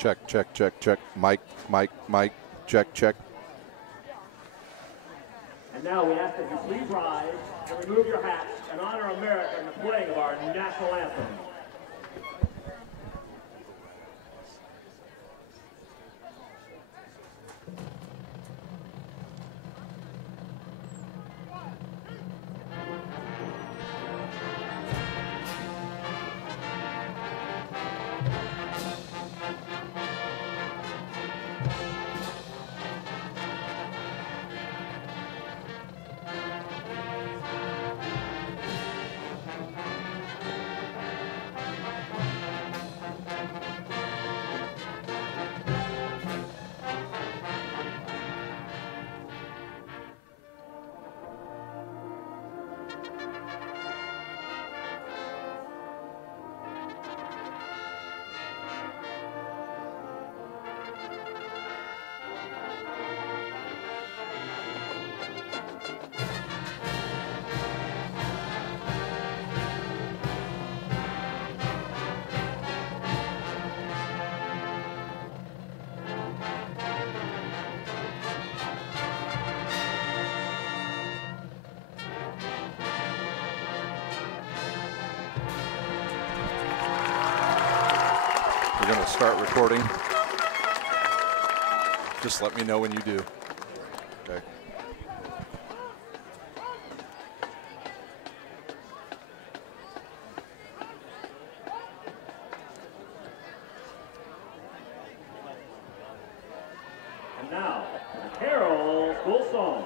Check, check, check, check. Mike, check, check. And now we ask that you please rise and remove your hats and honor America in the playing of our national anthem. We're going to start recording. Just let me know when you do. Okay. And now, the Carroll full song.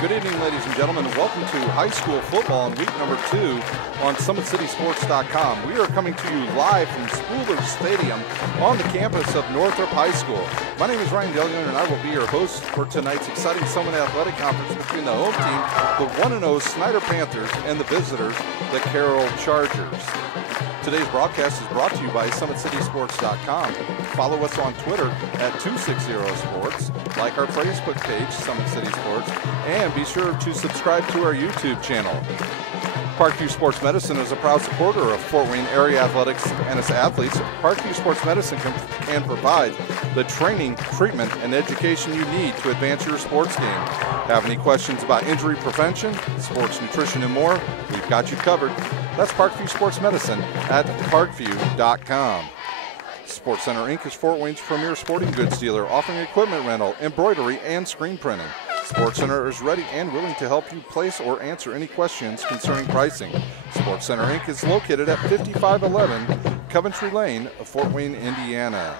Good evening, ladies and gentlemen, and welcome to high school football in week number 2 on SummitCitySports.com. We are coming to you live from Spooler Stadium on the campus of Northrop High School. My name is Ryan Dellion, and I will be your host for tonight's exciting Summit Athletic Conference between the home team, the 1-0 Snyder Panthers, and the visitors, the Carroll Chargers. Today's broadcast is brought to you by SummitCitySports.com. Follow us on Twitter at 260sports, like our Facebook page, Summit City Sports, and be sure to subscribe to our YouTube channel. Parkview Sports Medicine is a proud supporter of Fort Wayne area athletics and its athletes. Parkview Sports Medicine can provide the training, treatment, and education you need to advance your sports game. Have any questions about injury prevention, sports nutrition, and more? We've got you covered. That's Parkview Sports Medicine at parkview.com. Sports Center Inc. is Fort Wayne's premier sporting goods dealer, offering equipment rental, embroidery, and screen printing. Sports Center is ready and willing to help you place or answer any questions concerning pricing. Sports Center Inc. is located at 5511 Coventry Lane, Fort Wayne, Indiana.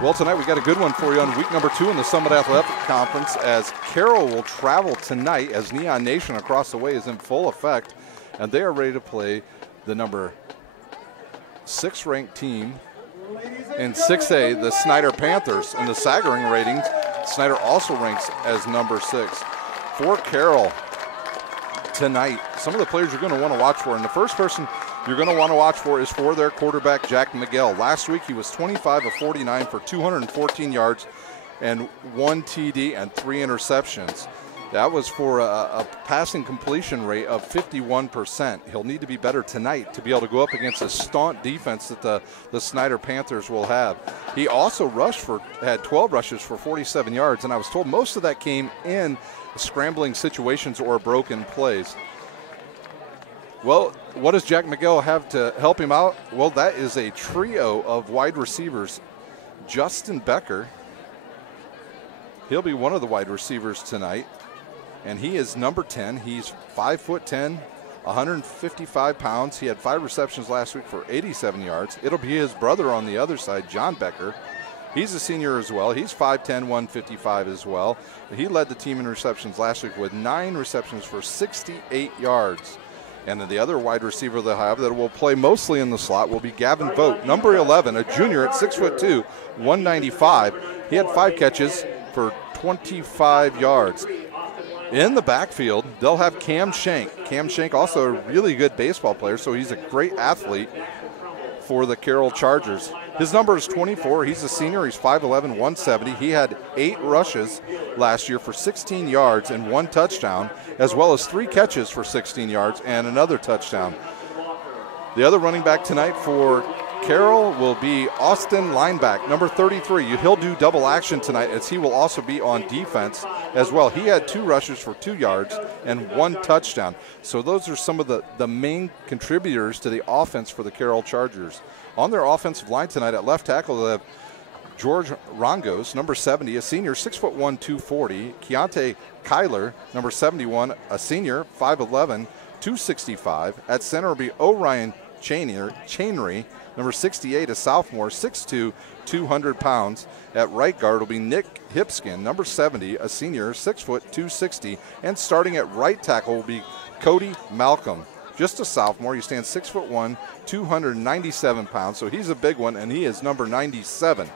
Well, tonight we got a good one for you on week number 2 in the Summit Athletic Conference, as Carroll will travel tonight as Neon Nation across the way is in full effect, and they are ready to play the number 6th-ranked team in 6A, the Snyder Panthers. In the staggering ratings, Snyder also ranks as number 6. For Carroll tonight, some of the players you're going to want to watch for, and the first person you're going to want to watch for is for their quarterback, Jack Miguel. Last week, he was 25 of 49 for 214 yards and 1 TD and 3 interceptions. That was for a passing completion rate of 51%. He'll need to be better tonight to be able to go up against a staunch defense that the Snyder Panthers will have. He also had 12 rushes for 47 yards, and I was told most of that came in scrambling situations or broken plays. Well, what does Jack Miguel have to help him out? Well, that is a trio of wide receivers. Justin Becker, he'll be one of the wide receivers tonight. And he is number 10. He's 5'10", 155 pounds. He had 5 receptions last week for 87 yards. It'll be his brother on the other side, John Becker. He's a senior as well. He's 5'10", 155 as well. He led the team in receptions last week with 9 receptions for 68 yards. And then the other wide receiver they have that will play mostly in the slot will be Gavin Vogt, number 11, a junior at 6'2", 195. He had 5 catches for 25 yards. In the backfield, they'll have Cam Shank. Cam Shank, also a really good baseball player, so he's a great athlete for the Carroll Chargers. His number is 24. He's a senior. He's 5'11", 170. He had 8 rushes last year for 16 yards and 1 touchdown, as well as 3 catches for 16 yards and another touchdown. The other running back tonight for Carroll will be Austin Lineback, number 33. He'll do double action tonight as he will also be on defense as well. He had 2 rushes for 2 yards and 1 touchdown. So those are some of the main contributors to the offense for the Carroll Chargers. On their offensive line tonight at left tackle, they have George Rongos, number 70, a senior, 6'1", 240. Keontae Kyler, number 71, a senior, 5'11", 265. At center will be Orion Chainry, number 68, a sophomore, 6'2", 200 pounds. At right guard will be Nick Hipskin, number 70, a senior, 6', 260. And starting at right tackle will be Cody Malcolm, just a sophomore. He stands 6'1", 297 pounds. So he's a big one, and he is number 97.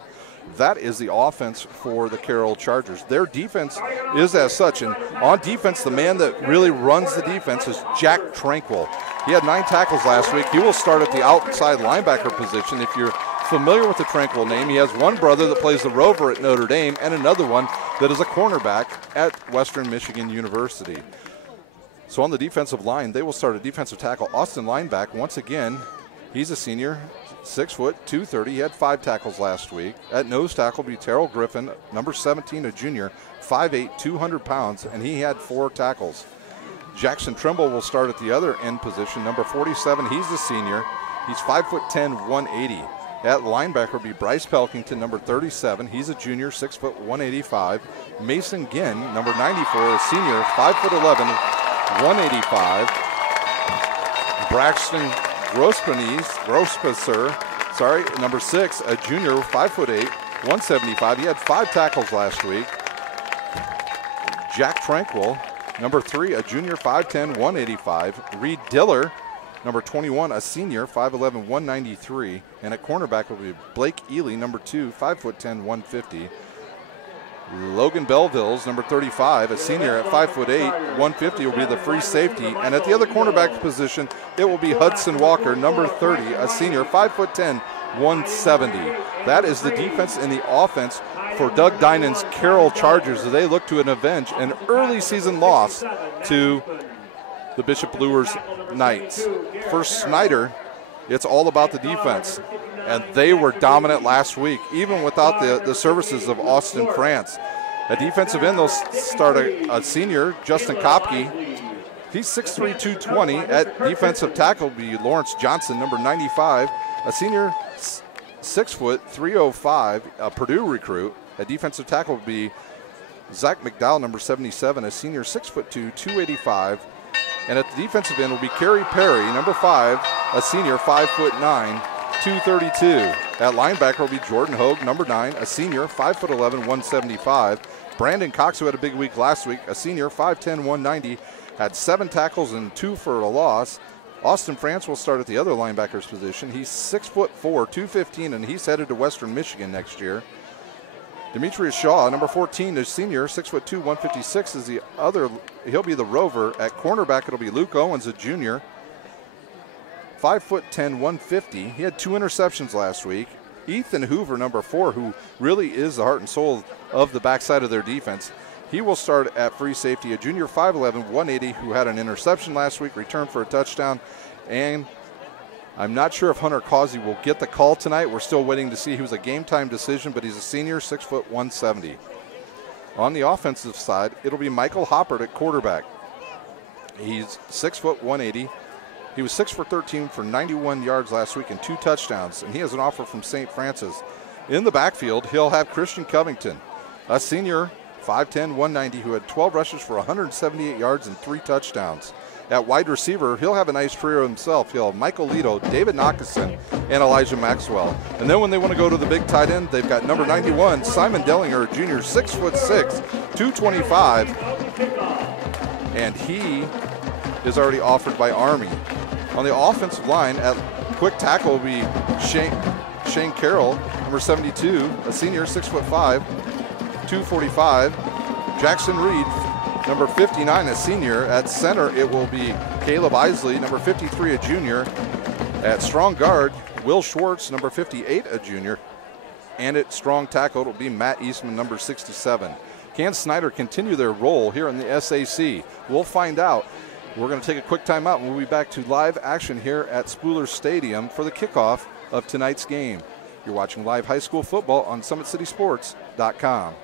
That is the offense for the Carroll Chargers. Their defense is as such. And on defense, the man that really runs the defense is Jack Tranquil. He had 9 tackles last week. He will start at the outside linebacker position. If you're familiar with the Tranquil name, he has one brother that plays the Rover at Notre Dame and another one that is a cornerback at Western Michigan University. So on the defensive line, they will start a defensive tackle, Austin Lineback. Once again, he's a senior, 6', 230. He had 5 tackles last week. At nose tackle will be Terrell Griffin, number 17, a junior, 5'8", 200 pounds, and he had 4 tackles. Jackson Trimble will start at the other end position, number 47. He's a senior. He's 5'10", 180. At linebacker will be Bryce Pelkington, number 37. He's a junior, 6', 185. Mason Ginn, number 94, a senior, 5'11", 185. Braxton Grosspasser, number 6, a junior, 5'8", 175. He had 5 tackles last week. Jack Tranquil, number 3, a junior, 5'10", 185. Reed Diller, number 21, a senior, 5'11", 193. And at cornerback will be Blake Ely, number 2, 5'10", 150. Logan Belleville's number 35, a senior at 5'8", 150, will be the free safety. And at the other cornerback position, it will be Hudson Walker, number 30, a senior, 5'10", 170. That is the defense and the offense for Doug Dinan's Carroll Chargers as they look to avenge an early season loss to the Bishop Luers Knights. For Snyder, it's all about the defense. And they were dominant last week, even without the services of Austin France. At defensive end, they'll start a senior, Justin Kopke. He's 6'3", 220. At defensive tackle will be Lawrence Johnson, number 95, a senior, 6', 305, a Purdue recruit. At defensive tackle will be Zach McDowell, number 77, a senior, 6'2", 285. And at the defensive end will be Kerry Perry, number 5, a senior, 5'9", 232. At linebacker will be Jordan Hogue, number 9, a senior, 5'11", 175. Brandon Cox, who had a big week last week, a senior, 5'10", 190, had 7 tackles and 2 for a loss. Austin France will start at the other linebacker's position. He's 6'4", 215, and he's headed to Western Michigan next year. Demetrius Shaw, number 14, is senior, 6'2", 156 is the other. He'll be the rover. At cornerback, it'll be Luke Owens, a junior, 5'10", 150. He had 2 interceptions last week. Ethan Hoover, number 4, who really is the heart and soul of the backside of their defense. He will start at free safety, a junior, 5'11", 180, who had an interception last week, returned for a touchdown. And I'm not sure if Hunter Causey will get the call tonight. We're still waiting to see. He was a game-time decision, but he's a senior, 6', 170. On the offensive side, it'll be Michael Hoppert at quarterback. He's 6', 180. He was 6 for 13 for 91 yards last week and 2 touchdowns, and he has an offer from St. Francis. In the backfield, he'll have Christian Covington, a senior, 5'10", 190, who had 12 rushes for 178 yards and 3 touchdowns. At wide receiver, he'll have a nice trio himself. He'll have Michael Lito, David Nockeson, and Elijah Maxwell. And then when they want to go to the big tight end, they've got number 91, Simon Dellinger, a junior, 6'6", 225, and he is already offered by Army. On the offensive line, at quick tackle will be Shane Carroll, number 72, a senior, 6'5", 245. Jackson Reed, number 59, a senior. At center, it will be Caleb Isley, number 53, a junior. At strong guard, Will Schwartz, number 58, a junior. And at strong tackle, it will be Matt Eastman, number 67. Can Snyder continue their role here in the SAC? We'll find out. We're going to take a quick timeout, and we'll be back to live action here at Spooler Stadium for the kickoff of tonight's game. You're watching live high school football on SummitCitySports.com.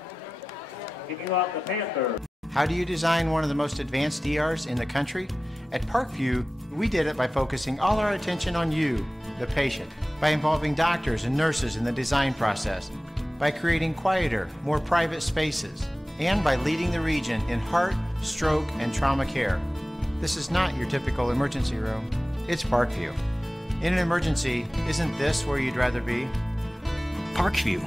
Kicking off the Panthers. How do you design one of the most advanced ERs in the country? At Parkview, we did it by focusing all our attention on you, the patient, by involving doctors and nurses in the design process, by creating quieter, more private spaces, and by leading the region in heart, stroke, and trauma care. This is not your typical emergency room. It's Parkview. In an emergency, isn't this where you'd rather be? Parkview,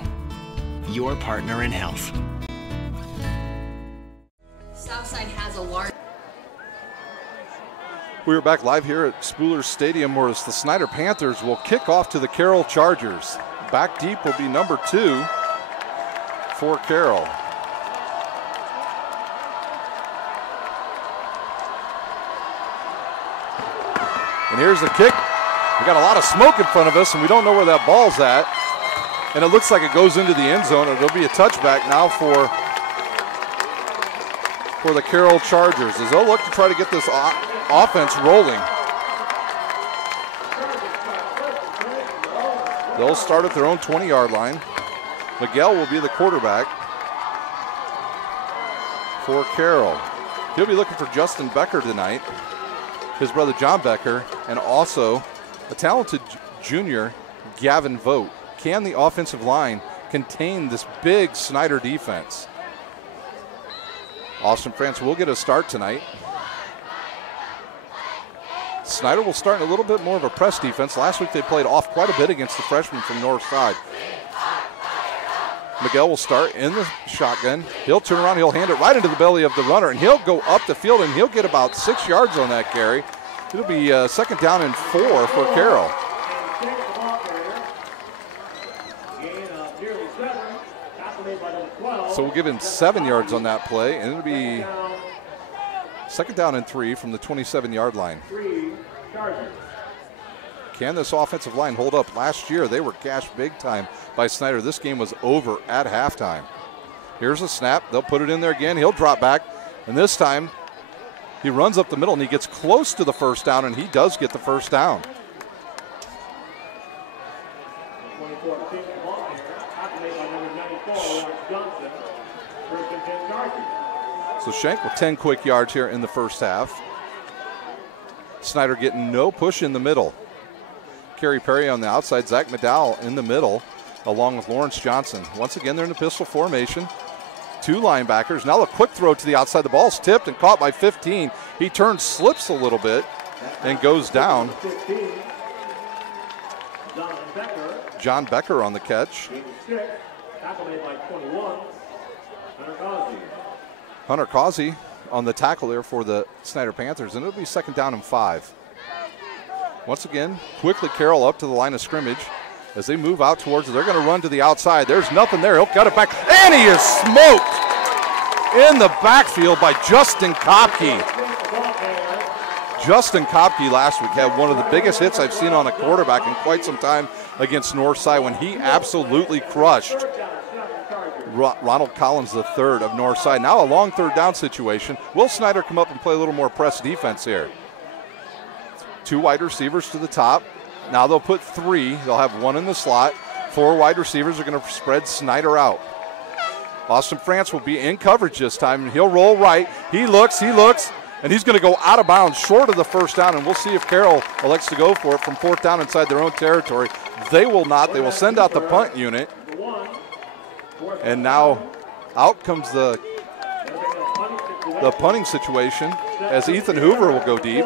your partner in health. Southside has a large. We are back live here at Spooler Stadium, where the Snyder Panthers will kick off to the Carroll Chargers. Back deep will be number 2 for Carroll. And here's the kick. We got a lot of smoke in front of us, and we don't know where that ball's at. And it looks like it goes into the end zone. It'll be a touchback now for the Carroll Chargers, as they'll look to try to get this offense rolling. They'll start at their own 20-yard line. Miguel will be the quarterback for Carroll. He'll be looking for Justin Becker tonight, his brother John Becker, and also a talented junior, Gavin Vogt. Can the offensive line contain this big Snyder defense? Austin France will get a start tonight. Snyder will start in a little bit more of a press defense. Last week they played off quite a bit against the freshman from North Side. Miguel will start in the shotgun. He'll turn around, he'll hand it right into the belly of the runner, and he'll go up the field, and he'll get about 6 yards on that carry. It'll be second down and 4 for Carroll. So we'll give him 7 yards on that play, and it'll be second down and 3 from the 27-yard line. Can this offensive line hold up? Last year, they were gashed big time by Snyder. This game was over at halftime. Here's a snap. They'll put it in there again. He'll drop back, and this time he runs up the middle, and he gets close to the first down, and he does get the first down. So Shank with 10 quick yards here in the first half. Snyder getting no push in the middle. Kerry Perry on the outside, Zach McDowell in the middle, along with Lawrence Johnson. Once again, they're in the pistol formation. 2 linebackers. Now a quick throw to the outside. The ball's tipped and caught by 15. He turns, slips a little bit, and goes down. John Becker on the catch. Hunter Causey on the tackle there for the Snyder Panthers, and it'll be second down and 5. Once again, quickly Carroll up to the line of scrimmage. As they move out towards it, they're going to run to the outside. There's nothing there. He'll cut it back. And he is smoked in the backfield by Justin Kopke. Justin Kopke last week had one of the biggest hits I've seen on a quarterback in quite some time against Northside when he absolutely crushed Ronald Collins III of Northside. Now a long third down situation. Will Snyder come up and play a little more press defense here? 2 wide receivers to the top. Now they'll put 3. They'll have 1 in the slot. 4 wide receivers are going to spread Snyder out. Austin France will be in coverage this time. He'll roll right. He looks, and he's going to go out of bounds short of the first down, and we'll see if Carroll elects to go for it from 4th down inside their own territory. They will not. They will send out the punt unit. And now out comes the punting situation as Ethan Hoover will go deep.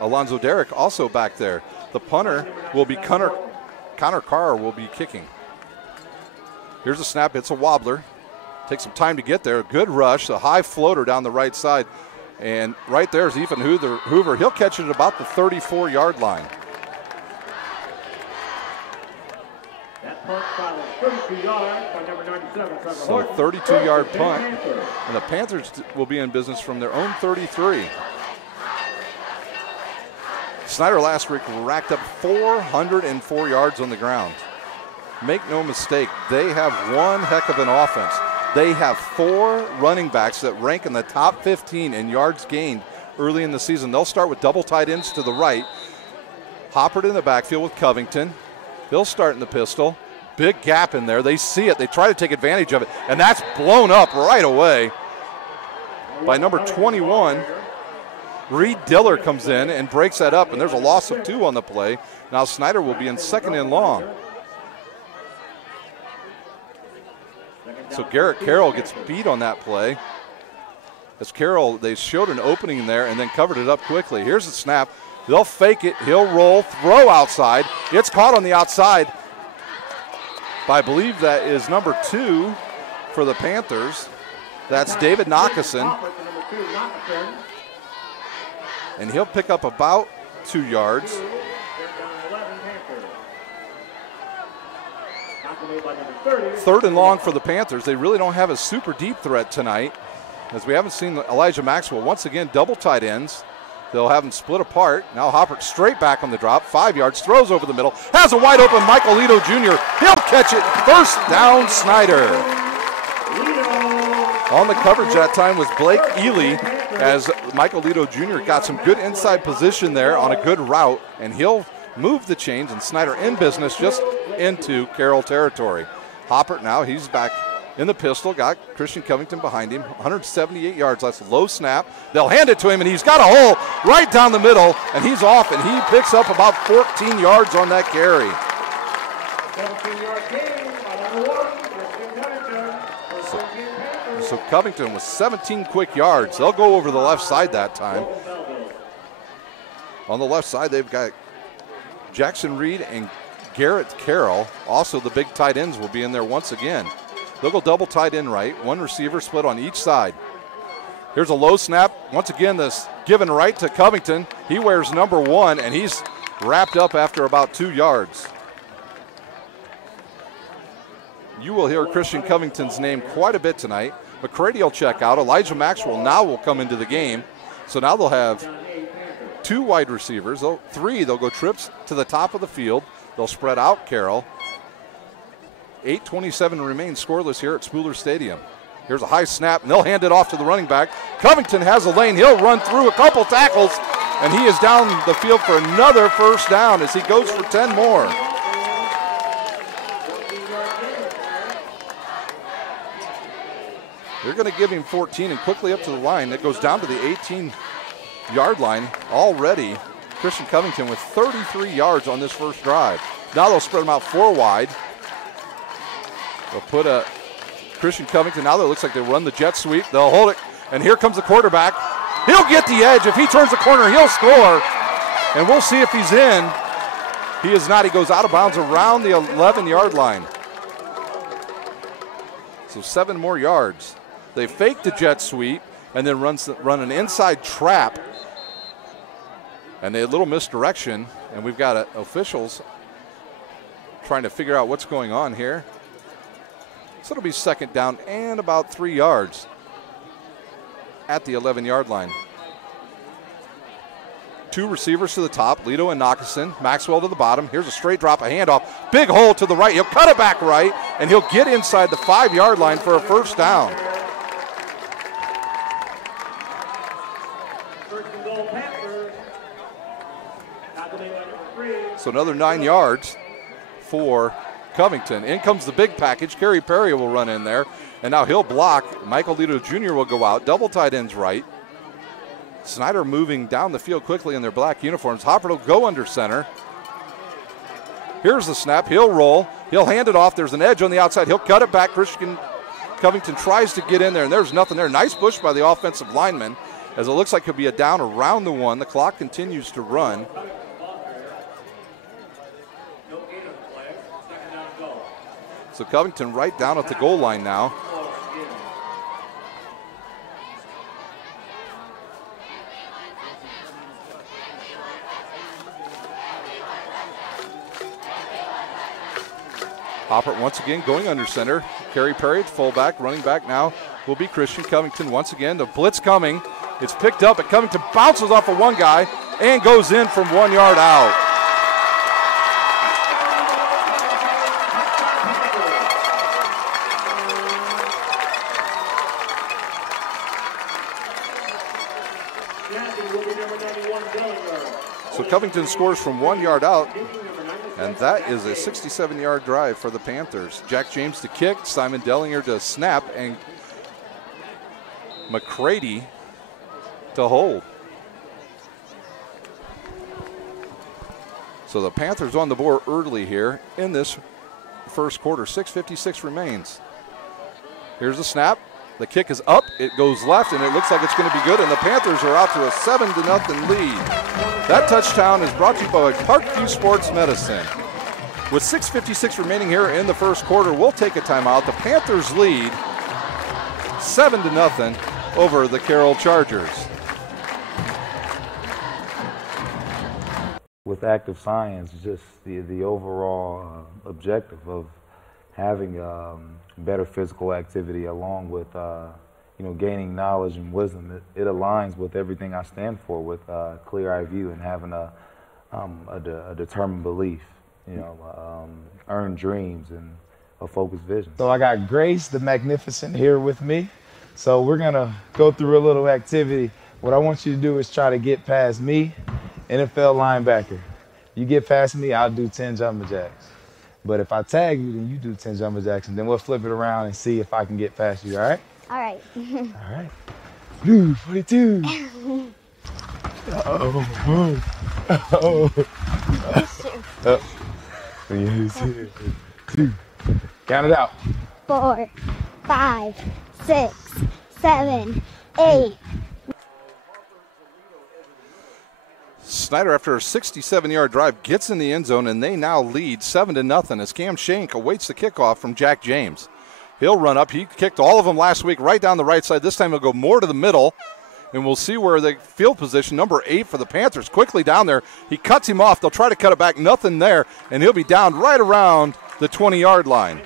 Alonzo Derrick also back there. The punter will be Connor Carr will be kicking. Here's a snap. It's a wobbler. Takes some time to get there. Good rush. A high floater down the right side. And right there is Ethan Hoover. He'll catch it at about the 34-yard line. That punt followed 32 yards by number 97. So 32-yard punt. And the Panthers will be in business from their own 33. Snyder last week racked up 404 yards on the ground. Make no mistake, they have one heck of an offense. They have 4 running backs that rank in the top 15 in yards gained early in the season. They'll start with double tight ends to the right. Hoppert in the backfield with Covington. He'll start in the pistol. Big gap in there. They see it. They try to take advantage of it. And that's blown up right away by number 21. Reed Diller comes in and breaks that up, and there's a loss of 2 on the play. Now Snyder will be in 2nd and long. So Garrett Carroll gets beat on that play. As Carroll, they showed an opening there and then covered it up quickly. Here's the snap. They'll fake it. He'll roll, throw outside. It's caught on the outside. I believe that is number 2 for the Panthers. That's David Knockason. And he'll pick up about 2 yards. 3rd and long for the Panthers. They really don't have a super deep threat tonight, as we haven't seen Elijah Maxwell. Once again, double tight ends. They'll have them split apart. Now Hopper straight back on the drop, 5 yards, throws over the middle, has a wide open Michael Lito Jr. He'll catch it. 1st down, Snyder. On the coverage that time was Blake Ely, as Michael Lito Jr. got some good inside position there on a good route, and he'll move the chains, and Snyder in business just into Carroll territory. Hoppert now, he's back in the pistol, got Christian Covington behind him, 178 yards. That's a low snap. They'll hand it to him, and he's got a hole right down the middle, and he's off, and he picks up about 14 yards on that carry. 17-yard gain by number 1, Christian Covington. So Covington with 17 quick yards. They'll go over the left side that time. On the left side, they've got Jackson Reed and Garrett Carroll. Also, the big tight ends will be in there once again. They'll go double tight end right. 1 receiver split on each side. Here's a low snap. Once again, this given right to Covington. He wears number 1, and he's wrapped up after about 2 yards. You will hear Christian Covington's name quite a bit tonight. McCready will check out. Elijah Maxwell now will come into the game. So now they'll have 2 wide receivers. 3, they'll go trips to the top of the field. They'll spread out Carroll. 8:27 remains scoreless here at Spooler Stadium. Here's a high snap, and they'll hand it off to the running back. Covington has a lane. He'll run through a couple tackles, and he is down the field for another 1st down as he goes for 10 more. They're going to give him 14 and quickly up to the line. It goes down to the 18-yard line already. Christian Covington with 33 yards on this first drive. Now they'll spread him out 4 wide. They'll put a Christian Covington out there. It looks like they run the jet sweep. They'll hold it, and here comes the quarterback. He'll get the edge. If he turns the corner, he'll score, and we'll see if he's in. He is not. He goes out of bounds around the 11-yard line. So 7 more yards. They fake the jet sweep. and then run an inside trap. And a little misdirection, and we've got officials trying to figure out what's going on here. So it'll be second down and about 3 yards at the 11-yard line. 2 receivers to the top, Lito and Knockison. Maxwell to the bottom. Here's a straight drop, a handoff. Big hole to the right. He'll cut it back right, and he'll get inside the 5-yard line for a first down. So another 9 yards for Covington. In comes the big package. Kerry Perry will run in there, and now he'll block. Michael Lito Jr. will go out. Double tight ends right. Snyder moving down the field quickly in their black uniforms. Hopper will go under center. Here's the snap. He'll roll. He'll hand it off. There's an edge on the outside. He'll cut it back. Christian Covington tries to get in there, and there's nothing there. Nice push by the offensive lineman, as it looks like he'll be a down around the 1. The clock continues to run. So Covington right down at the goal line now. Hopper once again going under center. Kerry Perry, fullback, running back now will be Christian Covington once again. The blitz coming. It's picked up, and Covington bounces off of one guy and goes in from 1 yard out. So Covington scores from 1 yard out. And that is a 67-yard drive for the Panthers. Jack James to kick, Simon Dellinger to snap, and McCready to hold. So the Panthers on the board early here in this first quarter. 6:56 remains. Here's the snap. The kick is up. It goes left, and it looks like it's going to be good. And the Panthers are out to a 7-0 lead. That touchdown is brought to you by Parkview Sports Medicine. With 6:56 remaining here in the first quarter, we'll take a timeout. The Panthers lead 7-0 over the Carroll Chargers. With active science, just the overall objective of having better physical activity along with gaining knowledge and wisdom, it aligns with everything I stand for, with clear-eye view and having a determined belief, earned dreams and a focused vision. So I got Grace the Magnificent here with me. So we're gonna go through a little activity. What I want you to do is try to get past me, NFL linebacker. You get past me, I'll do 10 jumping jacks. But if I tag you, then you do 10 jumping jacks, and then we'll flip it around and see if I can get past you, all right? All right. All right. Blue 42. Uh-oh. Uh-oh. Uh-oh. Count it out. 4, 5, 6, 7, 8. Snyder, after a 67-yard drive, gets in the end zone, and they now lead 7-0 as Cam Shank awaits the kickoff from Jack James. He'll run up. He kicked all of them last week right down the right side. This time he'll go more to the middle, and we'll see where the field position, number 8 for the Panthers, quickly down there. He cuts him off. They'll try to cut it back. Nothing there, and he'll be down right around the 20-yard line.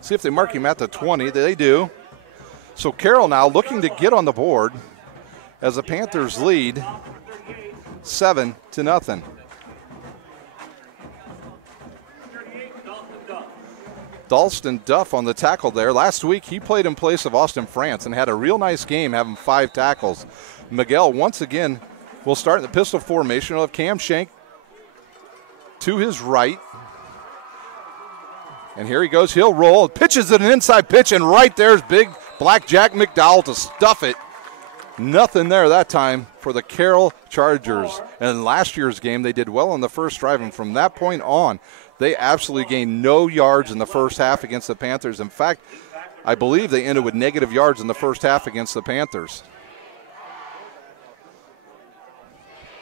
See if they mark him at the 20. They do. So Carroll now looking to get on the board as the Panthers lead 7-0. Dalston Duff on the tackle there. Last week he played in place of Austin France and had a real nice game, having 5 tackles. Miguel once again will start in the pistol formation. He'll have Cam Shank to his right. And here he goes. He'll roll. Pitches it an inside pitch, and right there's big black Jack McDowell to stuff it. Nothing there that time for the Carroll Chargers. And in last year's game, they did well on the first drive, and from that point on, they absolutely gained no yards in the first half against the Panthers. In fact, I believe they ended with negative yards in the first half against the Panthers.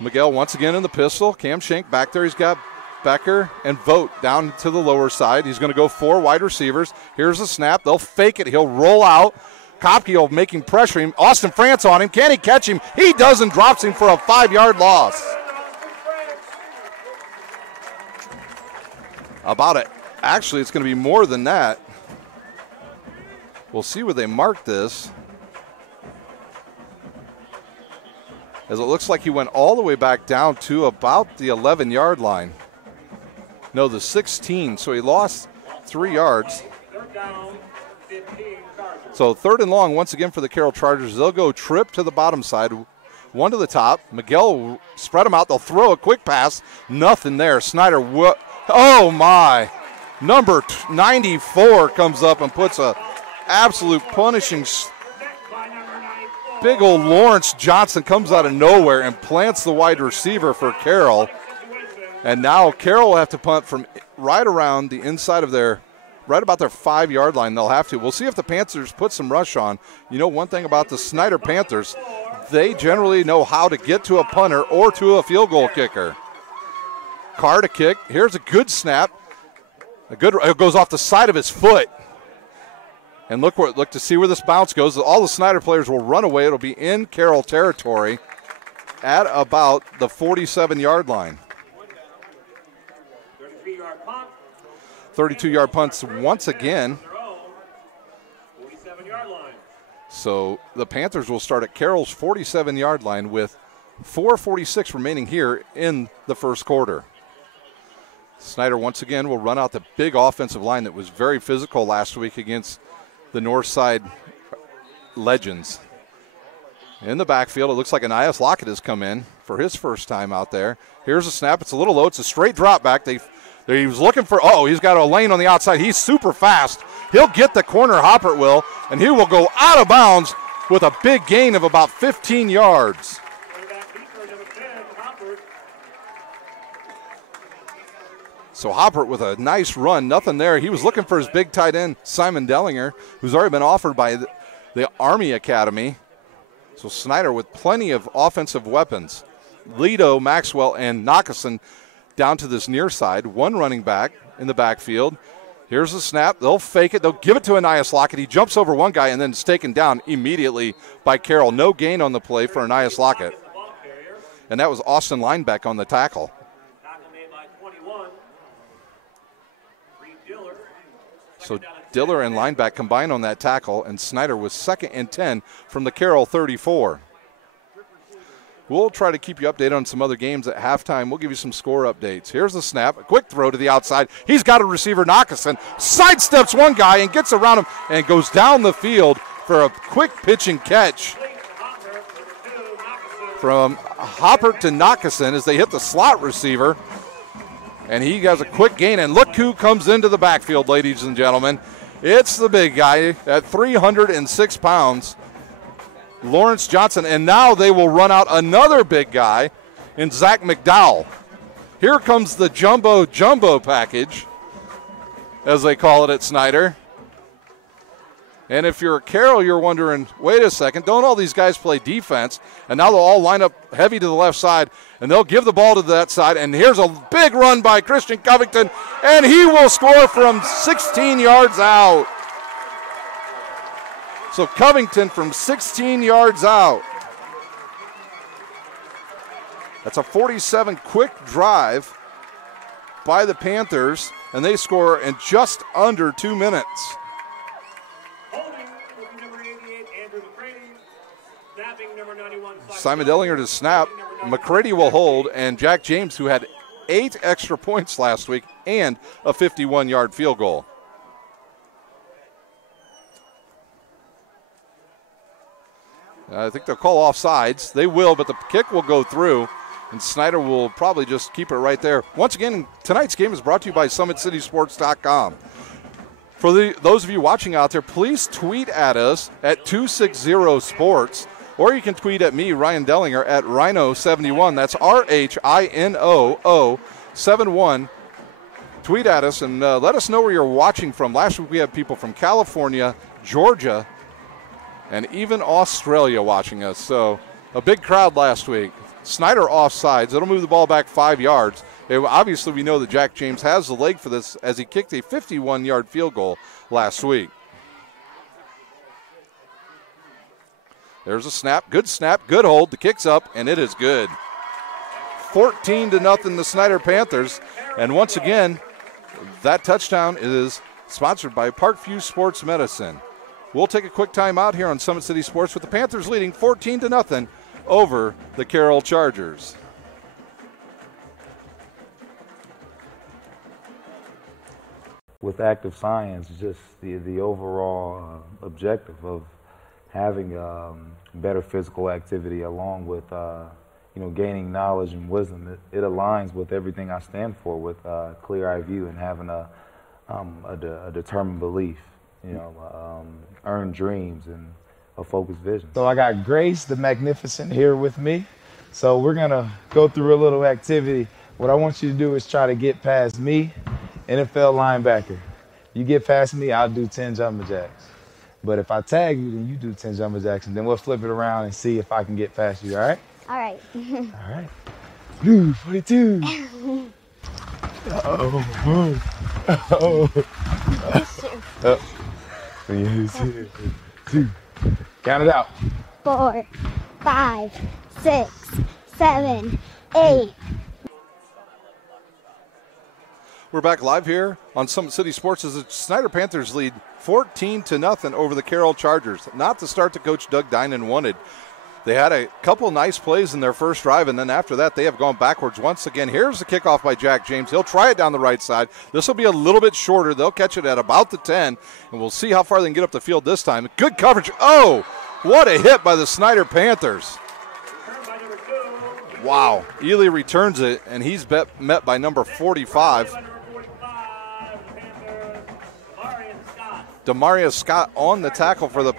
Miguel once again in the pistol. Cam Shank back there. He's got Becker and Vogt down to the lower side. He's going to go 4 wide receivers. Here's a snap. They'll fake it. He'll roll out. Kopke making pressure him. Austin France on him. Can he catch him? He doesn't. Drops him for a 5-yard loss. About it. Actually, it's going to be more than that. We'll see where they mark this. As it looks like he went all the way back down to about the 11-yard line. No, the 16. So he lost 3 yards. So 3rd and long once again for the Carroll Chargers. They'll go trip to the bottom side, 1 to the top. Miguel will spread them out. They'll throw a quick pass. Nothing there. Snyder, oh my. Number 94 comes up and puts a absolute punishing. Big old Lawrence Johnson comes out of nowhere and plants the wide receiver for Carroll. And now Carroll will have to punt from right around the inside of right about their 5-yard line. They'll have to. We'll see if the Panthers put some rush on. You know, one thing about the Snyder Panthers, they generally know how to get to a punter or to a field goal kicker. Carr to kick. Here's a good snap. It goes off the side of his foot. And look to see where this bounce goes. All the Snyder players will run away. It'll be in Carroll territory at about the 47-yard line. 32-yard punts once again. So the Panthers will start at Carroll's 47-yard line with 4:46 remaining here in the first quarter. Snyder once again will run out the big offensive line that was very physical last week against the Northside Legends. In the backfield, it looks like Anias Lockett has come in for his first time out there. Here's a snap. It's a little low. It's a straight drop back. He was looking for, he's got a lane on the outside. He's super fast. He'll get the corner, Hoppert will, and he will go out of bounds with a big gain of about 15 yards. So Hoppert with a nice run, nothing there. He was looking for his big tight end, Simon Dellinger, who's already been offered by the Army Academy. So Snyder with plenty of offensive weapons. Lido, Maxwell, and Nakason down to this near side. 1 running back in the backfield. Here's the snap. They'll fake it. They'll give it to Anias Lockett. He jumps over one guy and then is taken down immediately by Carroll. No gain on the play for Anias Lockett. And that was Austin Lineback on the tackle. So Diller and Lineback combined on that tackle, and Snyder was 2nd and 10 from the Carroll 34. We'll try to keep you updated on some other games at halftime. We'll give you some score updates. Here's the snap. A quick throw to the outside. He's got a receiver, Nakason. Sidesteps one guy and gets around him and goes down the field for a quick pitch and catch. From Hopper to Nakason as they hit the slot receiver. And he has a quick gain. And look who comes into the backfield, ladies and gentlemen. It's the big guy at 306 pounds. Lawrence Johnson, and now they will run out another big guy in Zach McDowell. Here comes the jumbo package, as they call it at Snyder. And if you're a Carroll, you're wondering, wait a second, don't all these guys play defense? And now they'll all line up heavy to the left side, and they'll give the ball to that side. And here's a big run by Christian Covington, and he will score from 16 yards out. So Covington from 16 yards out. That's a 47 quick drive by the Panthers, and they score in just under 2 minutes. Simon Dellinger to snap. McCready will hold, and Jack James, who had 8 extra points last week and a 51-yard field goal. I think they'll call offsides. They will, but the kick will go through, and Snyder will probably just keep it right there. Once again, tonight's game is brought to you by SummitCitySports.com. For those of you watching out there, please tweet at us at 260sports, or you can tweet at me, Ryan Dellinger, at Rhino71. That's RHINOO71. Tweet at us and let us know where you're watching from. Last week we had people from California, Georgia, and even Australia watching us. So a big crowd last week. Snyder offsides. It'll move the ball back 5 yards. Obviously, we know that Jack James has the leg for this as he kicked a 51-yard field goal last week. There's a snap, good hold. The kick's up, and it is good. 14-0 the Snyder Panthers. And once again, that touchdown is sponsored by Parkview Sports Medicine. We'll take a quick time out here on Summit City Sports with the Panthers leading 14-0 over the Carroll Chargers. With active science, just the overall objective of having better physical activity along with gaining knowledge and wisdom, it aligns with everything I stand for, with clear-eye view and having a determined belief, earned dreams and a focused vision. So I got Grace the Magnificent here with me. So we're gonna go through a little activity. What I want you to do is try to get past me, NFL linebacker. You get past me, I'll do 10 jumping jacks. But if I tag you, then you do 10 jumping jacks, and then we'll flip it around and see if I can get past you, all right? All right. All right. Blue 42. Uh-oh. Uh-oh. 2. Count it out. 4, 5, 6, 7, 8. We're back live here on Summit City Sports as the Snyder Panthers lead 14-0 over the Carroll Chargers. Not the start that Coach Doug Dinan wanted. They had a couple nice plays in their first drive, and then after that they have gone backwards once again. Here's the kickoff by Jack James. He'll try it down the right side. This will be a little bit shorter. They'll catch it at about the 10, and we'll see how far they can get up the field this time. Good coverage. Oh, what a hit by the Snyder Panthers. Wow. Ely returns it, and he's met by number 45. Demarius Scott on the tackle for the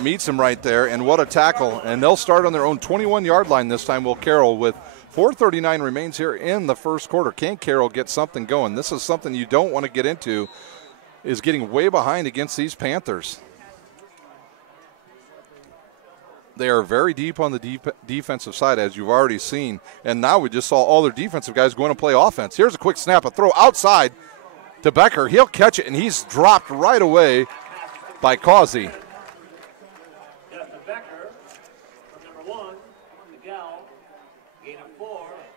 meets him right there, and what a tackle. And they'll start on their own 21-yard line this time, will Carroll, with 4:39 remains here in the first quarter. Can Carroll get something going? This is something you don't want to get into, is getting way behind against these Panthers. They are very deep on the defensive side, as you've already seen, and now we just saw all their defensive guys going to play offense. Here's a quick snap, a throw outside to Becker. He'll catch it, and he's dropped right away by Causey.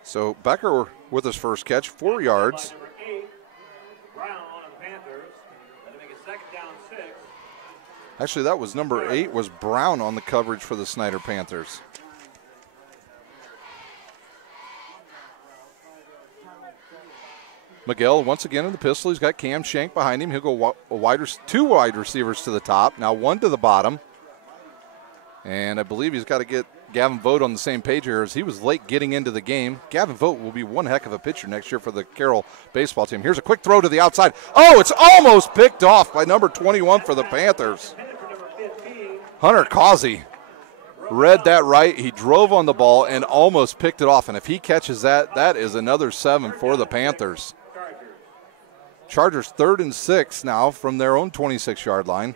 So Becker with his first catch, 4 yards. Actually, that was number 8, was Brown on the coverage for the Snyder Panthers. Miguel once again in the pistol. He's got Cam Shank behind him. He'll go two wide receivers to the top, now one to the bottom. And I believe he's got to get Gavin Vogt on the same page here, as he was late getting into the game. Gavin Vogt will be one heck of a pitcher next year for the Carroll baseball team. Here's a quick throw to the outside. Oh, it's almost picked off by number 21 for the Panthers. Hunter Causey read that right. He drove on the ball and almost picked it off. And if he catches that, that is another 7 for the Panthers. Chargers 3rd and 6 now from their own 26-yard line.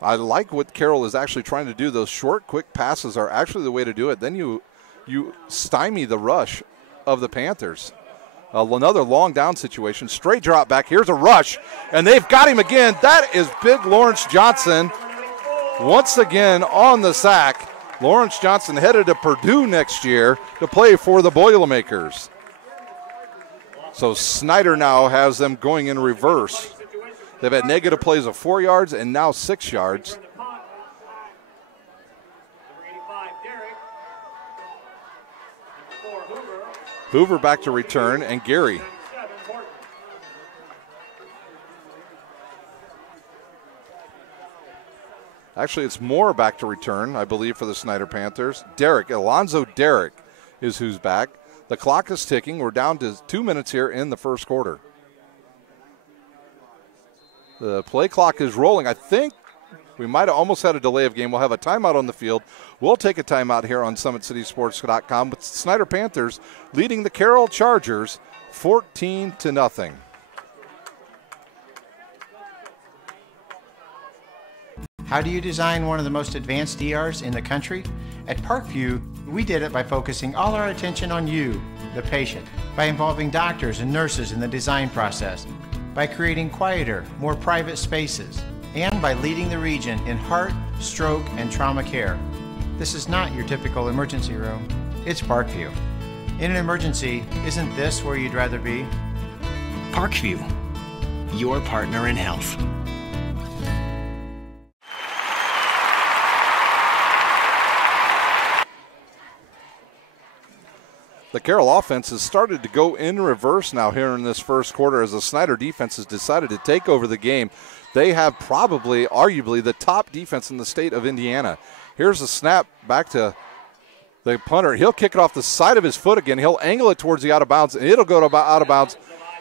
I like what Carroll is actually trying to do. Those short, quick passes are actually the way to do it. Then you stymie the rush of the Panthers. Another long down situation. Straight drop back. Here's a rush, and they've got him again. That is big Lawrence Johnson once again on the sack. Lawrence Johnson headed to Purdue next year to play for the Boilermakers. So Snyder now has them going in reverse. They've had negative plays of 4 yards and now 6 yards. Hoover back to return, and Gary. Actually, it's Moore back to return, I believe, for the Snyder Panthers. Alonzo Derrick is who's back. The clock is ticking. We're down to 2 minutes here in the first quarter. The play clock is rolling. I think we might have almost had a delay of game. We'll have a timeout on the field. We'll take a timeout here on SummitCitySports.com. But Snyder Panthers leading the Carroll Chargers 14-0. How do you design one of the most advanced ERs in the country? At Parkview, we did it by focusing all our attention on you, the patient, by involving doctors and nurses in the design process, by creating quieter, more private spaces, and by leading the region in heart, stroke, and trauma care. This is not your typical emergency room. It's Parkview. In an emergency, isn't this where you'd rather be? Parkview, your partner in health. The Carroll offense has started to go in reverse now here in this first quarter as the Snyder defense has decided to take over the game. They have probably, arguably, the top defense in the state of Indiana. Here's a snap back to the punter. He'll kick it off the side of his foot again. He'll angle it towards the out of bounds, and it'll go to about out of bounds,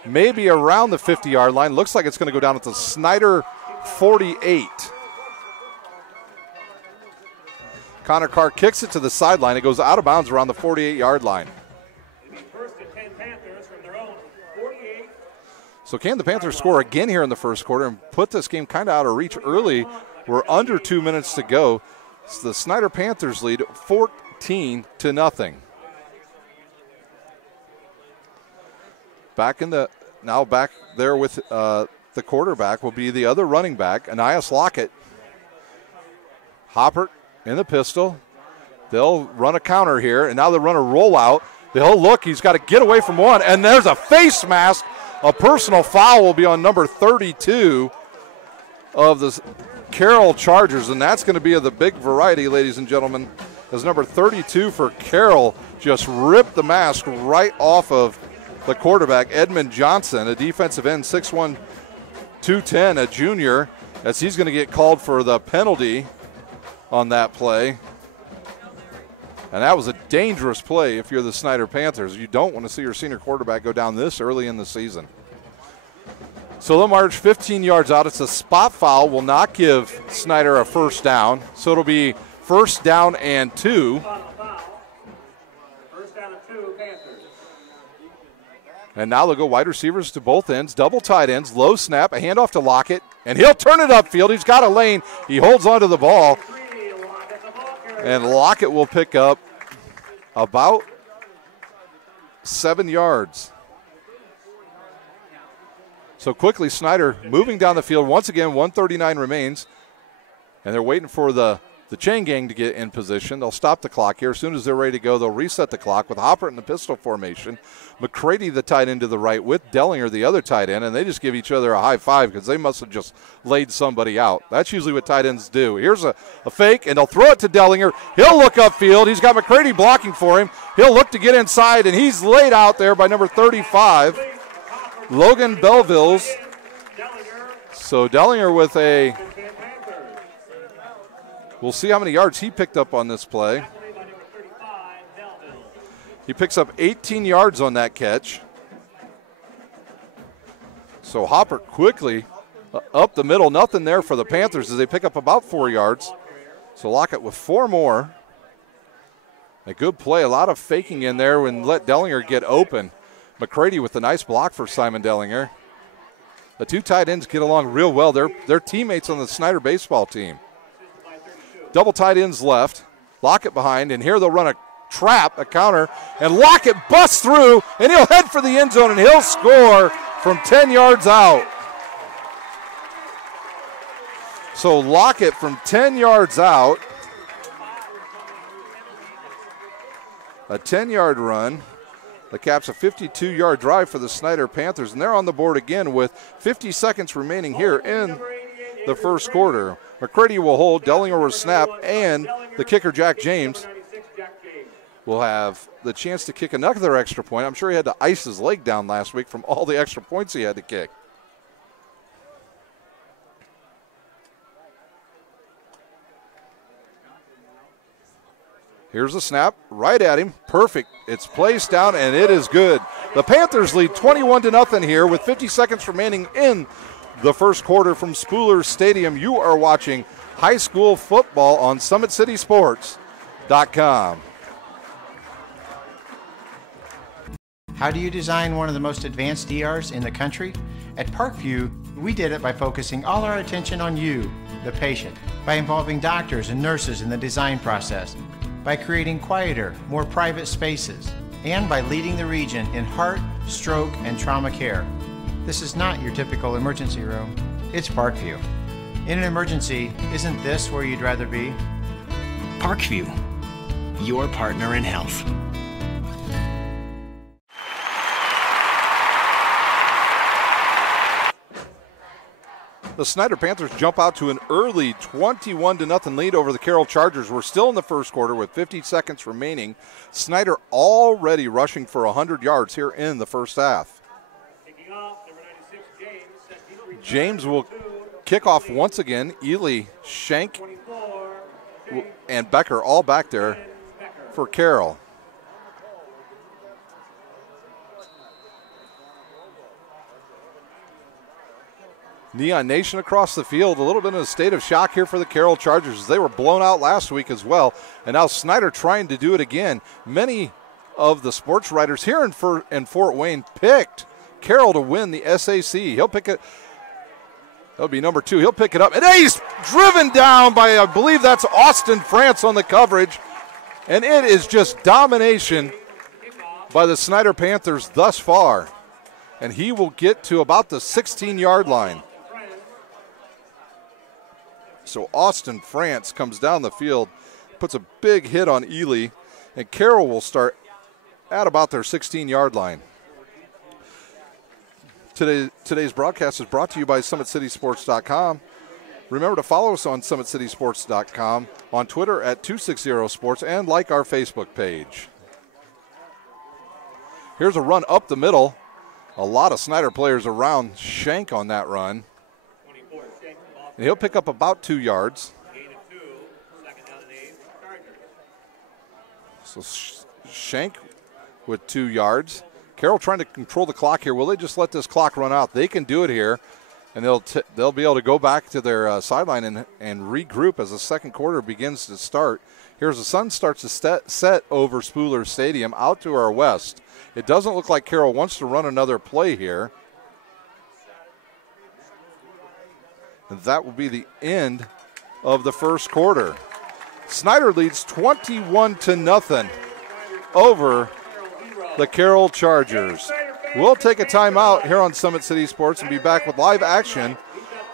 maybe around the 50-yard line. Looks like it's going to go down at the Snyder 48. Connor Carr kicks it to the sideline. It goes out of bounds around the 48-yard line. So can the Panthers score again here in the first quarter and put this game kind of out of reach early? We're under 2 minutes to go. So the Snyder Panthers lead 14-0. Back there with the quarterback will be the other running back, Anias Lockett. Hopper in the pistol. They'll run a counter here, and now they'll run a rollout. They'll look, he's got to get away from one, and there's a face mask. A personal foul will be on number 32 of the Carroll Chargers, and that's going to be of the big variety, ladies and gentlemen, as number 32 for Carroll just ripped the mask right off of the quarterback, Edmund Johnson, a defensive end, 6'1", 210, a junior, as he's going to get called for the penalty on that play. And that was a dangerous play if you're the Snyder Panthers. You don't want to see your senior quarterback go down this early in the season. So they'll march 15 yards out. It's a spot foul. Will not give Snyder a first down. So it'll be first down and 2. First down and 2, Panthers. And now they'll go wide receivers to both ends, double tight ends, low snap, a handoff to Lockett, and he'll turn it upfield. He's got a lane. He holds onto the ball. And Lockett will pick up about 7 yards. So quickly, Snyder moving down the field. Once again, 1:39 remains. And they're waiting for the chain gang to get in position. They'll stop the clock here. As soon as they're ready to go, they'll reset the clock with Hopper in the pistol formation. McCready, the tight end, to the right with Dellinger, the other tight end, and they just give each other a high five because they must have just laid somebody out. That's usually what tight ends do. Here's a fake, and they'll throw it to Dellinger. He'll look upfield. He's got McCready blocking for him. He'll look to get inside, and he's laid out there by number 35, Logan Belvilles. So Dellinger with a... We'll see how many yards he picked up on this play. He picks up 18 yards on that catch. So Hopper quickly up the middle. Nothing there for the Panthers as they pick up about 4 yards. So Lockett with 4 more. A good play. A lot of faking in there and let Dellinger get open. McCready with a nice block for Simon Dellinger. The two tight ends get along real well. They're teammates on the Snyder baseball team. Double tight ends left. Lockett behind, and here they'll run a trap, a counter, and Lockett busts through, and he'll head for the end zone, and he'll score from 10 yards out. So Lockett from 10 yards out. A 10-yard run. The Caps a 52-yard drive for the Snyder Panthers, and they're on the board again with 50 seconds remaining here in the first quarter. McCready will hold, Dellinger will snap, and the kicker, Jack James, will have the chance to kick another extra point. I'm sure he had to ice his leg down last week from all the extra points he had to kick. Here's the snap, right at him, perfect. It's placed down, and it is good. The Panthers lead 21-0 here with 50 seconds remaining in the first quarter from Spooler Stadium. You are watching high school football on SummitCitySports.com. How do you design one of the most advanced ERs in the country? At Parkview, we did it by focusing all our attention on you, the patient, by involving doctors and nurses in the design process, by creating quieter, more private spaces, and by leading the region in heart, stroke, and trauma care. This is not your typical emergency room. It's Parkview. In an emergency, isn't this where you'd rather be? Parkview, your partner in health. The Snyder Panthers jump out to an early 21-0 lead over the Carroll Chargers. We're still in the first quarter with 50 seconds remaining. Snyder already rushing for 100 yards here in the first half. James will kick off once again. Ely, Shank, and Becker all back there for Carroll. Neon Nation across the field, a little bit in a state of shock here for the Carroll Chargers. They were blown out last week as well, and now Snyder trying to do it again. Many of the sports writers here in Fort Wayne picked Carroll to win the SAC. He'll pick it. That'll be number 2. He'll pick it up, and he's driven down by, I believe that's Austin France on the coverage, and it is just domination by the Snyder Panthers thus far, and he will get to about the 16-yard line. So Austin France comes down the field, puts a big hit on Ely, and Carroll will start at about their 16-yard line. Today's broadcast is brought to you by SummitCitySports.com. Remember to follow us on SummitCitySports.com, on Twitter at 260sports, and like our Facebook page. Here's a run up the middle. A lot of Snyder players around Shank on that run. And he'll pick up about 2 yards. So Shank with 2 yards. Carroll trying to control the clock here. Will they just let this clock run out? They can do it here, and they'll be able to go back to their sideline and regroup as the second quarter begins to start. Here's the sun starts to set over Spooler Stadium out to our west. It doesn't look like Carroll wants to run another play here. And that will be the end of the first quarter. Snyder leads 21-0 over the Carroll Chargers. We'll take a timeout here on Summit City Sports and be back with live action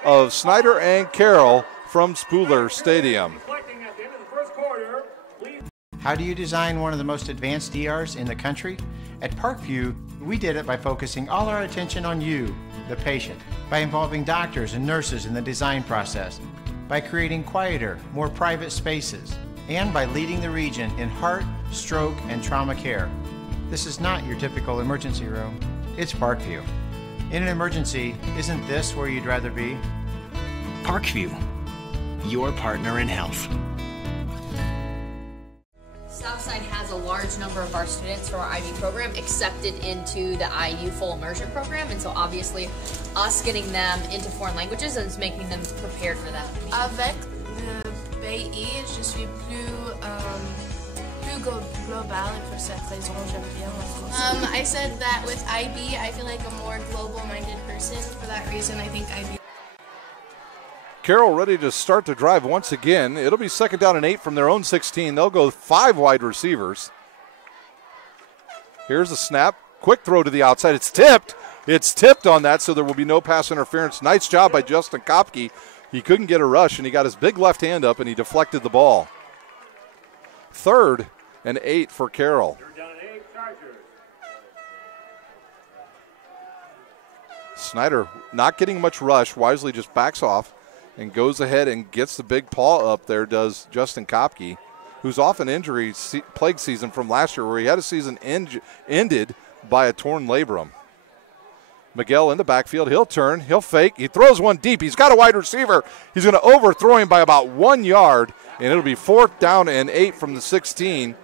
of Snyder and Carroll from Spooler Stadium. How do you design one of the most advanced ERs in the country? At Parkview, we did it by focusing all our attention on you, the patient, by involving doctors and nurses in the design process, by creating quieter, more private spaces, and by leading the region in heart, stroke, and trauma care. This is not your typical emergency room. It's Parkview. In an emergency, isn't this where you'd rather be? Parkview, your partner in health. Southside has a large number of our students from our IB program accepted into the IU full immersion program, and so obviously us getting them into foreign languages is making them prepared for that. Avec le pays, je suis plus global, et pour cette raison j'aime bien la France. I said that with IB, I feel like a more global-minded person. For that reason, I think IB. Carroll ready to start the drive once again. It'll be 2nd down and 8 from their own 16. They'll go 5 wide receivers. Here's the snap. Quick throw to the outside. It's tipped. It's tipped on that, so there will be no pass interference. Nice job by Justin Kopke. He couldn't get a rush, and he got his big left hand up, and he deflected the ball. 3rd and 8 for Carroll. Snyder not getting much rush. Wisely just backs off and goes ahead and gets the big paw up there, does Justin Kopke, who's off an injury plague season from last year where he had a season ended by a torn labrum. Miguel in the backfield. He'll turn. He'll fake. He throws one deep. He's got a wide receiver. He's going to overthrow him by about 1 yard, and it'll be 4th down and 8 from the 16.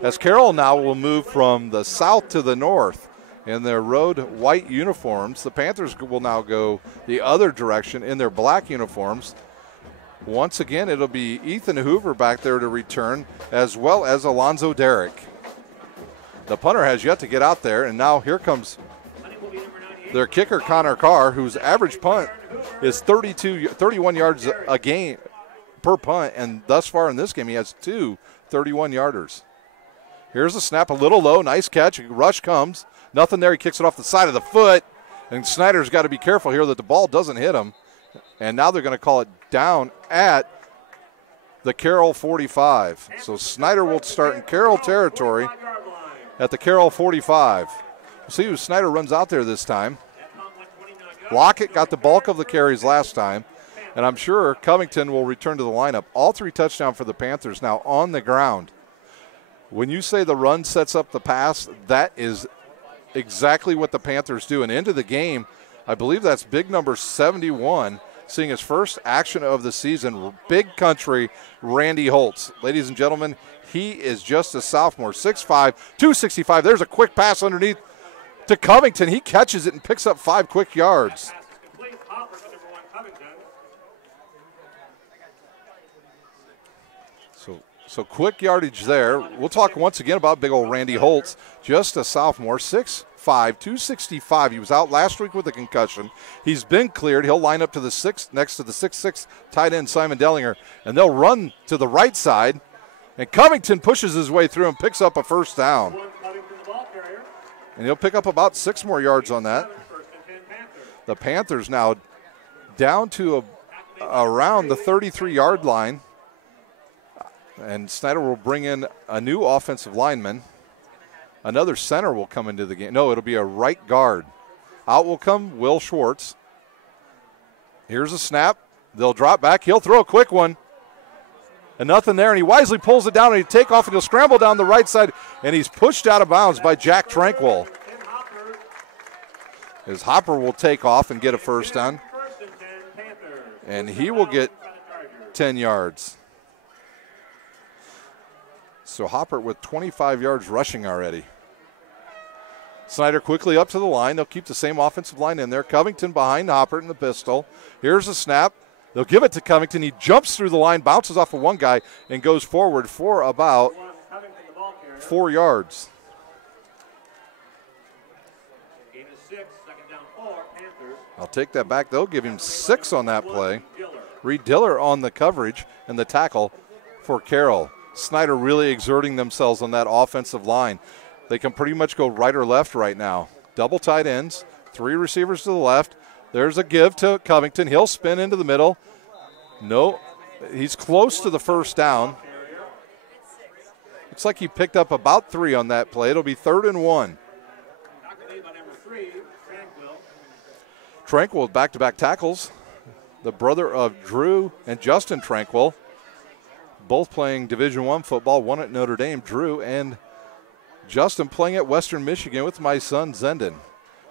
As Carroll now will move from the south to the north in their road white uniforms. The Panthers will now go the other direction in their black uniforms. Once again, it'll be Ethan Hoover back there to return, as well as Alonzo Derrick. The punter has yet to get out there, and now here comes their kicker, Connor Carr, whose average punt is 31 yards a game per punt, and thus far in this game he has 2 31-yarders. Here's the snap, a little low, nice catch. Rush comes, nothing there. He kicks it off the side of the foot, and Snyder's got to be careful here that the ball doesn't hit him. And now they're going to call it down at the Carroll 45. So Snyder will start in Carroll territory at the Carroll 45. We'll see who Snyder runs out there this time. Lockett got the bulk of the carries last time, and I'm sure Covington will return to the lineup. All 3 touchdowns for the Panthers now on the ground. When you say the run sets up the pass, that is exactly what the Panthers do. And into the game, I believe that's big number 71, seeing his first action of the season, big country Randy Holtz. Ladies and gentlemen, he is just a sophomore, 6'5", 265. There's a quick pass underneath to Covington. He catches it and picks up 5 quick yards. So quick yardage there. We'll talk once again about big old Randy Holtz, just a sophomore, 6'5", 265. He was out last week with a concussion. He's been cleared. He'll line up to the 6 next to the 6'6" tight end Simon Dellinger, and they'll run to the right side. And Covington pushes his way through and picks up a first down. And he'll pick up about 6 more yards on that. The Panthers now down to around the 33-yard line. And Snyder will bring in a new offensive lineman. Another center will come into the game. No, it'll be a right guard. Out will come Will Schwartz. Here's a snap. They'll drop back. He'll throw a quick one. And nothing there, and he wisely pulls it down, and he'll take off, and he'll scramble down the right side, and he's pushed out of bounds by Jack Tranquil. As Hopper will take off and get a first down. And he will get 10 yards. So Hopper with 25 yards rushing already. Snyder quickly up to the line. They'll keep the same offensive line in there. Covington behind Hopper in the pistol. Here's a snap. They'll give it to Covington. He jumps through the line, bounces off of one guy, and goes forward for about 4 yards. I'll take that back. They'll give him 6 on that play. Reed Diller on the coverage and the tackle for Carroll. Snyder really exerting themselves on that offensive line. They can pretty much go right or left right now. Double tight ends, 3 receivers to the left. There's a give to Covington. He'll spin into the middle. No, he's close to the first down. Looks like he picked up about 3 on that play. It'll be 3rd and 1. Tranquil with back-to-back tackles. The brother of Drew and Justin Tranquil, both playing Division I football, one at Notre Dame. Drew and Justin playing at Western Michigan with my son Zendon.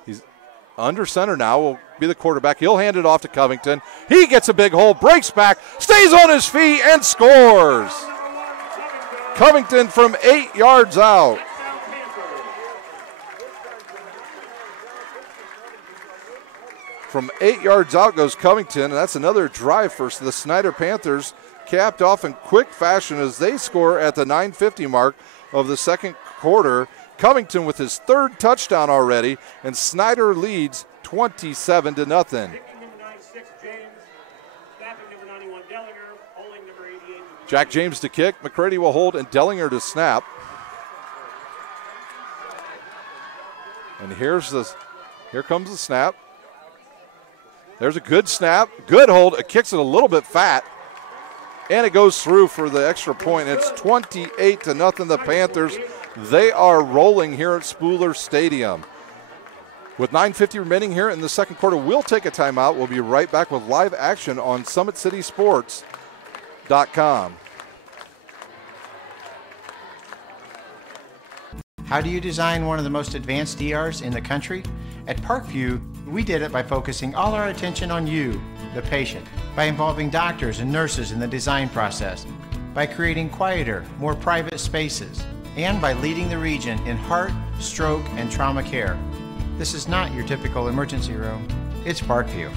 He's under center now, will be the quarterback. He'll hand it off to Covington. He gets a big hole, breaks back, stays on his feet, and scores. Covington from 8 yards out. From 8 yards out goes Covington, and that's another drive for the Snyder Panthers, capped off in quick fashion as they score at the 9:50 mark of the second quarter. Covington with his 3rd touchdown already, and Snyder leads 27-0. Jack James to kick, McCready will hold, and Dellinger to snap. And here comes the snap. There's a good snap, good hold. It kicks it a little bit fat, and it goes through for the extra point. It's 28-0. The Panthers, they are rolling here at Spooler Stadium. With 9:50 remaining here in the second quarter, we'll take a timeout. We'll be right back with live action on SummitCitySports.com. How do you design one of the most advanced ERs in the country? At Parkview, we did it by focusing all our attention on you, the patient, by involving doctors and nurses in the design process, by creating quieter, more private spaces, and by leading the region in heart, stroke, and trauma care. This is not your typical emergency room. It's Parkview.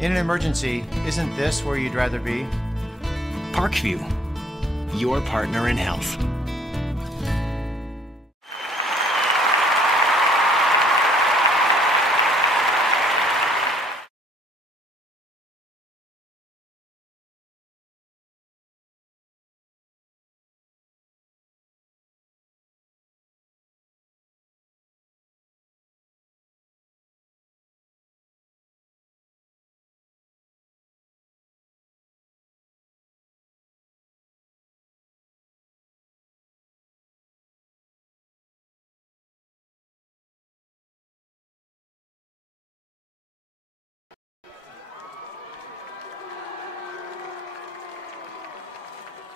In an emergency, isn't this where you'd rather be? Parkview, your partner in health.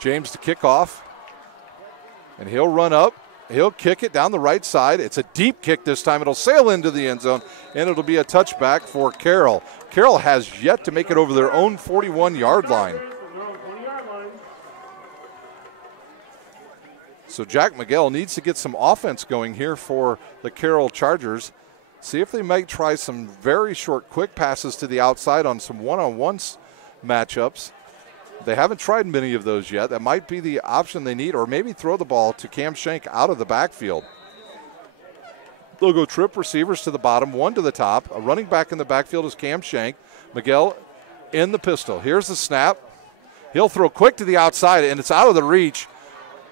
James to kick off. And he'll run up. He'll kick it down the right side. It's a deep kick this time. It'll sail into the end zone, and it'll be a touchback for Carroll. Carroll has yet to make it over their own 41-yard line. So Jack Miguel needs to get some offense going here for the Carroll Chargers. See if they might try some very short, quick passes to the outside on some one-on-one matchups. They haven't tried many of those yet. That might be the option they need, or maybe throw the ball to Cam Shank out of the backfield. They'll go trip receivers to the bottom, one to the top. A running back in the backfield is Cam Shank. Miguel in the pistol. Here's the snap. He'll throw quick to the outside, and it's out of the reach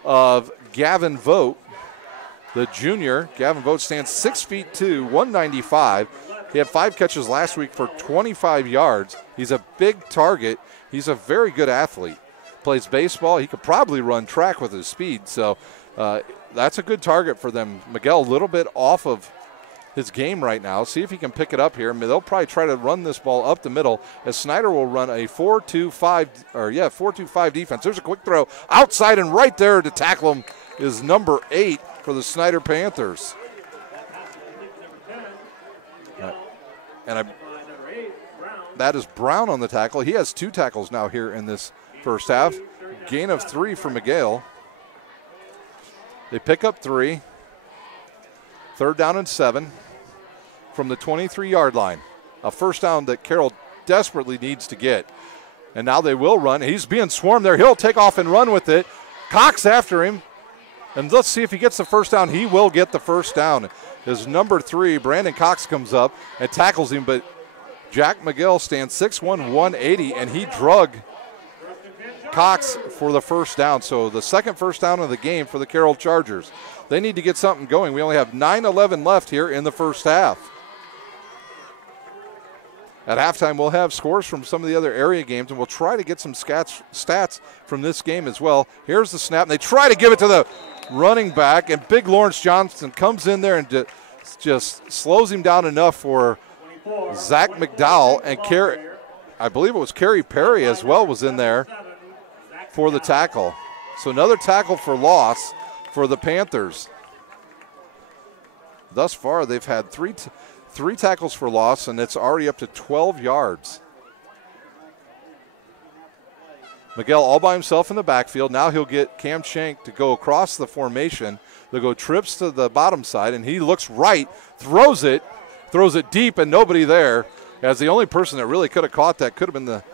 of Gavin Vogt, the junior. Gavin Vogt stands 6'2", 195. He had 5 catches last week for 25 yards. He's a big target. He's a very good athlete. Plays baseball. He could probably run track with his speed. So that's a good target for them. Miguel a little bit off of his game right now. See if he can pick it up here. They'll probably try to run this ball up the middle as Snyder will run a 4-2-5 defense. There's a quick throw outside, and right there to tackle him is number 8 for the Snyder Panthers. That is Brown on the tackle. He has 2 tackles now here in this first half. Gain of 3 for Miguel. They pick up 3. 3rd down and 7 from the 23-yard line. A first down that Carroll desperately needs to get. And now they will run. He's being swarmed there. He'll take off and run with it. Cox after him. And let's see if he gets the first down. He will get the first down. His number 3, Brandon Cox, comes up and tackles him, but Jack Miguel stands 6'1", 180, and he drug Cox for the first down. So the second first down of the game for the Carroll Chargers. They need to get something going. We only have 9:11 left here in the first half. At halftime, we'll have scores from some of the other area games, and we'll try to get some stats from this game as well. Here's the snap, and they try to give it to the running back, and big Lawrence Johnson comes in there and just slows him down enough for Zach McDowell, and I believe it was Kerry Perry as well was in there for the tackle. So another tackle for loss for the Panthers. Thus far, they've had three tackles for loss, and it's already up to 12 yards. Miguel all by himself in the backfield. Now he'll get Cam Shank to go across the formation. They'll go trips to the bottom side, and he looks right, throws it deep, and nobody there. As the only person that really could have caught that could have been the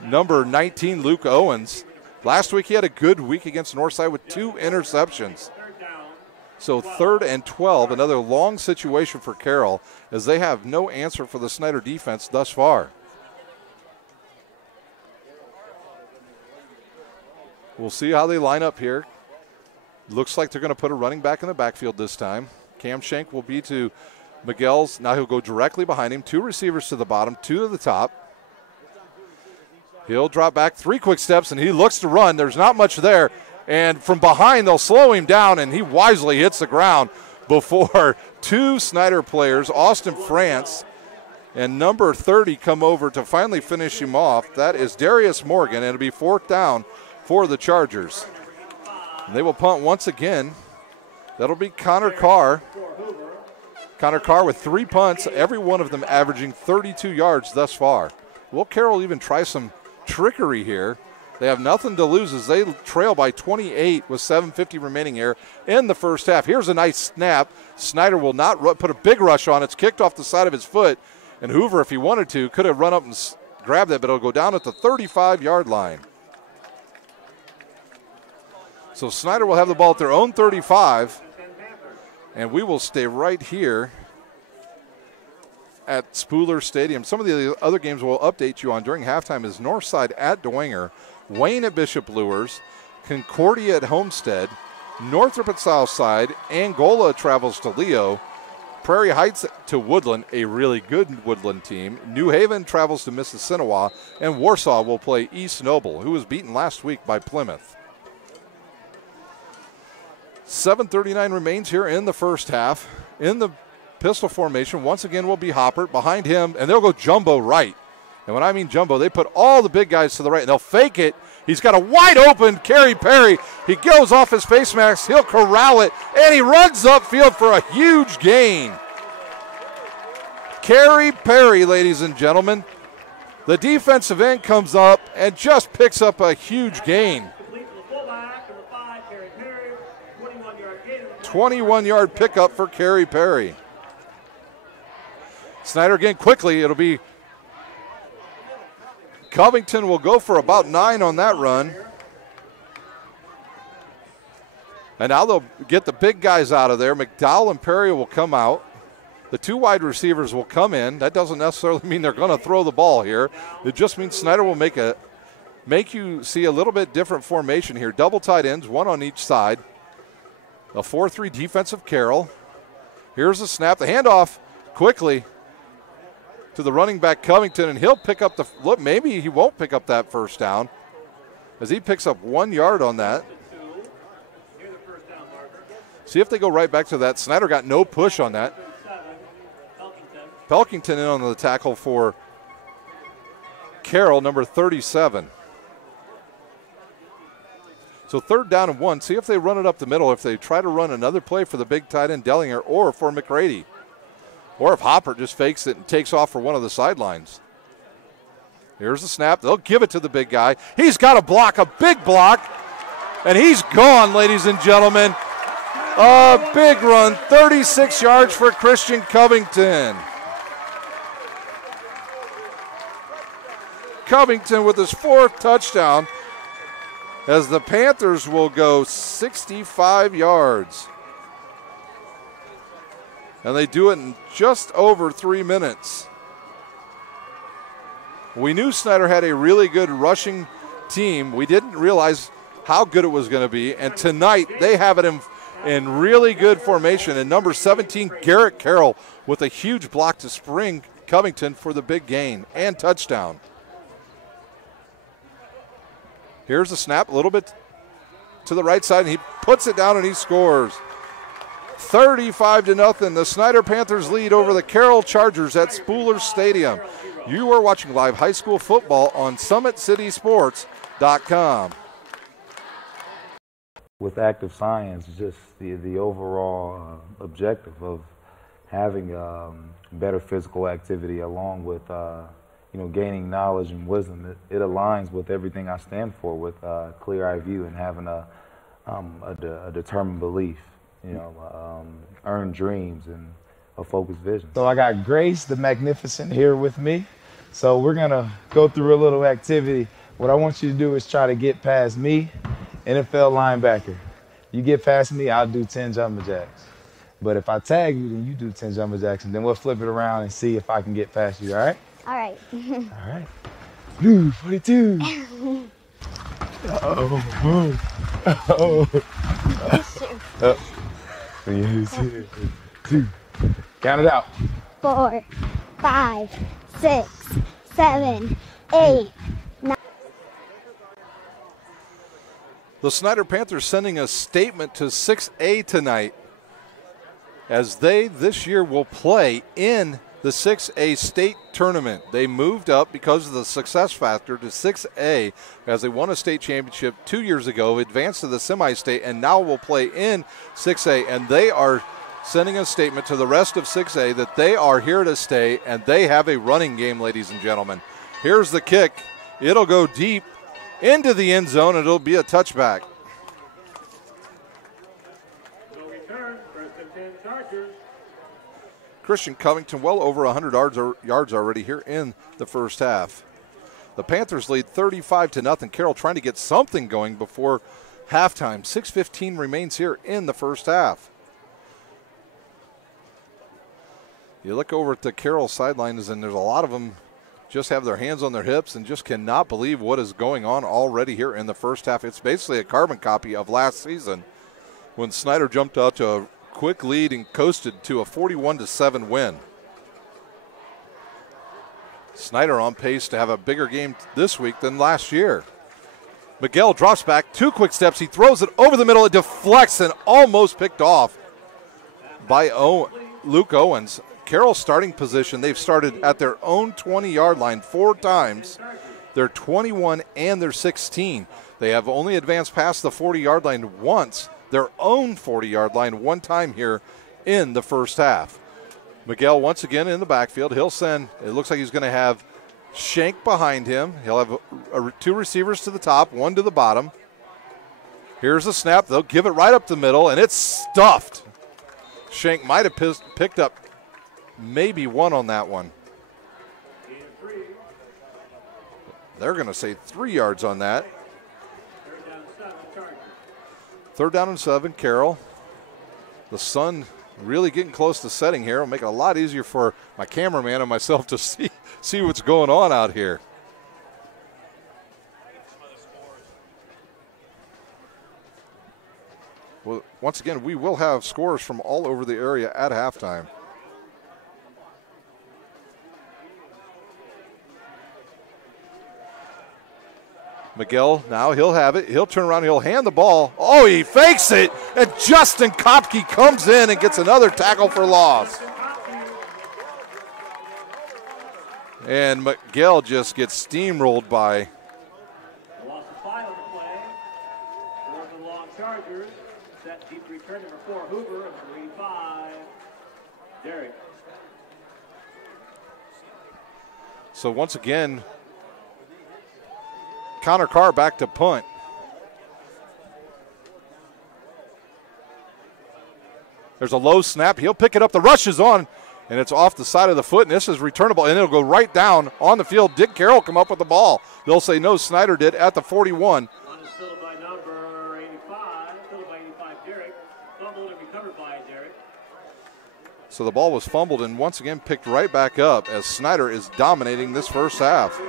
number 19, Luke Owens. Last week he had a good week against Northside with 2 interceptions. So 3rd and 12, another long situation for Carroll as they have no answer for the Snyder defense thus far. We'll see how they line up here. Looks like they're going to put a running back in the backfield this time. Cam Shank will be to Miguel's. Now he'll go directly behind him. 2 receivers to the bottom, 2 to the top. He'll drop back 3 quick steps, and he looks to run. There's not much there. And from behind, they'll slow him down, and he wisely hits the ground before 2 Snyder players, Austin France and number 30, come over to finally finish him off. That is Darius Morgan, and it'll be 4th down for the Chargers. And they will punt once again. That'll be Connor Carr. Connor Carr with 3 punts, every one of them averaging 32 yards thus far. Will Carroll even try some trickery here? They have nothing to lose as they trail by 28 with 7:50 remaining here in the first half. Here's a nice snap. Snyder will not put a big rush on. It's kicked off the side of his foot, and Hoover, if he wanted to, could have run up and grabbed that, but it'll go down at the 35-yard line. So Snyder will have the ball at their own 35, and we will stay right here at Spooler Stadium. Some of the other games we'll update you on during halftime is Northside at Dwenger, Wayne at Bishop Luers, Concordia at Homestead, Northrop at Southside, Angola travels to Leo, Prairie Heights to Woodland, a really good Woodland team, New Haven travels to Mississinawa, and Warsaw will play East Noble, who was beaten last week by Plymouth. 7:39 remains here in the first half. In the pistol formation, once again will be Hopper. Behind him, and they'll go jumbo right. And when I mean jumbo, they put all the big guys to the right, and they'll fake it, He's got a wide open Carey Perry. He goes off his face mask. He'll corral it, and he runs upfield for a huge gain. Carey Perry, ladies and gentlemen. The defensive end comes up and just picks up a huge gain. 21-yard pickup for Carey Perry. Snyder again quickly. It'll be Covington will go for about 9 on that run. And now they'll get the big guys out of there. McDowell and Perry will come out. The 2 wide receivers will come in. That doesn't necessarily mean they're going to throw the ball here. It just means Snyder will make you see a little bit different formation here. Double tight ends, 1 on each side. A 4-3 defensive Carroll. Here's the snap. The handoff quickly to the running back Covington, and he'll pick up look, maybe he won't pick up that first down as he picks up 1 yard on that. See if they go right back to that. Snyder got no push on that. Pelkington in on the tackle for Carroll, number 37. So 3rd down and 1. See if they run it up the middle, if they try to run another play for the big tight end Dellinger or for McCready. Or if Hopper just fakes it and takes off for one of the sidelines. Here's the snap. They'll give it to the big guy. He's got a block, a big block, and he's gone, ladies and gentlemen. A big run, 36 yards for Christian Covington. Covington with his 4th touchdown as the Panthers will go 65 yards. And they do it in just over 3 minutes. We knew Snyder had a really good rushing team. We didn't realize how good it was going to be. And tonight they have it in really good formation. And number 17, Garrett Carroll, with a huge block to spring Covington for the big gain and touchdown. Here's the snap, a little bit to the right side, and he puts it down and he scores. 35-0. The Snyder Panthers lead over the Carroll Chargers at Spooler Stadium. You are watching live high school football on SummitCitySports.com. With active science, just the overall objective of having better physical activity along with gaining knowledge and wisdom, it aligns with everything I stand for, with clear-eye view and having a determined belief, earned dreams and a focused vision. So I got Grace the Magnificent here with me. So we're gonna go through a little activity. What I want you to do is try to get past me, NFL linebacker. You get past me, I'll do 10 jumping jacks. But if I tag you, then you do 10 jumping jacks, and then we'll flip it around and see if I can get past you, all right? All right. All right. Blue 42. Oh. 3, 2. Count it out. 4, 5, 6, 7, 8, 9. The Snyder Panthers sending a statement to 6A tonight, as they this year will play in the 6A state tournament. They moved up because of the success factor to 6A as they won a state championship 2 years ago, advanced to the semi-state, and now will play in 6A. And they are sending a statement to the rest of 6A that they are here to stay, and they have a running game, ladies and gentlemen. Here's the kick. It'll go deep into the end zone, and it'll be a touchback. Christian Covington well over 100 yards already here in the first half. The Panthers lead 35-0. Carroll trying to get something going before halftime. 6:15 remains here in the first half. You look over at the Carroll sidelines, and there's a lot of them just have their hands on their hips and just cannot believe what is going on already here in the first half. It's basically a carbon copy of last season when Snyder jumped out to a quick lead and coasted to a 41-7 win. Snyder on pace to have a bigger game this week than last year. Miguel drops back, 2 quick steps. He throws it over the middle. It deflects and almost picked off by Luke Owens. Carroll's starting position, they've started at their own 20-yard line 4 times They're 21 and they're 16. They have only advanced past the 40-yard line once, their own 40-yard line one time here in the first half. Miguel once again in the backfield. He'll send, it looks like he's going to have Shank behind him. He'll have two receivers to the top, one to the bottom. Here's the snap. They'll give it right up the middle, and it's stuffed. Shank might have picked up maybe one on that one. They're going to say 3 yards on that. Third down and 7, Carroll. The sun really getting close to setting here. It'll make it a lot easier for my cameraman and myself to see what's going on out here. Well, once again, we will have scores from all over the area at halftime. Miguel, now he'll have it. He'll turn around. He'll hand the ball. Oh, he fakes it. And Justin Kopke comes in and gets another tackle for loss. And Miguel just gets steamrolled by. Loss of 5 on the play. 4th and long Chargers. Set deep return number 4, Hoover, and 3-5, Derek. So once again, Connor Carr back to punt. There's a low snap. He'll pick it up. The rush is on, and it's off the side of the foot, and this is returnable, and it'll go right down on the field. Did Carroll come up with the ball? They'll say no, Snyder did at the 41. Filled by number 85, filled by 85, Derek. Fumbled and recovered by Derek. So the ball was fumbled and once again picked right back up as Snyder is dominating this first half.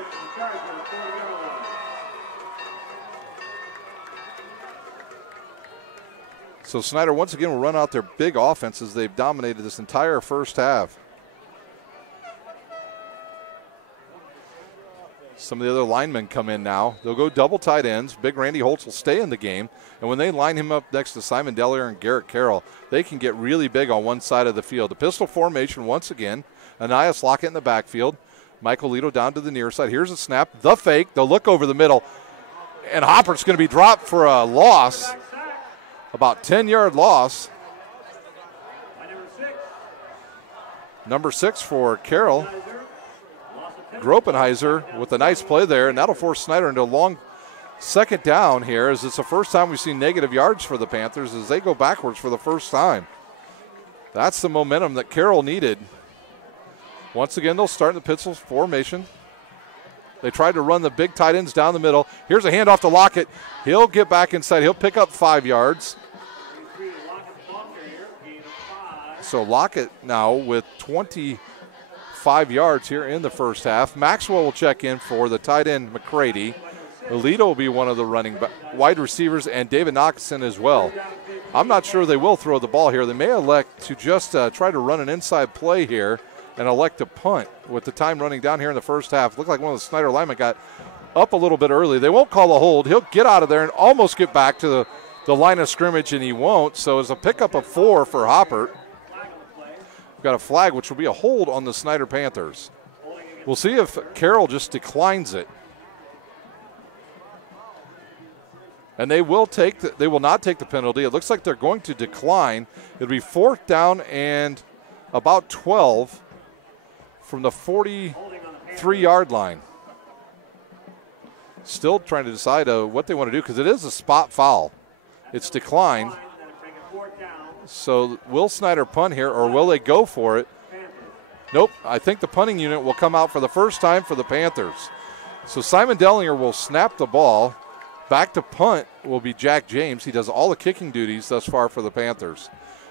So Snyder once again will run out their big offenses. They've dominated this entire first half. Some of the other linemen come in now. They'll go double tight ends. Big Randy Holtz will stay in the game. And when they line him up next to Simon Dellier and Garrett Carroll, they can get really big on one side of the field. The pistol formation once again. Anias Lockett in the backfield. Michael Lito down to the near side. Here's a snap. The fake. They'll look over the middle. And Hopper's going to be dropped for a loss. About 10-yard loss. Number 6 for Carroll. Gropenheiser with a nice play there, and that'll force Snyder into a long second down here, as it's the first time we've seen negative yards for the Panthers as they go backwards for the first time. That's the momentum that Carroll needed. Once again, they'll start in the pistol formation. They tried to run the big tight ends down the middle. Here's a handoff to Lockett. He'll get back inside. He'll pick up 5 yards. So Lockett now with 25 yards here in the first half. Maxwell will check in for the tight end McCready. Alito will be one of the running wide receivers, and David Knoxon as well. I'm not sure they will throw the ball here. They may elect to just try to run an inside play here and elect to punt with the time running down here in the first half. Looked like one of the Snyder linemen got up a little bit early. They won't call a hold. He'll get out of there and almost get back to the line of scrimmage, and he won't. So it's a pickup of 4 for Hopper. Got a flag, which will be a hold on the Snyder Panthers. We'll see if Carroll just declines it. And they will not take the penalty. It looks like they're going to decline. It'll be 4th down and about 12 from the 43-yard line. Still trying to decide what they want to do, because it is a spot foul. It's declined. So will Snyder punt here, or will they go for it? Nope. I think the punting unit will come out for the first time for the Panthers. So Simon Dellinger will snap the ball. Back to punt will be Jack James. He does all the kicking duties thus far for the Panthers.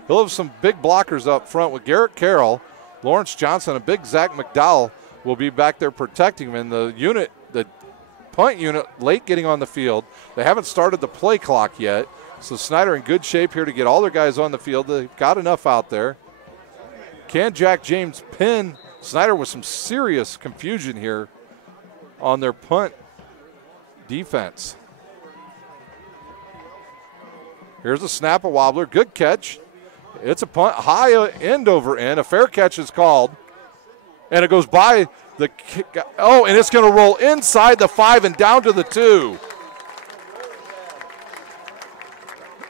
He'll have some big blockers up front with Garrett Carroll, Lawrence Johnson, and big Zach McDowell will be back there protecting him. And the punt unit late getting on the field. They haven't started the play clock yet. So Snyder in good shape here to get all their guys on the field. They've got enough out there. Can Jack James pin Snyder with some serious confusion here on their punt defense? Here's a snap, a wobbler. Good catch. It's a punt, high end over end. A fair catch is called. And it goes by The kick, and it's going to roll inside the 5 and down to the 2.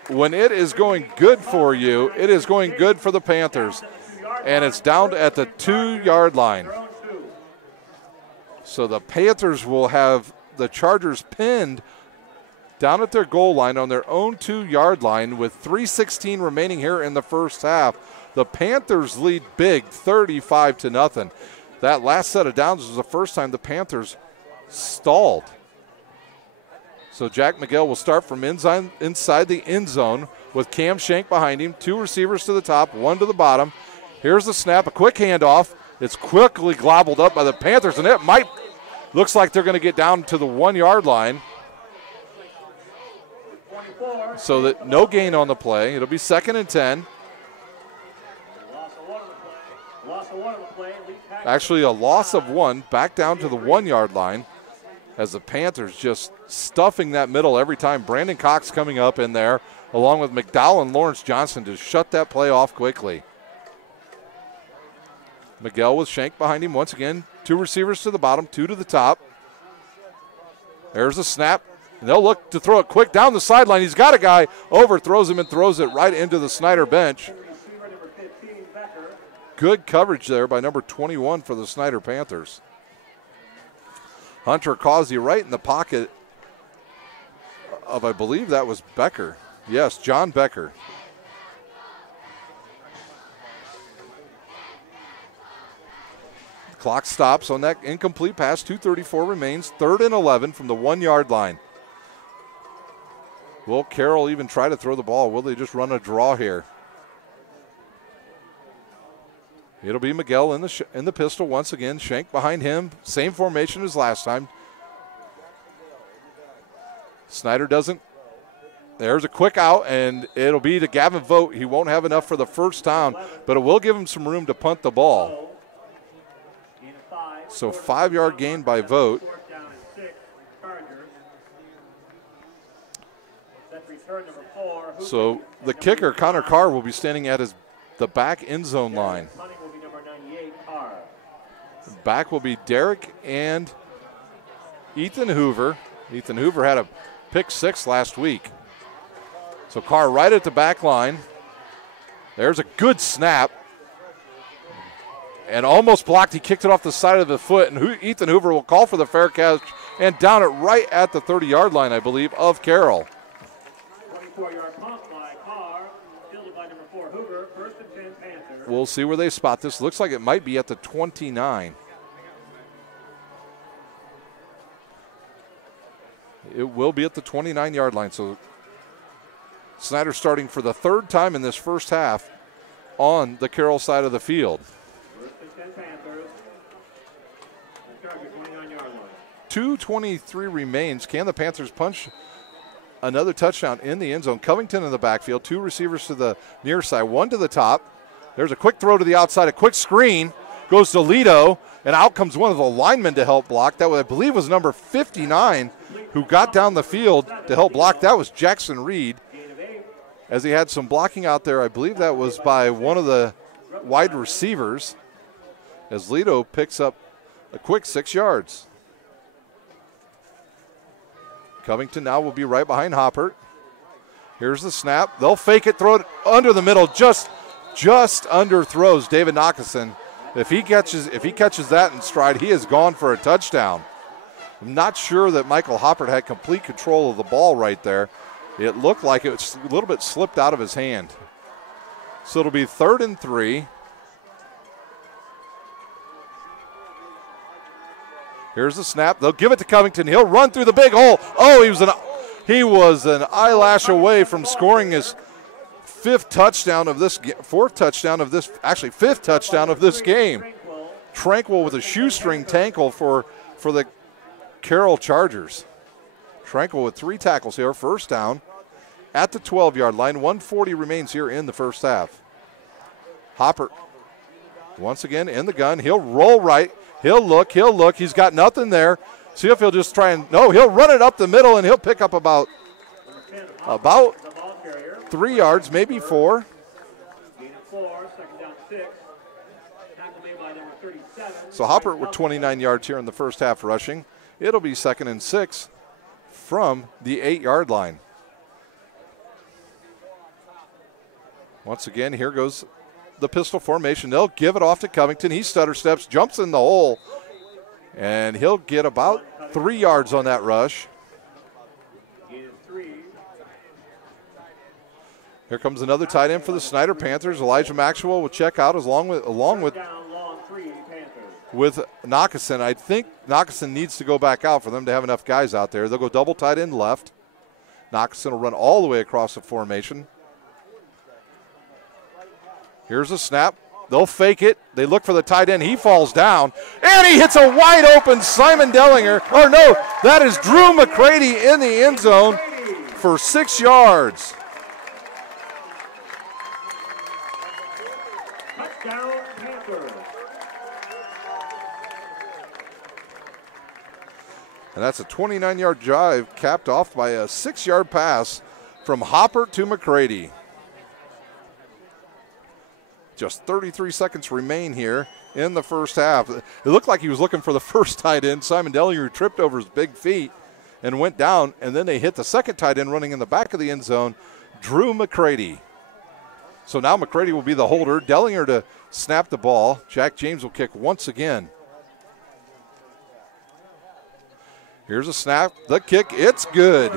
When it is going good for you, it is going good for the Panthers. And it's down at the 2-yard line. So the Panthers will have the Chargers pinned down at their goal line on their own 2-yard line with 3:16 remaining here in the first half. The Panthers lead big, 35-0. That last set of downs was the first time the Panthers stalled. So Jack Miguel will start from inside the end zone with Cam Shank behind him. 2 receivers to the top, 1 to the bottom. Here's the snap, a quick handoff. It's quickly gobbled up by the Panthers, and looks like they're going to get down to the 1-yard line. So that no gain on the play. It'll be 2nd and 10. Actually, a loss of 1, back down to the 1-yard line as the Panthers just stuffing that middle every time. Brandon Cox coming up in there along with McDowell and Lawrence Johnson to shut that play off quickly. Miguel with Shank behind him once again. 2 receivers to the bottom, 2 to the top. There's a snap. And they'll look to throw it quick down the sideline. He's got a guy, overthrows him and throws it right into the Snyder bench. Good coverage there by number 21 for the Snyder Panthers. Hunter Causey right in the pocket of, I believe that was Becker. Yes, John Becker. Clock stops on that incomplete pass. 2:34 remains. 3rd and 11 from the 1-yard line. Will Carroll even try to throw the ball? Will they just run a draw here? It'll be Miguel in the pistol once again. Shank behind him. Same formation as last time. Snyder doesn't. There's a quick out, and it'll be to Gavin Vogt. He won't have enough for the first down, but it will give him some room to punt the ball. So 5-yard gain by Vogt. So the kicker, Connor Carr, will be standing at the back end zone line. Back will be Derek and Ethan Hoover. Ethan Hoover had a pick 6 last week. So Carr right at the back line. There's a good snap. And almost blocked. He kicked it off the side of the foot. And Ethan Hoover will call for the fair catch and down it right at the 30-yard line, I believe, of Carroll. 24-yard punt by Carr, fielded by number 4 Hoover. 1st and 10 Panthers. We'll see where they spot this. Looks like it might be at the 29. It will be at the 29-yard line. So Snyder starting for the 3rd time in this first half on the Carroll side of the field. 1st and 10 Panthers. 29-yard line. 2:23 remains. Can the Panthers punch another touchdown in the end zone? Covington in the backfield. 2 receivers to the near side. 1 to the top. There's a quick throw to the outside. A quick screen. Goes to Lito. And out comes one of the linemen to help block. That, I believe, was number 59 who got down the field to help block. That was Jackson Reed. As he had some blocking out there, I believe that was by one of the wide receivers. As Lito picks up a quick 6 yards. Covington now will be right behind Hoppert. Here's the snap. They'll fake it, throw it under the middle, just underthrows David Knockason. If he catches that in stride, he is gone for a touchdown. I'm not sure that Michael Hoppert had complete control of the ball right there. It looked like it was a little bit slipped out of his hand. So it'll be 3rd and 3. Here's the snap. They'll give it to Covington. He'll run through the big hole. Oh, he was an eyelash away from scoring his 5th touchdown of this game. Tranquil with a shoestring tackle for the Carroll Chargers. Tranquil with 3 tackles here. First down at the 12-yard line. 1:40 remains here in the first half. Hoppert once again in the gun. He'll roll right. He'll look. He's got nothing there. See if he'll just try and, no, he'll run it up the middle and he'll pick up about 3 yards, maybe 4. Gain of 4, 2nd down 6. Tackle made by number 37. So Hopper with 29 yards here in the first half rushing. It'll be 2nd and 6 from the 8-yard line. Once again, here goes the pistol formation. They'll give it off to Covington. He stutter steps, jumps in the hole, and he'll get about 3 yards on that rush. Here comes another tight end for the Snyder Panthers. Elijah Maxwell will check out along with Knockison. I think Knockison needs to go back out for them to have enough guys out there. They'll go double tight end left. Knockison will run all the way across the formation. Here's a snap. They'll fake it. They look for the tight end. He falls down, and he hits a wide open Simon Dellinger. Or no, that is Drew McCready in the end zone for 6 yards. Touchdown, Panthers. And that's a 29-yard drive capped off by a 6-yard pass from Hopper to McCready. Just 33 seconds remain here in the first half. It looked like he was looking for the first tight end. Simon Dellinger tripped over his big feet and went down, and then they hit the second tight end running in the back of the end zone, Drew McCready. So now McCready will be the holder. Dellinger to snap the ball. Jack James will kick once again. Here's a snap. The kick, it's good.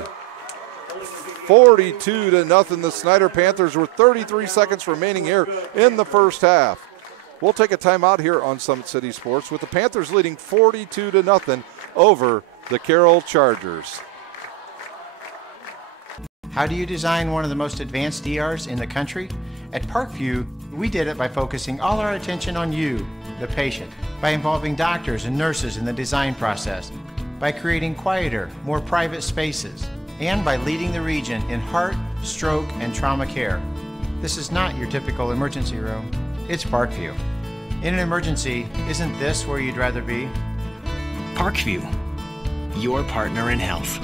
42-0. The Snyder Panthers with 33 seconds remaining here in the first half. We'll take a timeout here on Summit City Sports with the Panthers leading 42-0 over the Carroll Chargers. How do you design one of the most advanced ERs in the country? At Parkview, we did it by focusing all our attention on you, the patient, by involving doctors and nurses in the design process, by creating quieter, more private spaces, and by leading the region in heart, stroke, and trauma care. This is not your typical emergency room. It's Parkview. In an emergency, isn't this where you'd rather be? Parkview, your partner in health.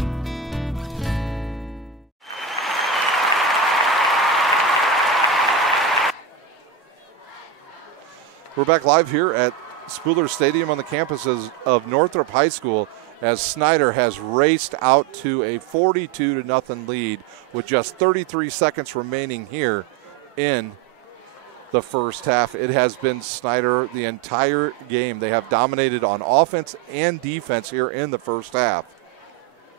We're back live here at Spooler Stadium on the campuses of Northrop High School as Snyder has raced out to a 42-0 lead with just 33 seconds remaining here in the first half. It has been Snyder the entire game. They have dominated on offense and defense here in the first half.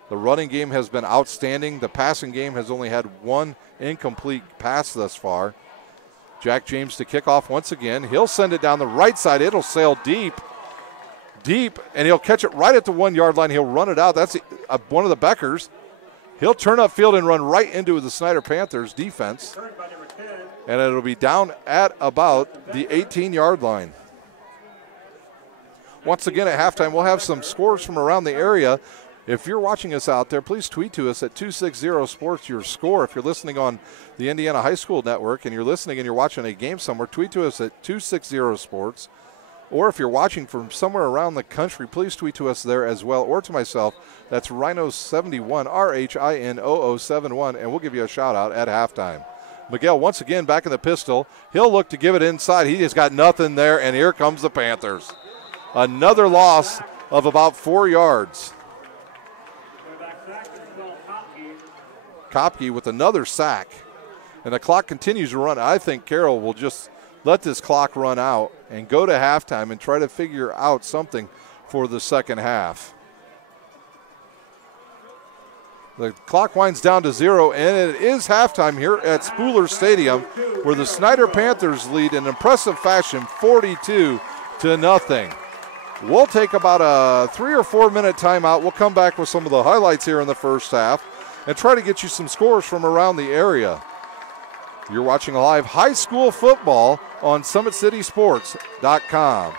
The running game has been outstanding. The passing game has only had one incomplete pass thus far. Jack James to kick off once again. He'll send it down the right side. It'll sail deep, and he'll catch it right at the 1 yard line. He'll run it out. That's one of the Beckers. He'll turn upfield and run right into the Snyder Panthers defense. And it'll be down at about the 18-yard line. Once again at halftime, we'll have some scores from around the area. If you're watching us out there, please tweet to us at 260sports your score. If you're listening on the Indiana High School Network and you're listening and you're watching a game somewhere, tweet to us at 260sports. Or if you're watching from somewhere around the country, please tweet to us there as well, or to myself. That's Rhino71, RHINOO71, and we'll give you a shout-out at halftime. Miguel once again back in the pistol. He'll look to give it inside. He has got nothing there, and here comes the Panthers. Another loss of about 4 yards. Kopke with another sack. And the clock continues to run. I think Carroll will just let this clock run out and go to halftime and try to figure out something for the second half. The clock winds down to 0, and it is halftime here at Spooler Stadium, where the Snyder Panthers lead in impressive fashion 42-0. We'll take about a 3 or 4 minute timeout. We'll come back with some of the highlights here in the first half and try to get you some scores from around the area. You're watching live high school football on SummitCitySports.com.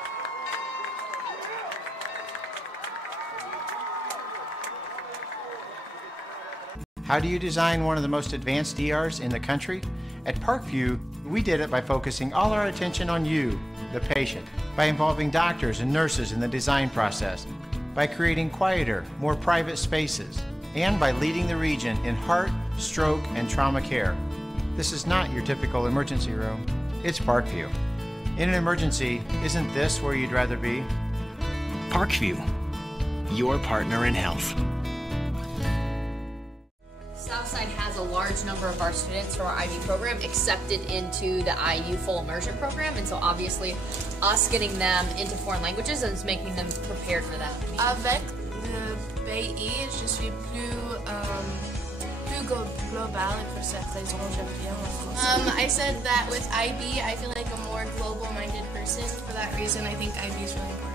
How do you design one of the most advanced ERs in the country? At Parkview, we did it by focusing all our attention on you, the patient, by involving doctors and nurses in the design process, by creating quieter, more private spaces, and by leading the region in heart, stroke, and trauma care. This is not your typical emergency room. It's Parkview. In an emergency, isn't this where you'd rather be? Parkview, your partner in health. Southside has a large number of our students from our IB program accepted into the IU full immersion program, and so obviously us getting them into foreign languages is making them prepared for that. Avec le pays, je suis plus global et pour cette raison j'aime bien le français. I said that with IB, I feel like a more global-minded person. For that reason, I think IB is really important.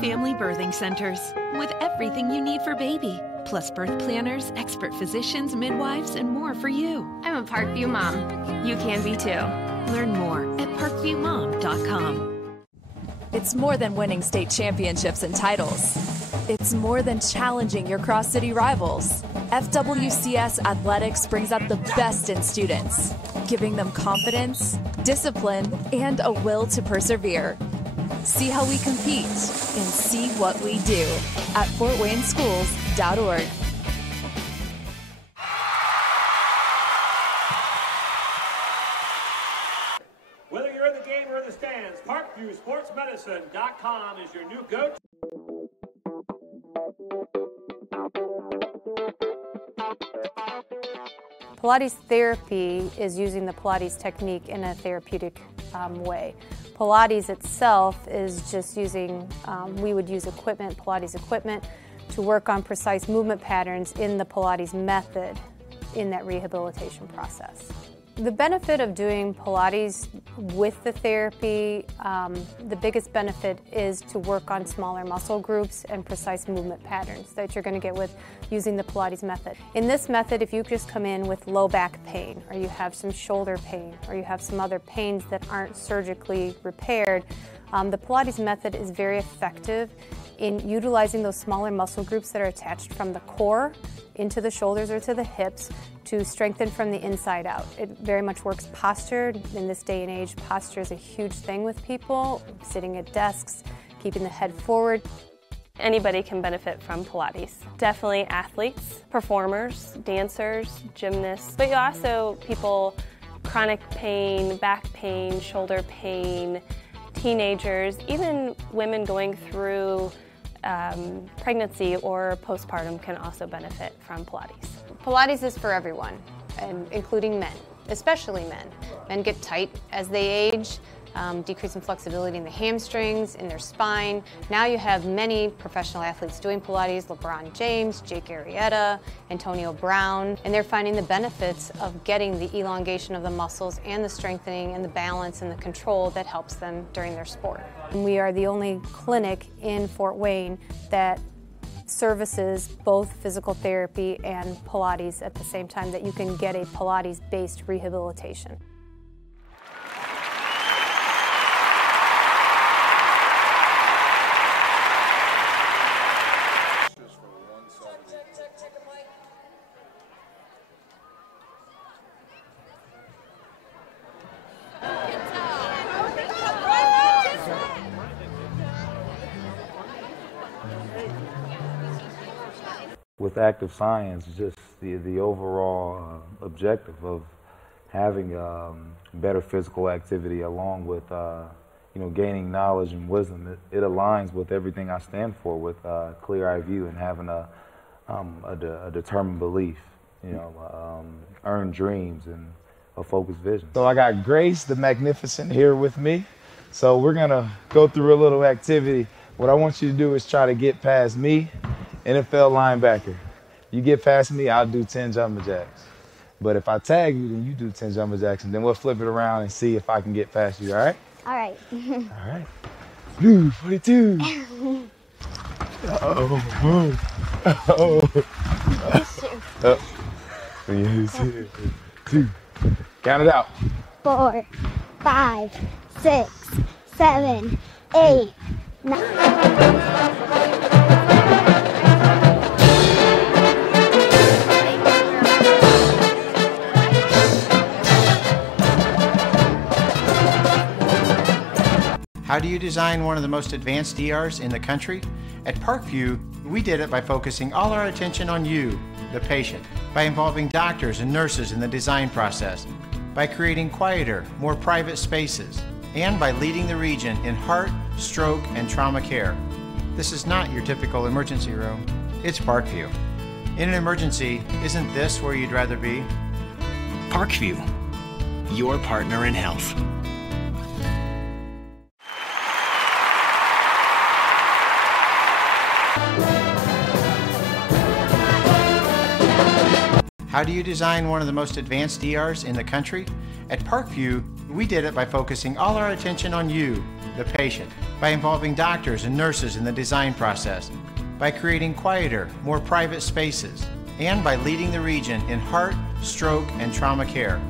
Family Birthing Centers, with everything you need for baby, plus birth planners, expert physicians, midwives, and more for you. I'm a Parkview mom. You can be too. Learn more at parkviewmom.com. It's more than winning state championships and titles. It's more than challenging your cross-city rivals. FWCS Athletics brings out the best in students, giving them confidence, discipline, and a will to persevere. See how we compete and see what we do at fortwayneschools.org. Whether you're in the game or in the stands, ParkviewSportsMedicine.com is your new go-to. Pilates therapy is using the Pilates technique in a therapeutic way. Pilates itself is just using, we would use equipment, Pilates equipment, to work on precise movement patterns in the Pilates method in that rehabilitation process. The benefit of doing Pilates with the therapy, the biggest benefit is to work on smaller muscle groups and precise movement patterns that you're going to get with using the Pilates method. In this method, if you just come in with low back pain, or you have some shoulder pain, or you have some other pains that aren't surgically repaired, the Pilates method is very effective in utilizing those smaller muscle groups that are attached from the core into the shoulders or to the hips to strengthen from the inside out. It very much works posture. In this day and age, posture is a huge thing with people, sitting at desks, keeping the head forward. Anybody can benefit from Pilates. Definitely athletes, performers, dancers, gymnasts, but also people, chronic pain, back pain, shoulder pain, teenagers, even women going through pregnancy or postpartum can also benefit from Pilates. Pilates is for everyone, and including men, especially men. Men get tight as they age, decreasing flexibility in the hamstrings, in their spine. Now you have many professional athletes doing Pilates, LeBron James, Jake Arrieta, Antonio Brown, and they're finding the benefits of getting the elongation of the muscles and the strengthening and the balance and the control that helps them during their sport. And we are the only clinic in Fort Wayne that services both physical therapy and Pilates at the same time, that you can get a Pilates-based rehabilitation. With active science, just the overall objective of having better physical activity along with gaining knowledge and wisdom, it aligns with everything I stand for, with clear-eye view and having a determined belief, earned dreams and a focused vision. So I got Grace the Magnificent here with me. So we're gonna go through a little activity. What I want you to do is try to get past me, NFL linebacker. You get past me, I'll do 10 jumping jacks. But if I tag you, then you do 10 jumping jacks, and then we'll flip it around and see if I can get past you, all right? All right. All right. Blue 42. Uh-oh. Uh-oh. Uh-oh. 2. Count it out. 4, 5, 6, 7, 8, 9. How do you design one of the most advanced ERs in the country? At Parkview, we did it by focusing all our attention on you, the patient, by involving doctors and nurses in the design process, by creating quieter, more private spaces, and by leading the region in heart, stroke, and trauma care. This is not your typical emergency room. It's Parkview. In an emergency, isn't this where you'd rather be? Parkview, your partner in health. How do you design one of the most advanced ERs in the country? At Parkview, we did it by focusing all our attention on you, the patient, by involving doctors and nurses in the design process, by creating quieter, more private spaces, and by leading the region in heart, stroke, and trauma care.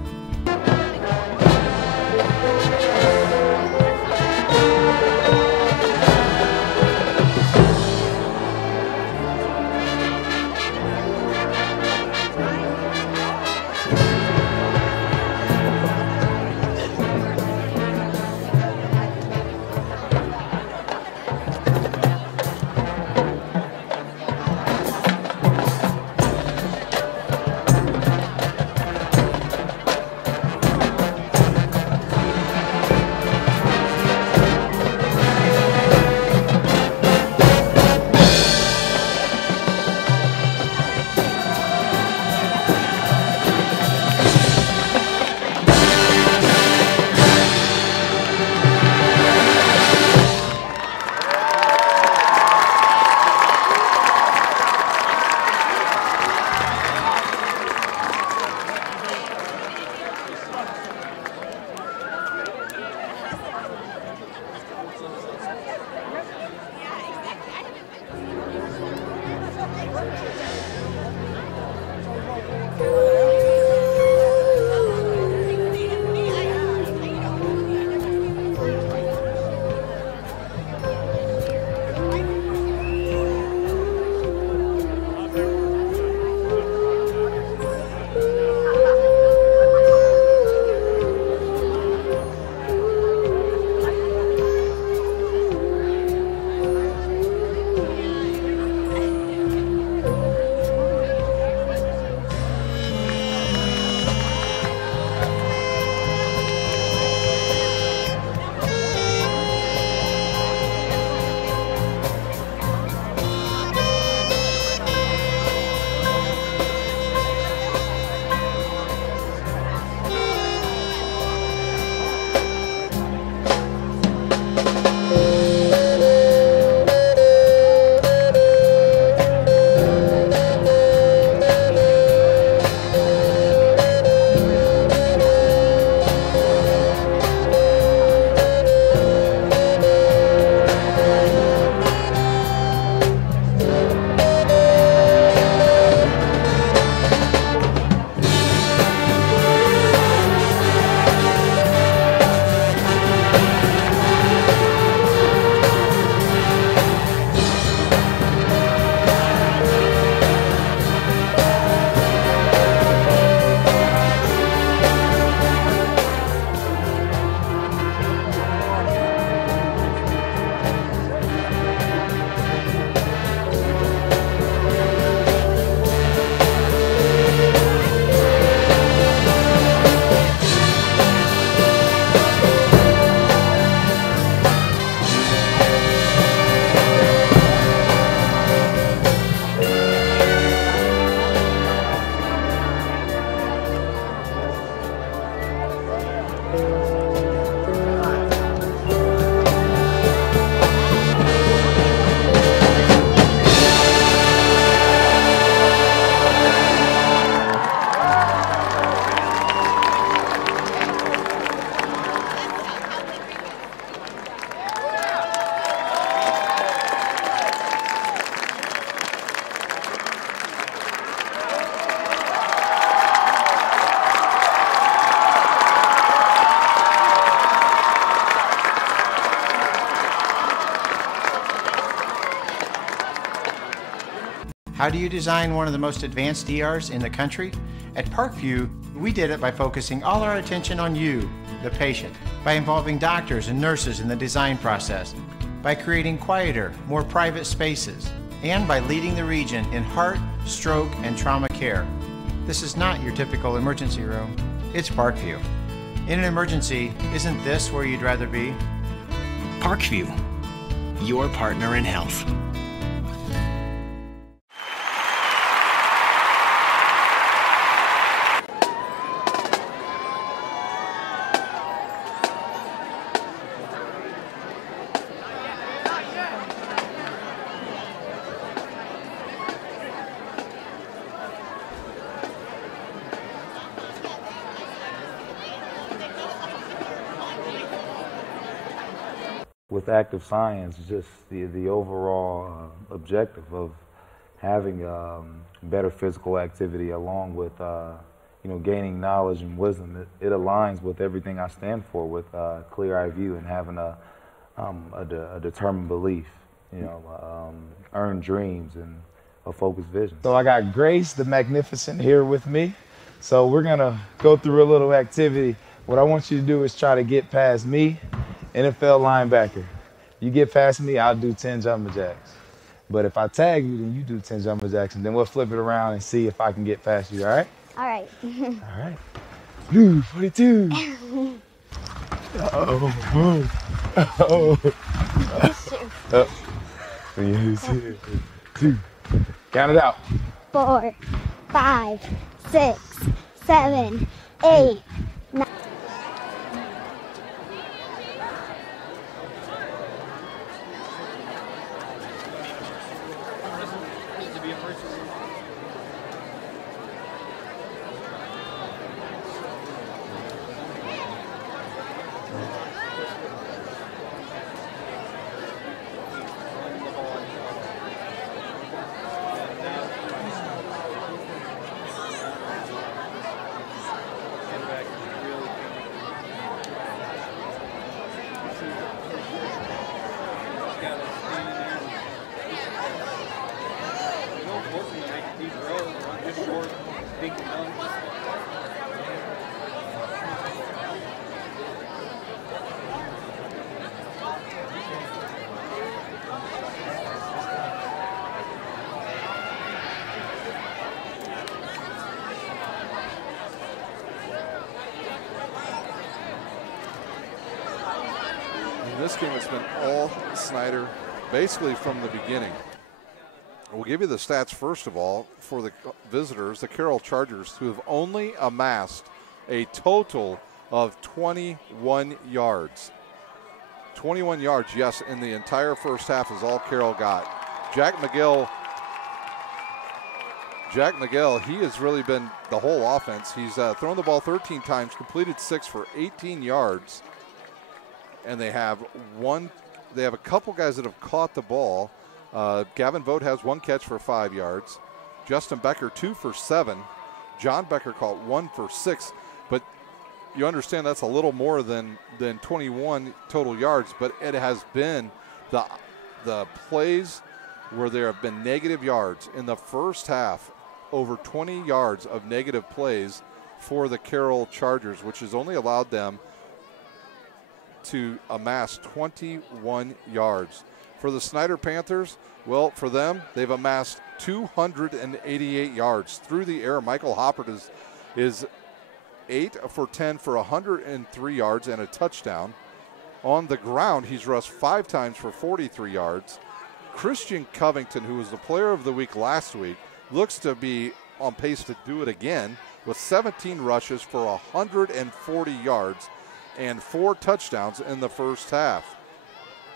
How do you design one of the most advanced ERs in the country? At Parkview, we did it by focusing all our attention on you, the patient, by involving doctors and nurses in the design process, by creating quieter, more private spaces, and by leading the region in heart, stroke, and trauma care. This is not your typical emergency room. It's Parkview. In an emergency, isn't this where you'd rather be? Parkview, your partner in health. With active science, just the overall objective of having better physical activity along with gaining knowledge and wisdom, it aligns with everything I stand for, with clear-eye view and having a determined belief, earned dreams and a focused vision. So I got Grace the Magnificent here with me. So we're gonna go through a little activity. What I want you to do is try to get past me, NFL linebacker. You get past me, I'll do 10 jumping jacks. But if I tag you, then you do 10 jumping jacks, and then we'll flip it around and see if I can get past you, all right? All right. All right. Blue 42. Uh-oh. Uh-oh. Uh-oh. 2. Count it out. 4, 5, 6, 7, 8, 9. This game has been all Snyder basically from the beginning. We'll give you the stats first of all for the visitors, the Carroll Chargers, who have only amassed a total of 21 yards. 21 yards, yes, in the entire first half is all Carroll got. Jack McGill, he has really been the whole offense. He's thrown the ball 13 times, completed 6 for 18 yards. And they have a couple guys that have caught the ball. Gavin Vogt has 1 catch for 5 yards. Justin Becker 2 for 7. John Becker caught 1 for 6. But you understand that's a little more than 21 total yards. But it has been the plays where there have been negative yards in the first half, over 20 yards of negative plays for the Carroll Chargers, which has only allowed them to amass 21 yards. For the Snyder Panthers, well, for them, they've amassed 288 yards through the air. Michael Hoppert is 8 for 10 for 103 yards and a touchdown. On the ground, he's rushed 5 times for 43 yards. Christian Covington, who was the player of the week last week, looks to be on pace to do it again with 17 rushes for 140 yards and 4 touchdowns in the first half.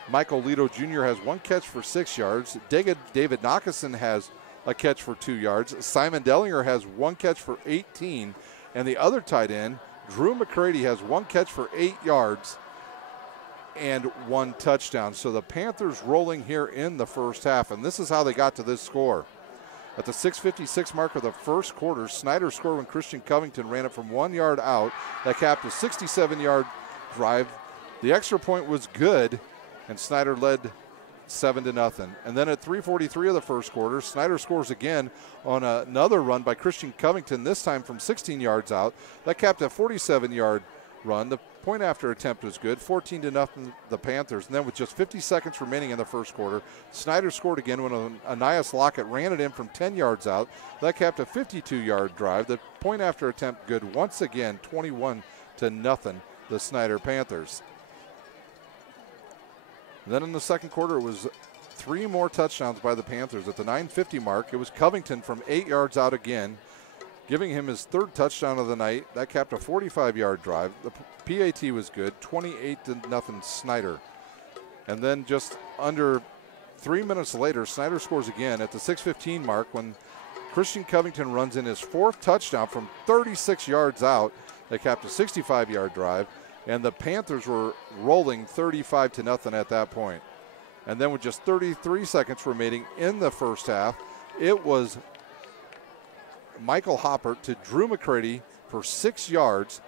Michael Lito Jr. has 1 catch for 6 yards. David Knockason has a catch for 2 yards. Simon Dellinger has 1 catch for 18. And the other tight end, Drew McCready, has 1 catch for 8 yards and 1 touchdown. So the Panthers rolling here in the first half. And this is how they got to this score. At the 6:56 mark of the first quarter, Snyder scored when Christian Covington ran it from 1 yard out. That capped a 67-yard drive. The extra point was good, and Snyder led 7-0. And then at 3:43 of the first quarter, Snyder scores again on another run by Christian Covington, this time from 16 yards out. That capped a 47-yard run. The point after attempt was good, 14-0 the Panthers. And then with just 50 seconds remaining in the first quarter, Snyder scored again when Anias Lockett ran it in from 10 yards out. That capped a 52-yard drive. The point after attempt good once again, 21-0, the Snyder Panthers. Then in the second quarter, it was 3 more touchdowns by the Panthers. At the 9:50 mark, it was Covington from 8 yards out again, giving him his 3rd touchdown of the night. That capped a 45-yard drive. The PAT was good, 28-0 Snyder. And then just under 3 minutes later, Snyder scores again at the 6:15 mark when Christian Covington runs in his 4th touchdown from 36 yards out. That capped a 65-yard drive. And the Panthers were rolling 35-0 at that point. And then with just 33 seconds remaining in the first half, it was Michael Hoppert to Drew McCready for 6 yards.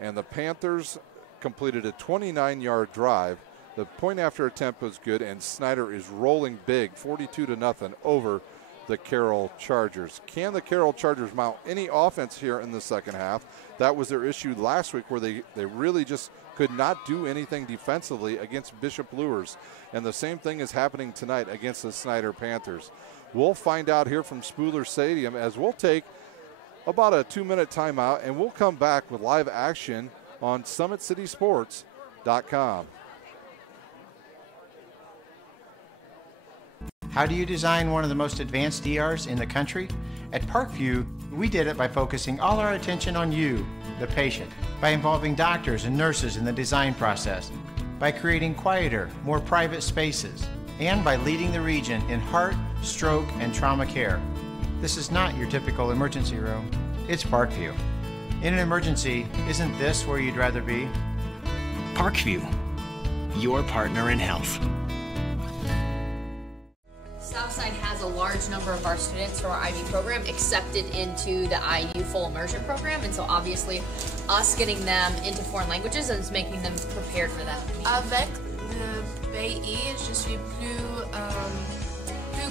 And the Panthers completed a 29-yard drive. The point after attempt was good, and Snyder is rolling big, 42-0 over the Carroll Chargers. Can the Carroll Chargers mount any offense here in the second half? That was their issue last week, where they really just could not do anything defensively against Bishop Luers. And the same thing is happening tonight against the Snyder Panthers. We'll find out here from Spooler Stadium, as we'll take about a 2-minute timeout, and we'll come back with live action on SummitCitySports.com. How do you design one of the most advanced ERs in the country? At Parkview, we did it by focusing all our attention on you, the patient, by involving doctors and nurses in the design process, by creating quieter, more private spaces, and by leading the region in heart, stroke, and trauma care. This is not your typical emergency room. It's Parkview. In an emergency, isn't this where you'd rather be? Parkview, your partner in health. Southside has a large number of our students from our IB program accepted into the IU full immersion program, and so obviously us getting them into foreign languages is making them prepared for that. Avec le pays, je suis plus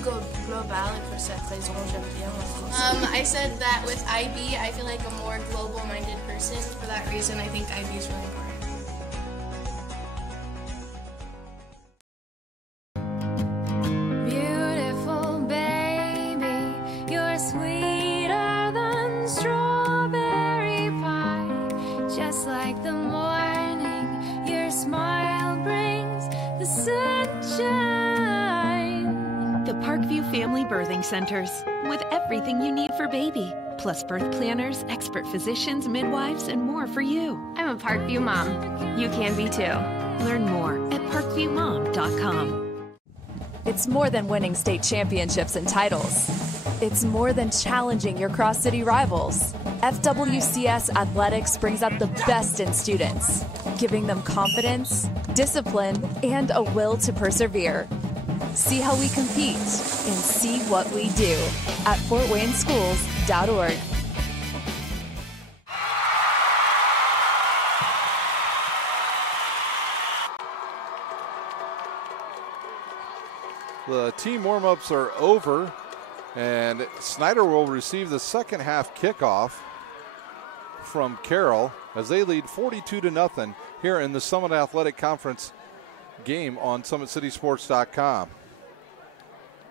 global, et pour cette raison, j'aime bien le français. I said that with IB, I feel like a more global-minded person. For that reason, I think IB is really important. Family Birthing Centers, with everything you need for baby, plus birth planners, expert physicians, midwives, and more for you. I'm a Parkview mom. You can be too. Learn more at parkviewmom.com. It's more than winning state championships and titles. It's more than challenging your cross-city rivals. FWCS Athletics brings out the best in students, giving them confidence, discipline, and a will to persevere. See how we compete and see what we do at fortwayneschools.org. The team warm-ups are over, and Snyder will receive the second half kickoff from Carroll as they lead 42-0 here in the Summit Athletic Conference game on SummitCitySports.com.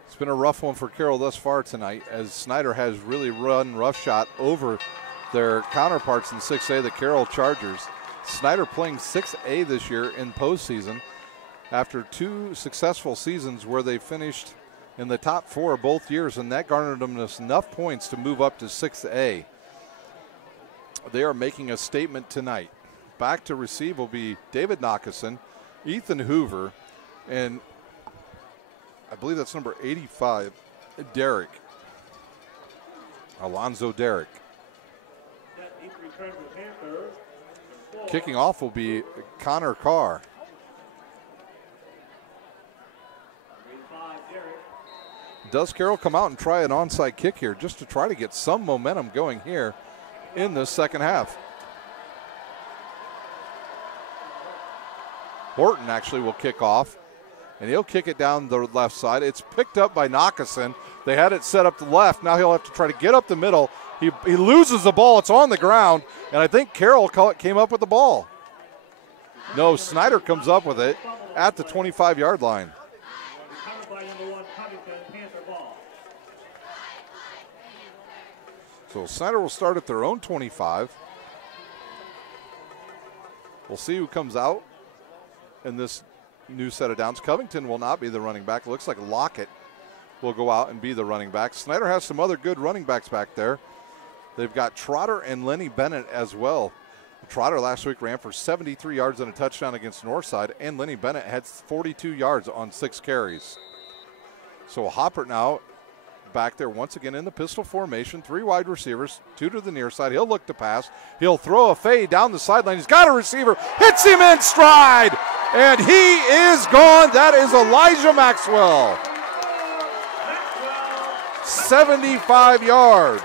It's been a rough one for Carroll thus far tonight, as Snyder has really run roughshod over their counterparts in 6A, the Carroll Chargers. Snyder playing 6A this year in postseason after 2 successful seasons where they finished in the top 4 both years, and that garnered them enough points to move up to 6A. They are making a statement tonight. Back to receive will be David Knockison, Ethan Hoover, and I believe that's number 85, Derek. Alonzo Derek. Kicking off will be Connor Carr. Does Carroll come out and try an onside kick here just to try to get some momentum going here in the second half? Horton actually will kick off, and he'll kick it down the left side. It's picked up by Knockison. They had it set up the left. Now he'll have to try to get up the middle. He loses the ball. It's on the ground, and I think Carroll came up with the ball. No, Snyder comes up with it at the 25-yard line. So Snyder will start at their own 25. We'll see who comes out in this new set of downs. Covington will not be the running back. It looks like Lockett will go out and be the running back. Snyder has some other good running backs back there. They've got Trotter and Lenny Bennett as well. Trotter last week ran for 73 yards and a touchdown against Northside, and Lenny Bennett had 42 yards on 6 carries. So Hopper now back there once again in the pistol formation. 3 wide receivers, 2 to the near side. He'll look to pass. He'll throw a fade down the sideline. He's got a receiver. Hits him in stride. And he is gone. That is Elijah Maxwell. 75 yards.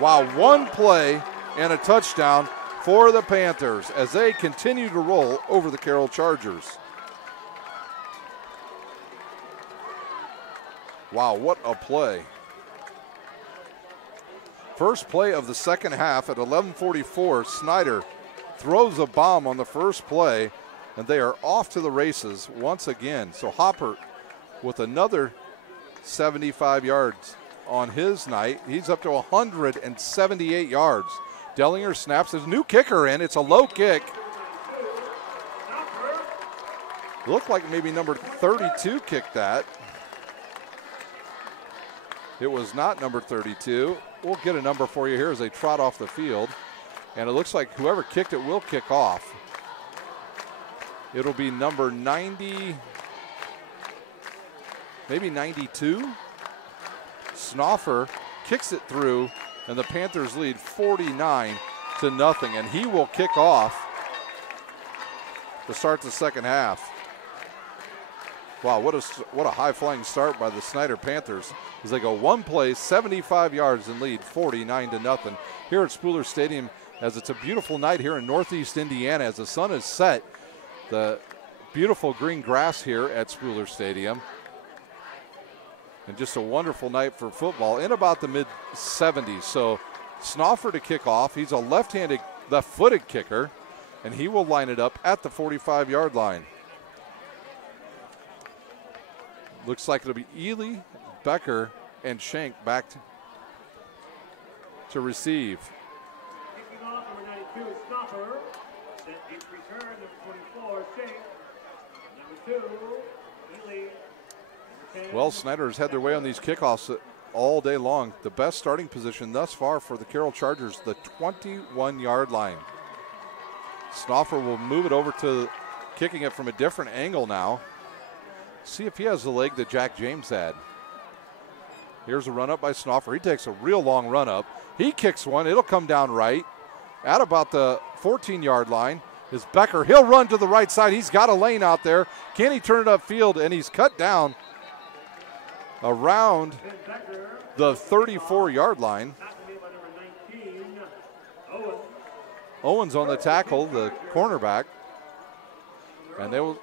Wow, 1 play and a touchdown for the Panthers as they continue to roll over the Carroll Chargers. Wow, what a play. First play of the second half at 11:44. Snyder throws a bomb on the first play, and they are off to the races once again. So Hopper with another 75 yards on his night. He's up to 178 yards. Dellinger snaps his new kicker in. It's a low kick. Looked like maybe number 32 kicked that. It was not number 32. We'll get a number for you here as they trot off the field. And it looks like whoever kicked it will kick off. It'll be number 90, maybe 92. Snoffer kicks it through, and the Panthers lead 49-0, and he will kick off to start the second half. Wow, what a high-flying start by the Snyder Panthers as they go 1 play, 75 yards, and lead 49-0 here at Spooler Stadium, as it's a beautiful night here in Northeast Indiana as the sun is set. The beautiful green grass here at Spooler Stadium. And just a wonderful night for football in about the mid-70s. So Snoffer to kick off. He's a left-footed kicker, and he will line it up at the 45-yard line. Looks like it'll be Ely, Becker, and Schenk back to receive. Kicking off, number 92 is Snoffer. Then deep return, number 24, Schenk. Number 2, Ely. Well, Snyder's had their way on these kickoffs all day long. The best starting position thus far for the Carroll Chargers, the 21-yard line. Snoffer will move it over to kicking it from a different angle now. See if he has the leg that Jack James had. Here's a run up by Snoffer. He takes a real long run up. He kicks one. It'll come down right at about the 14-yard line. Is Becker. He'll run to the right side. He's got a lane out there. Can he turn it upfield? And he's cut down around the 34-yard line. Owens on the tackle, the cornerback. And they'll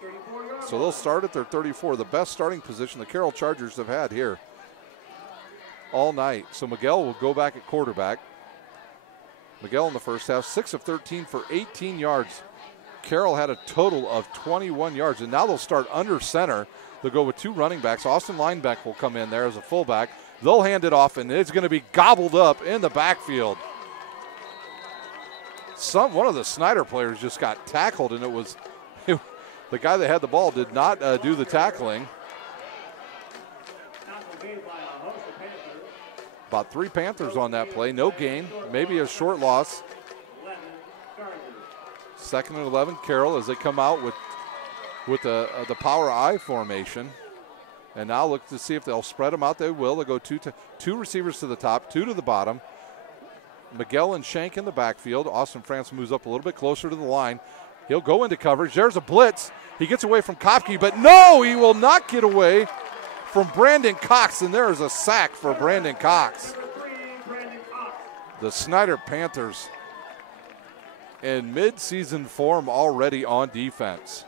start at their 34, the best starting position the Carroll Chargers have had here all night. So Miguel will go back at quarterback. Miguel in the first half, 6 of 13 for 18 yards. Carroll had a total of 21 yards, and now they'll start under center. They'll go with 2 running backs. Austin Lineback will come in there as a fullback. They'll hand it off, and it's going to be gobbled up in the backfield. One of the Snyder players just got tackled, and it was the guy that had the ball did not do the tackling. About 3 Panthers on that play. No gain. Maybe a short loss. 2nd and 11, Carroll, as they come out with the power I formation. And now look to see if they'll spread them out. They will. They'll go two receivers to the top, 2 to the bottom. Miguel and Schenk in the backfield. Austin France moves up a little bit closer to the line. He'll go into coverage. There's a blitz. He gets away from Kopke, but no, he will not get away from Brandon Cox, and there is a sack for Brandon Cox. The Snyder Panthers in mid-season form already on defense.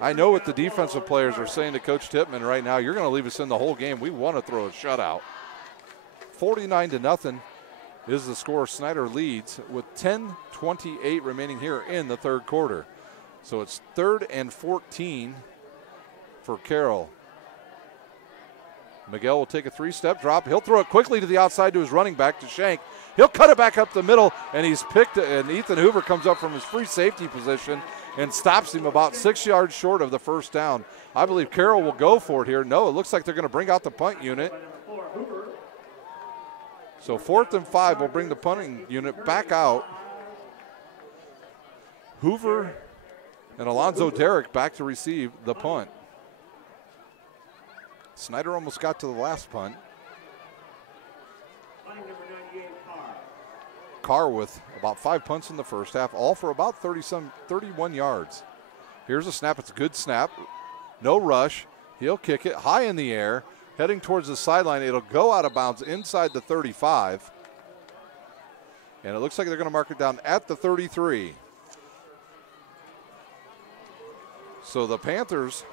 I know what the defensive players are saying to Coach Tippmann right now. You're going to leave us in the whole game. We want to throw a shutout. 49-0 is the score. Snyder leads with 10:28 remaining here in the third quarter. So it's 3rd and 14 for Carroll. Miguel will take a 3-step drop. He'll throw it quickly to the outside to his running back, to Shank. He'll cut it back up the middle, and he's picked it. And Ethan Hoover comes up from his free safety position and stops him about 6 yards short of the first down. I believe Carroll will go for it here. No, it looks like they're going to bring out the punt unit. So 4th and 5 will bring the punting unit back out. Hoover and Alonzo Derrick back to receive the punt. Snyder almost got to the last punt. Carr with about 5 punts in the first half, all for about 31 yards. Here's a snap. It's a good snap. No rush. He'll kick it high in the air, heading towards the sideline. It'll go out of bounds inside the 35. And it looks like they're going to mark it down at the 33. So the Panthers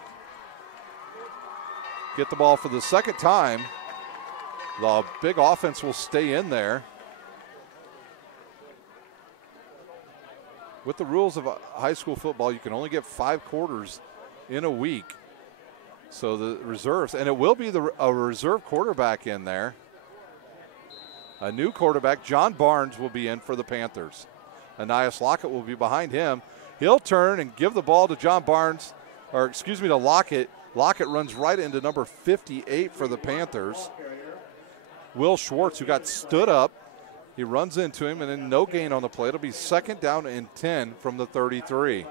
get the ball for the second time. The big offense will stay in there. With the rules of high school football, you can only get 5 quarters in a week. So the reserves, and it will be a reserve quarterback in there. A new quarterback, John Barnes, will be in for the Panthers. Anias Lockett will be behind him. He'll turn and give the ball to John Barnes, or excuse me, to Lockett. Lockett runs right into number 58 for the Panthers. Will Schwartz, who got stood up, he runs into him, and then no gain on the play. It'll be 2nd down and 10 from the 33.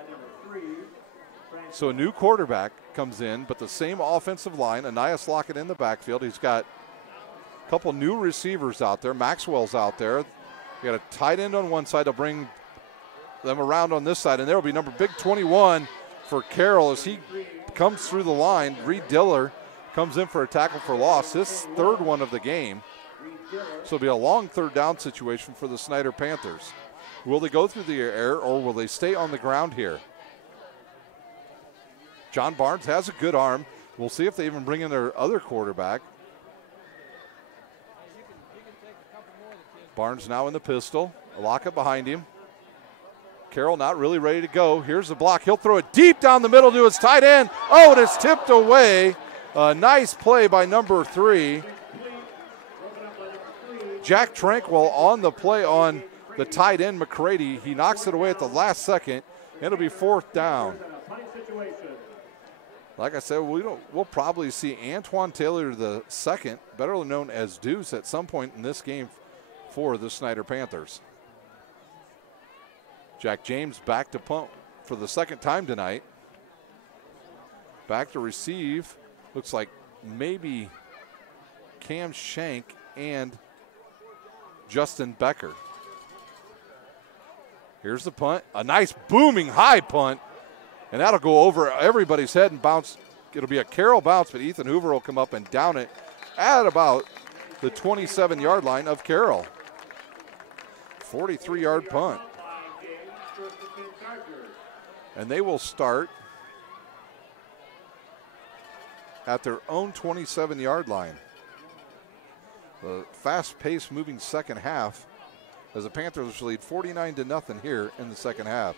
So a new quarterback comes in, but the same offensive line. Anias Lockett in the backfield. He's got a couple new receivers out there. Maxwell's out there. You got a tight end on one side. They'll bring them around on this side, and there will be number big 21 for Carroll as he comes through the line. Reed Diller comes in for a tackle for loss, his 3rd one of the game. So it'll be a long 3rd down situation for the Snyder Panthers. Will they go through the air, or will they stay on the ground here? John Barnes has a good arm. We'll see if they even bring in their other quarterback. Barnes now in the pistol. Lockett behind him. Carroll not really ready to go. Here's the block. He'll throw it deep down the middle to his tight end. Oh, and it's tipped away. A nice play by number 3. Jack Tranquil on the play on the tight end, McCready. He knocks it away at the last second. It'll be 4th down. Like I said, we'll probably see Antoine Taylor II, better known as Deuce, at some point in this game for the Snyder Panthers. Jack James back to punt for the 2nd time tonight. Back to receive. Looks like maybe Cam Shank and Justin Becker. Here's the punt. A nice booming high punt. And that'll go over everybody's head and bounce. It'll be a Carroll bounce, but Ethan Hoover will come up and down it at about the 27-yard line of Carroll. 43-yard punt. And they will start at their own 27-yard line. The fast-paced moving second half as the Panthers lead 49-0 here in the second half.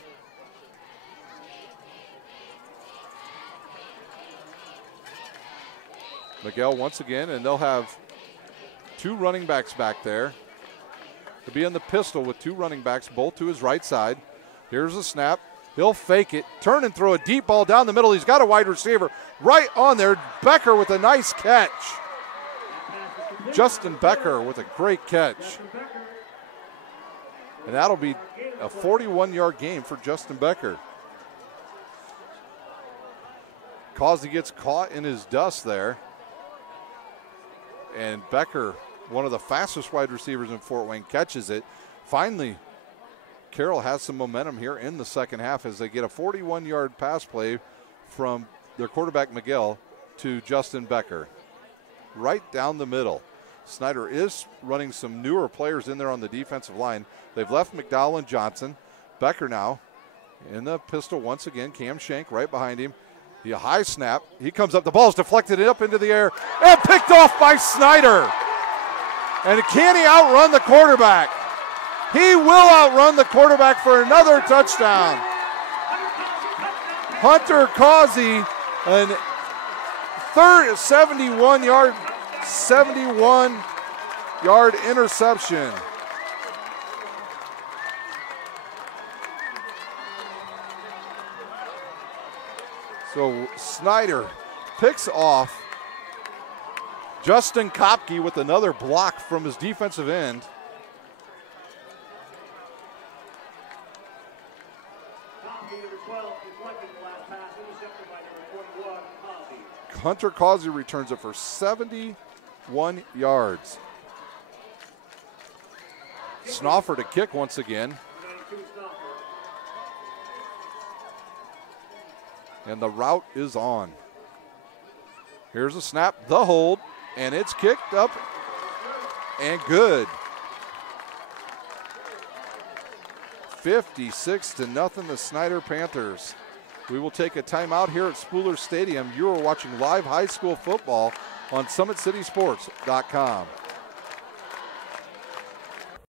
Miguel once again, and they'll have 2 running backs back there. They'll be in the pistol with 2 running backs, both to his right side. Here's the snap. He'll fake it, turn and throw a deep ball down the middle. He's got a wide receiver right on there. Becker with a nice catch. Justin Becker with a great catch. And that'll be a 41-yard game for Justin Becker. Causey gets caught in his dust there. And Becker, one of the fastest wide receivers in Fort Wayne, catches it. Finally, Carroll has some momentum here in the second half as they get a 41-yard pass play from their quarterback Miguel to Justin Becker. Right down the middle. Snyder is running some newer players in there on the defensive line. They've left McDowell and Johnson. Becker now in the pistol once again. Cam Shank right behind him. A high snap. He comes up. The ball's deflected up into the air and picked off by Snyder. And can he outrun the quarterback? He will outrun the quarterback for another touchdown. Hunter Causey, an 71-yard interception. So Snyder picks off Justin Kopke with another block from his defensive end. Hunter Causey returns it for 71 yards. Snoffer to kick once again. And the route is on. Here's a snap, the hold, and it's kicked up and good. 56-0, the Snyder Panthers. We will take a timeout here at Spooler Stadium. You are watching live high school football on SummitCitySports.com.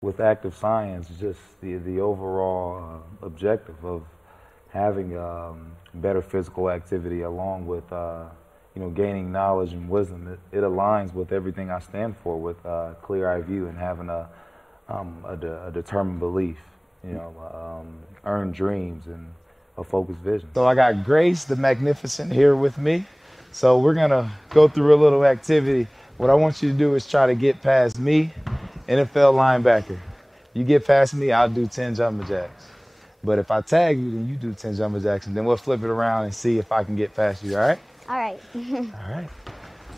With active science, just the overall objective of having better physical activity along with gaining knowledge and wisdom, it aligns with everything I stand for, with clear-eye view and having a determined belief, earned dreams and a focused vision. So I got Grace the Magnificent here with me. So we're gonna go through a little activity. What I want you to do is try to get past me, NFL linebacker. You get past me, I'll do 10 jumping jacks. But if I tag you, then you do 10 jumping jacks, and then we'll flip it around and see if I can get past you, all right? All right. All right.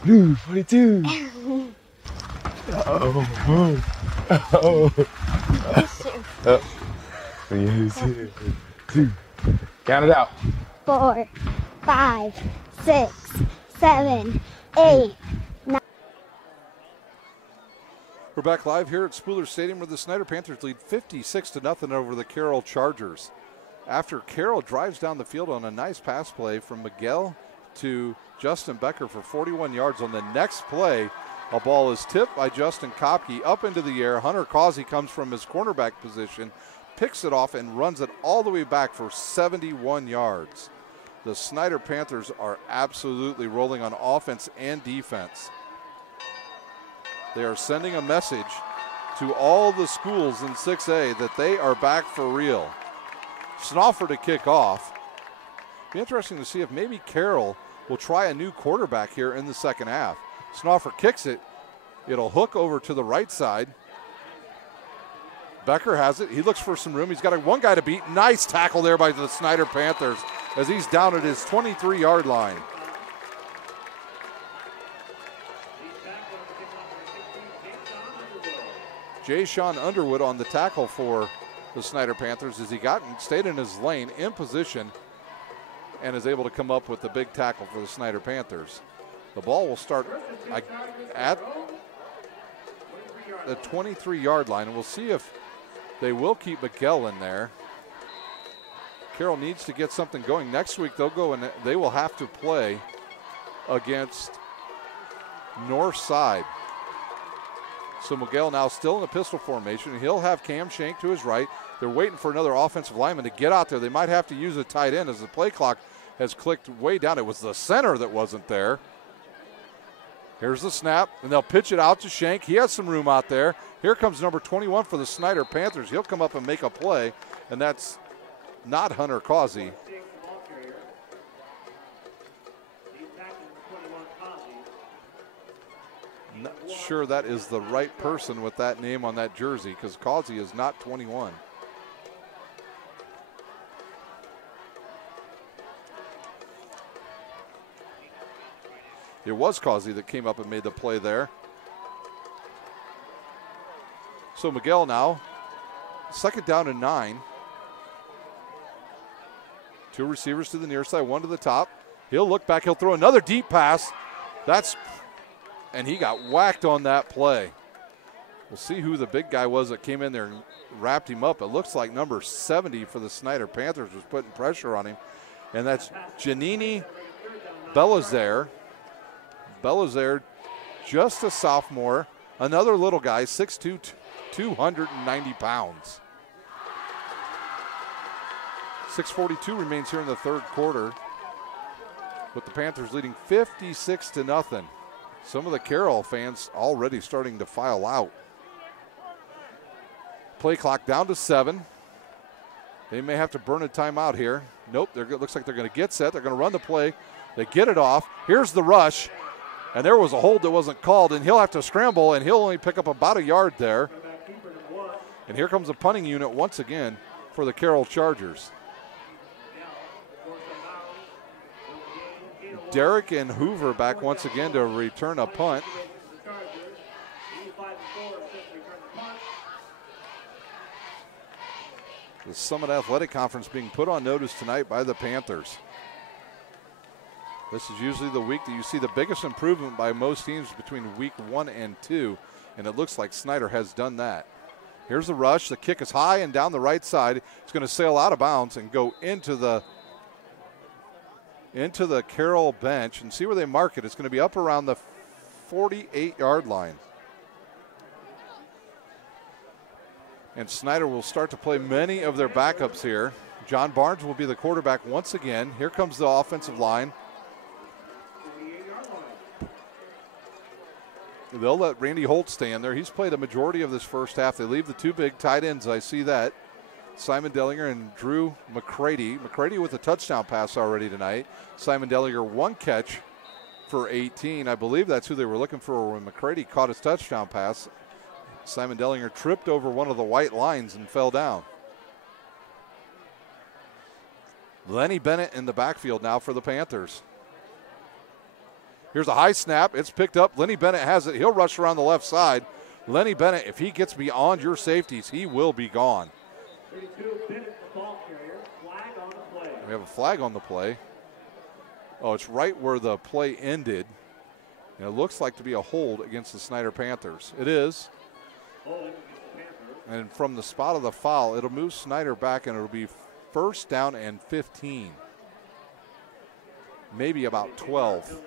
Blue 42. Uh-oh. Uh-oh. Uh-oh. 2. Count it out. 4, 5, 6, 7, 8, 9. We're back live here at Spooler Stadium where the Snyder Panthers lead 56-0 over the Carroll Chargers. After Carroll drives down the field on a nice pass play from Miguel to Justin Becker for 41 yards. On the next play, a ball is tipped by Justin Kopke up into the air. Hunter Causey comes from his cornerback position, picks it off and runs it all the way back for 71 yards. The Snyder Panthers are absolutely rolling on offense and defense. They are sending a message to all the schools in 6A that they are back for real. Snoffer to kick off. Be interesting to see if maybe Carroll will try a new quarterback here in the second half. Snoffer kicks it. It'll hook over to the right side. Becker has it. He looks for some room. He's got one guy to beat. Nice tackle there by the Snyder Panthers as he's down at his 23-yard line. Jay Sean Underwood on the tackle for the Snyder Panthers as he stayed in his lane in position and is able to come up with the big tackle for the Snyder Panthers. The ball will start at the 23-yard line, and we'll see if they will keep Miguel in there. Carroll needs to get something going. Next week they'll go and they will have to play against Northside. So Miguel now still in the pistol formation. He'll have Cam Shank to his right. They're waiting for another offensive lineman to get out there. They might have to use a tight end as the play clock has clicked way down. It was the center that wasn't there. Here's the snap, and they'll pitch it out to Shank. He has some room out there. Here comes number 21 for the Snyder Panthers. He'll come up and make a play, and that's not Hunter Causey. Not sure that is the right person with that name on that jersey because Causey is not 21. It was Causey that came up and made the play there. So Miguel now, second down and 9. Two receivers to the near side, one to the top. He'll look back, he'll throw another deep pass. And he got whacked on that play. We'll see who the big guy was that came in there and wrapped him up. It looks like number 70 for the Snyder Panthers was putting pressure on him. And that's Janini Belazaire. Belazaire, just a sophomore, Another little guy, 6'2", 290 pounds. 6:42 remains here in the third quarter, with the Panthers leading 56-0. Some of the Carroll fans already starting to file out. Play clock down to 7. They may have to burn a timeout here. Nope, it looks like they're going to get set. They're going to run the play. They get it off. Here's the rush. And there was a hold that wasn't called, and he'll have to scramble, and he'll only pick up about a yard there. And here comes the punting unit once again for the Carroll Chargers. Derrick and Hoover back once again to return a punt. The Summit Athletic Conference being put on notice tonight by the Panthers. This is usually the week that you see the biggest improvement by most teams between week 1 and 2, and it looks like Snyder has done that. Here's the rush. The kick is high and down the right side. It's going to sail out of bounds and go into the Carroll bench, and see where they mark it. It's going to be up around the 48-yard line. And Snyder will start to play many of their backups here. John Barnes will be the quarterback once again. Here comes the offensive line. They'll let Randy Holt stand there. He's played a majority of this first half. They leave the two big tight ends. I see that. Simon Dellinger and Drew McCready. McCready with a touchdown pass already tonight. Simon Dellinger 1 catch for 18. I believe that's who they were looking for when McCready caught his touchdown pass. Simon Dellinger tripped over one of the white lines and fell down. Lenny Bennett in the backfield now for the Panthers. Here's a high snap. It's picked up. Lenny Bennett has it. He'll rush around the left side. Lenny Bennett, if he gets beyond your safeties, he will be gone. 32, Bennett, the ball carrier. Flag on the play. We have a flag on the play. Oh, it's right where the play ended. And it looks like to be a hold against the Snyder Panthers. It is. And from the spot of the foul, it'll move Snyder back, and it'll be first down and 15. Maybe about 12.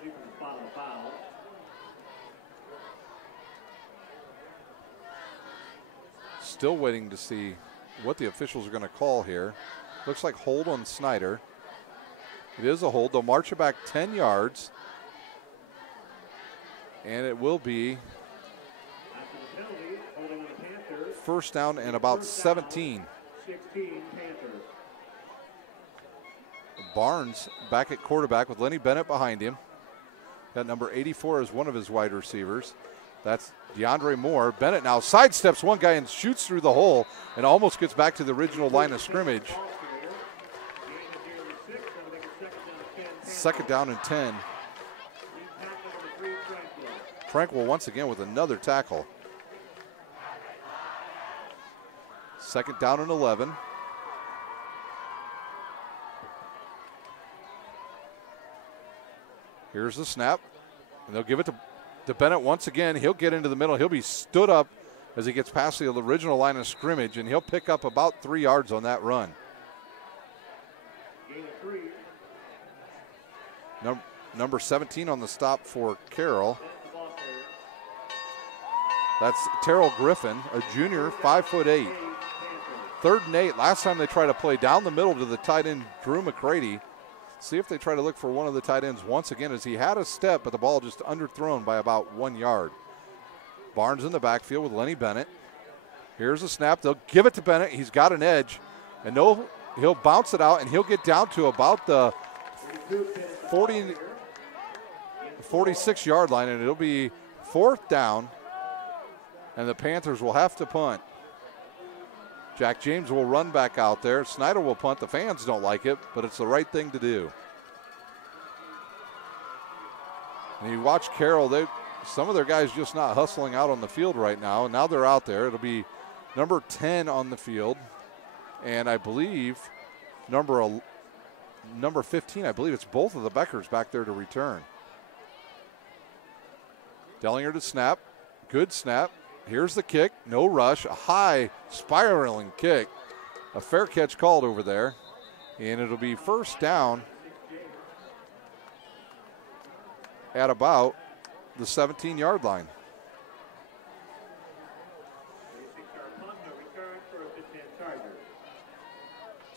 Still waiting to see what the officials are going to call here. Looks like hold on Snyder. It is a hold. They'll march it back 10 yards. And it will be first down and about 17. 16 Panthers. Barnes back at quarterback with Lenny Bennett behind him. Got number 84 as one of his wide receivers. That's DeAndre Moore. Bennett now sidesteps one guy and shoots through the hole and almost gets back to the original line of scrimmage. Second down and 10. Tranquil once again with another tackle. Second down and 11. Here's the snap, and they'll give it to Bennett once again. He'll get into the middle. He'll be stood up as he gets past the original line of scrimmage, and he'll pick up about 3 yards on that run. Number 17 on the stop for Carroll. That's Terrell Griffin, a junior, 5'8". 3rd and 8. Last time they tried to play down the middle to the tight end, Drew McCready. See if they try to look for one of the tight ends once again, as he had a step, but the ball just underthrown by about 1 yard. Barnes in the backfield with Lenny Bennett. Here's the snap. They'll give it to Bennett. He's got an edge. And he'll bounce it out, and he'll get down to about the 46-yard line, and it'll be 4th down, and the Panthers will have to punt. Jack James will run back out there. Snyder will punt. The fans don't like it, but it's the right thing to do. And you watch Carroll, some of their guys just not hustling out on the field right now, and now they're out there. It'll be number 10 on the field, and I believe number 15, I believe it's both of the Beckers back there to return. Dellinger to snap. Good snap. Here's the kick. No rush. A high spiraling kick. A fair catch called over there. And it'll be first down at about the 17-yard line.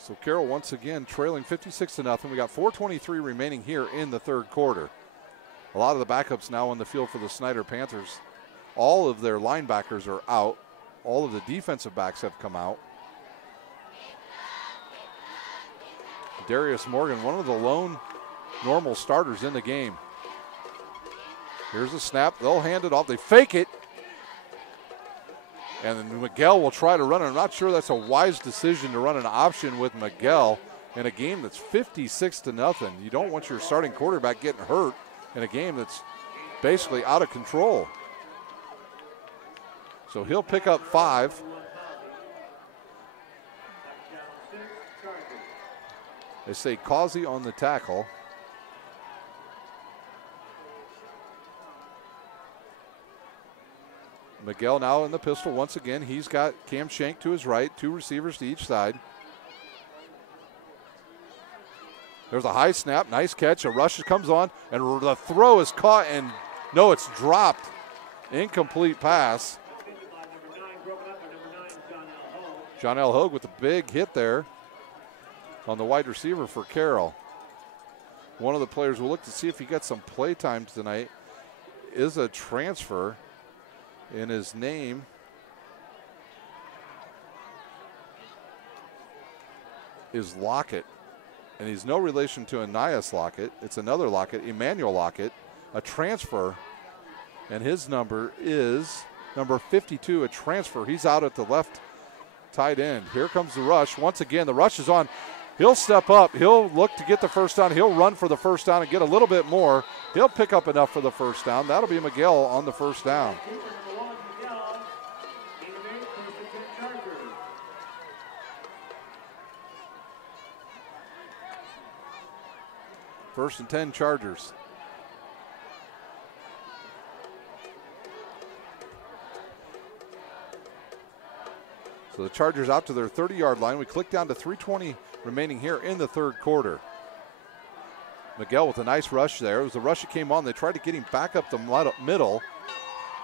So Carroll once again trailing 56-0. We got 4:23 remaining here in the third quarter. A lot of the backups now on the field for the Snyder Panthers. All of their linebackers are out. All of the defensive backs have come out. Darius Morgan, one of the lone normal starters in the game. Here's a snap. They'll hand it off. They fake it. And then Miguel will try to run it. I'm not sure that's a wise decision to run an option with Miguel in a game that's 56-0. You don't want your starting quarterback getting hurt in a game that's basically out of control. So he'll pick up 5. They say Causey on the tackle. Miguel now in the pistol once again. He's got Cam Shank to his right, 2 receivers to each side. There's a high snap, nice catch. A rush comes on, and the throw is caught, and no, it's dropped. Incomplete pass. John L. Hogue with a big hit there on the wide receiver for Carroll. One of the players we'll look to see if he gets some play time tonight is a transfer. In his name is Lockett, and he's no relation to Anias Lockett. It's another Lockett, Emmanuel Lockett, a transfer, and his number is number 52, a transfer. He's out at the left tight end. Here comes the rush. Once again, the rush is on. He'll step up. He'll look to get the first down. He'll run for the first down and get a little bit more. He'll pick up enough for the first down. That'll be Miguel on the first down. First and 10 Chargers. So the Chargers out to their 30-yard line. We click down to 3:20 remaining here in the third quarter. Miguel with a nice rush there. It was a rush that came on. They tried to get him back up the middle.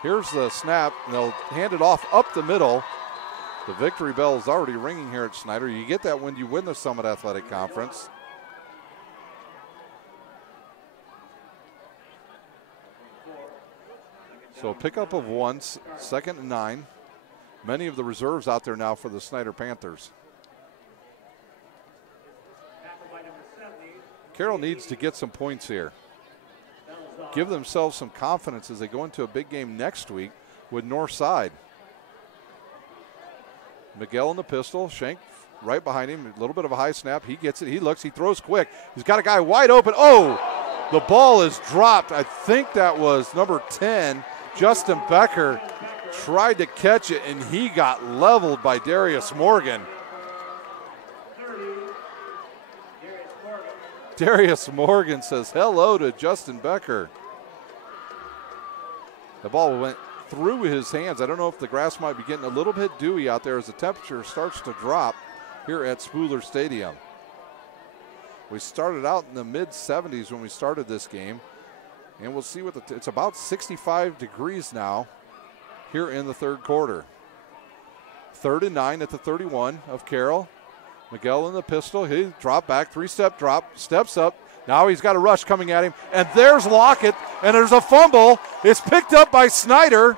Here's the snap, and they'll hand it off up the middle. The victory bell is already ringing here at Snyder. You get that when you win the Summit Athletic Conference. So a pickup of 1, 2nd and 9. Many of the reserves out there now for the Snyder Panthers. Carroll needs to get some points here. Give themselves some confidence as they go into a big game next week with Northside. Miguel in the pistol, Shank right behind him, a little bit of a high snap. He gets it, he looks, he throws quick. He's got a guy wide open. Oh, the ball is dropped. I think that was number 10, Justin Becker, tried to catch it, and he got leveled by Darius Morgan. Darius Morgan says hello to Justin Becker. The ball went through his hands. I don't know if the grass might be getting a little bit dewy out there as the temperature starts to drop here at Spooler Stadium. We started out in the mid-70s when we started this game, and we'll see what it's about 65 degrees now here in the third quarter. 3rd and 9 at the 31 of Carroll. Miguel in the pistol. He dropped back, 3-step drop, steps up. Now he's got a rush coming at him, and there's Lockett, and there's a fumble. It's picked up by Snyder.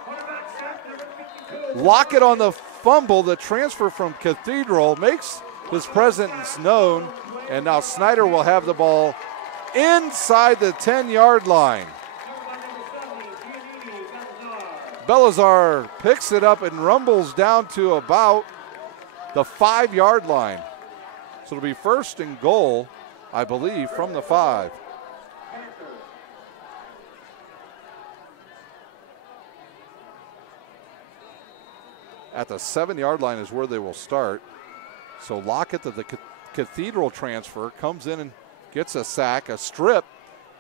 Lockett on the fumble. The transfer from Cathedral makes his presence known, and now Snyder will have the ball inside the 10-yard line. Belazar picks it up and rumbles down to about the 5-yard line. So it'll be 1st and goal, I believe, from the 5. At the 7-yard line is where they will start. So Lockett, the Cathedral transfer, comes in and gets a sack, a strip,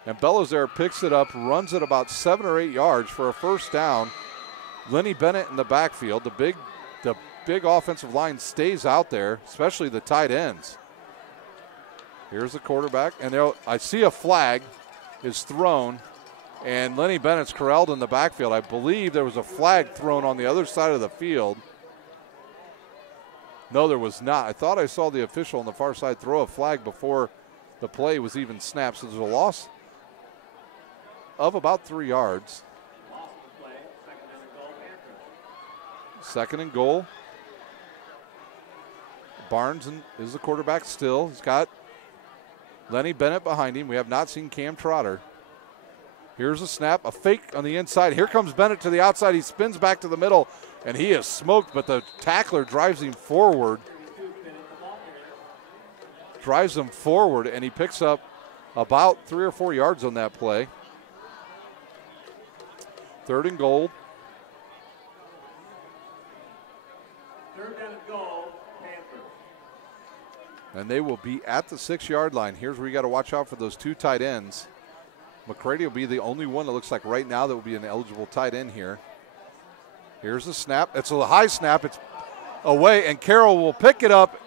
and Belazar picks it up, runs it about 7 or 8 yards for a first down. Lenny Bennett in the backfield. The big offensive line stays out there, especially the tight ends. Here's the quarterback, and I see a flag is thrown, and Lenny Bennett's corralled in the backfield. I believe there was a flag thrown on the other side of the field. No, there was not. I thought I saw the official on the far side throw a flag before the play was even snapped. So there's a loss of about 3 yards. Second and goal. Barnes is the quarterback still. He's got Lenny Bennett behind him. We have not seen Cam Trotter. Here's a snap, a fake on the inside. Here comes Bennett to the outside. He spins back to the middle, and he is smoked, but the tackler drives him forward. And he picks up about 3 or 4 yards on that play. Third and goal. Third down and goal, Panthers. And they will be at the 6-yard line. Here's where you got to watch out for those 2 tight ends. McCready will be the only one that looks like right now that will be an eligible tight end here. Here's the snap. It's a high snap. It's away, and Carroll will pick it up,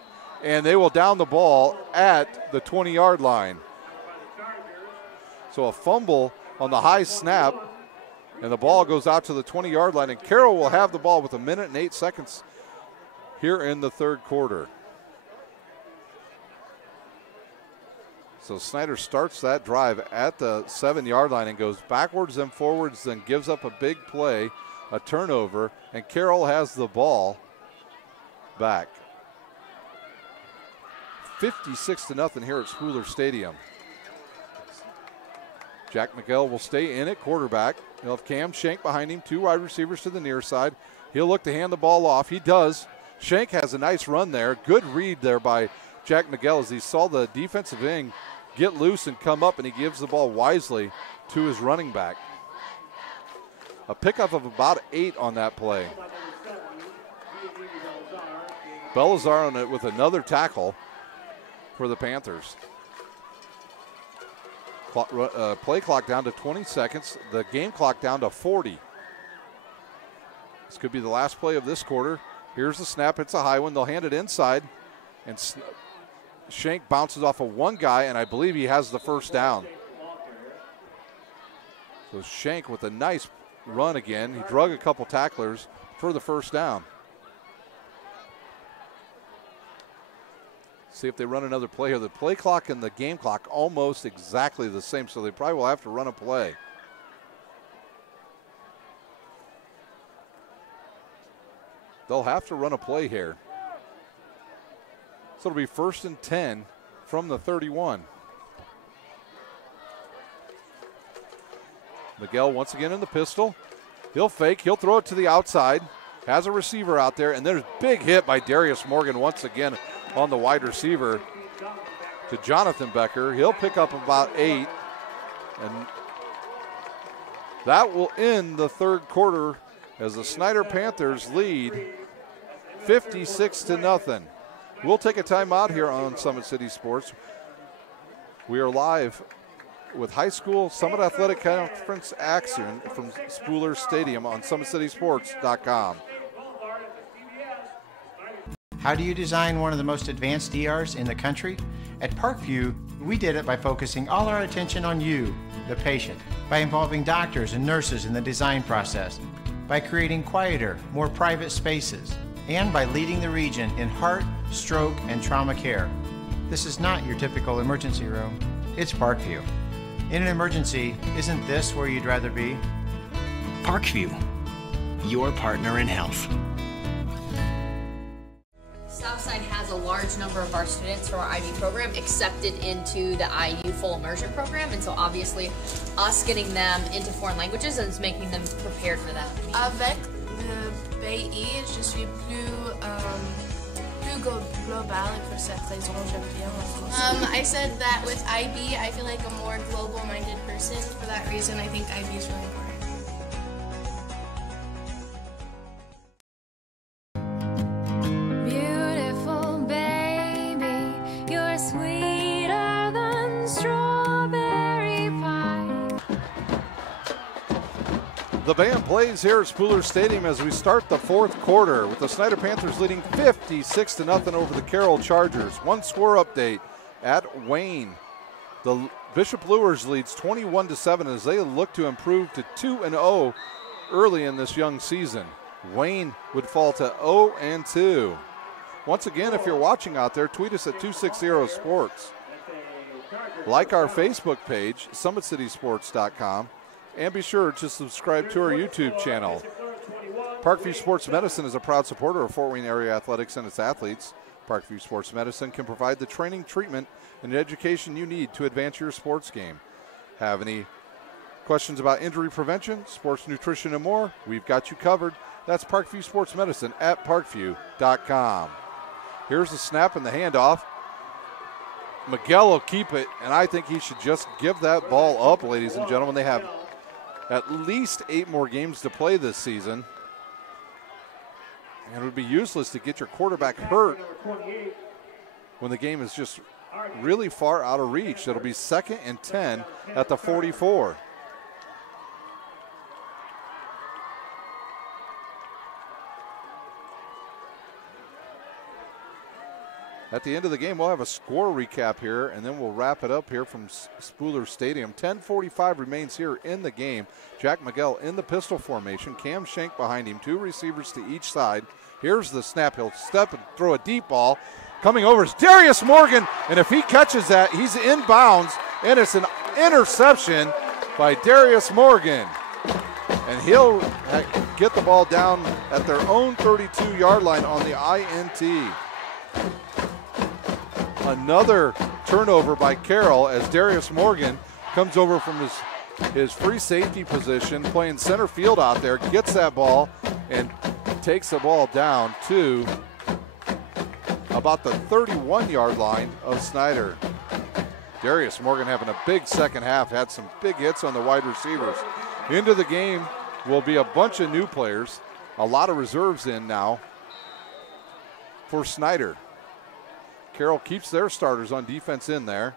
and they will down the ball at the 20-yard line. So a fumble on the high snap, and the ball goes out to the 20-yard line, and Carroll will have the ball with 1 minute and 8 seconds here in the third quarter. So Snyder starts that drive at the 7-yard line and goes backwards and forwards, then gives up a big play, a turnover, and Carroll has the ball back. 56-0 here at Spooler Stadium. Jack Miguel will stay in at quarterback. He'll have Cam Shank behind him, 2 wide receivers to the near side. He'll look to hand the ball off. He does. Shank has a nice run there. Good read there by Jack Miguel as he saw the defensive end get loose and come up, and he gives the ball wisely to his running back. A pickup of about 8 on that play. Belazar on it with another tackle for the Panthers. Play clock down to 20 seconds. The game clock down to 40. This could be the last play of this quarter. Here's the snap. It's a high one. They'll hand it inside, and Shank bounces off of one guy, and I believe he has the first down. So Shank with a nice run again. He drug a couple tacklers for the first down. See if they run another play here. The play clock and the game clock almost exactly the same, so they probably will have to run a play. They'll have to run a play here. So it'll be 1st and 10 from the 31. Miguel once again in the pistol. He'll fake. He'll throw it to the outside. Has a receiver out there, and there's big hit by Darius Morgan once again on the wide receiver to Jonathan Becker. He'll pick up about 8, and that will end the third quarter as the Snyder Panthers lead 56-0. We'll take a timeout here on Summit City Sports. We are live with high school Summit Athletic Conference action from Spooler Stadium on SummitCitySports.com. How do you design one of the most advanced ERs in the country? At Parkview, we did it by focusing all our attention on you, the patient, by involving doctors and nurses in the design process, by creating quieter, more private spaces, and by leading the region in heart, stroke, and trauma care. This is not your typical emergency room. It's Parkview. In an emergency, isn't this where you'd rather be? Parkview, your partner in health. Southside has a large number of our students from our IB program accepted into the IU full immersion program, and so obviously us getting them into foreign languages is making them prepared for that. Avec le pays, je suis plus global, et pour cette raison j'aime bien la France. I said that with IB, I feel like a more global-minded person. For that reason, I think IB is really important. The band plays here at Spooler Stadium as we start the fourth quarter with the Snyder Panthers leading 56-0 over the Carroll Chargers. One score update at Wayne. The Bishop Luers leads 21-7 as they look to improve to 2-0 early in this young season. Wayne would fall to 0-2. Once again, if you're watching out there, tweet us at 260 Sports. Like our Facebook page, SummitCitySports.com, and be sure to subscribe to our YouTube channel. Parkview Sports Medicine is a proud supporter of Fort Wayne area athletics and its athletes. Parkview Sports Medicine can provide the training, treatment, and education you need to advance your sports game. Have any questions about injury prevention, sports nutrition, and more? We've got you covered. That's Parkview Sports Medicine at parkview.com. Here's the snap and the handoff. Miguel will keep it, and I think he should just give that ball up, ladies and gentlemen. They have at least 8 more games to play this season. And it would be useless to get your quarterback hurt when the game is just really far out of reach. It'll be 2nd and 10 at the 44. At the end of the game, we'll have a score recap here, and then we'll wrap it up here from Spooler Stadium. 10:45 remains here in the game. Jack Miguel in the pistol formation. Cam Schenk behind him. 2 receivers to each side. Here's the snap. He'll step and throw a deep ball. Coming over is Darius Morgan, and if he catches that, he's inbounds, and it's an interception by Darius Morgan. And he'll get the ball down at their own 32-yard line on the INT. Another turnover by Carroll as Darius Morgan comes over from his free safety position, playing center field out there, gets that ball and takes the ball down to about the 31-yard line of Snyder. Darius Morgan having a big second half, had some big hits on the wide receivers. Into the game will be a bunch of new players, a lot of reserves in now for Snyder. Carroll keeps their starters on defense in there.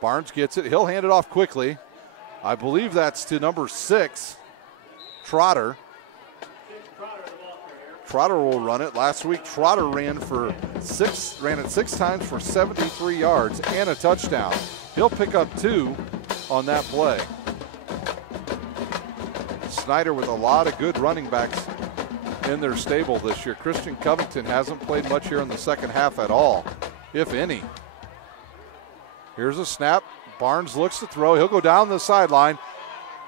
Barnes gets it. He'll hand it off quickly. I believe that's to number 6, Trotter. Trotter will run it. Last week, Trotter ran it 6 times for 73 yards and a touchdown. He'll pick up 2 on that play. Snyder with a lot of good running backs in their stable this year. Christian Covington hasn't played much here in the second half at all, if any. Here's a snap. Barnes looks to throw. He'll go down the sideline,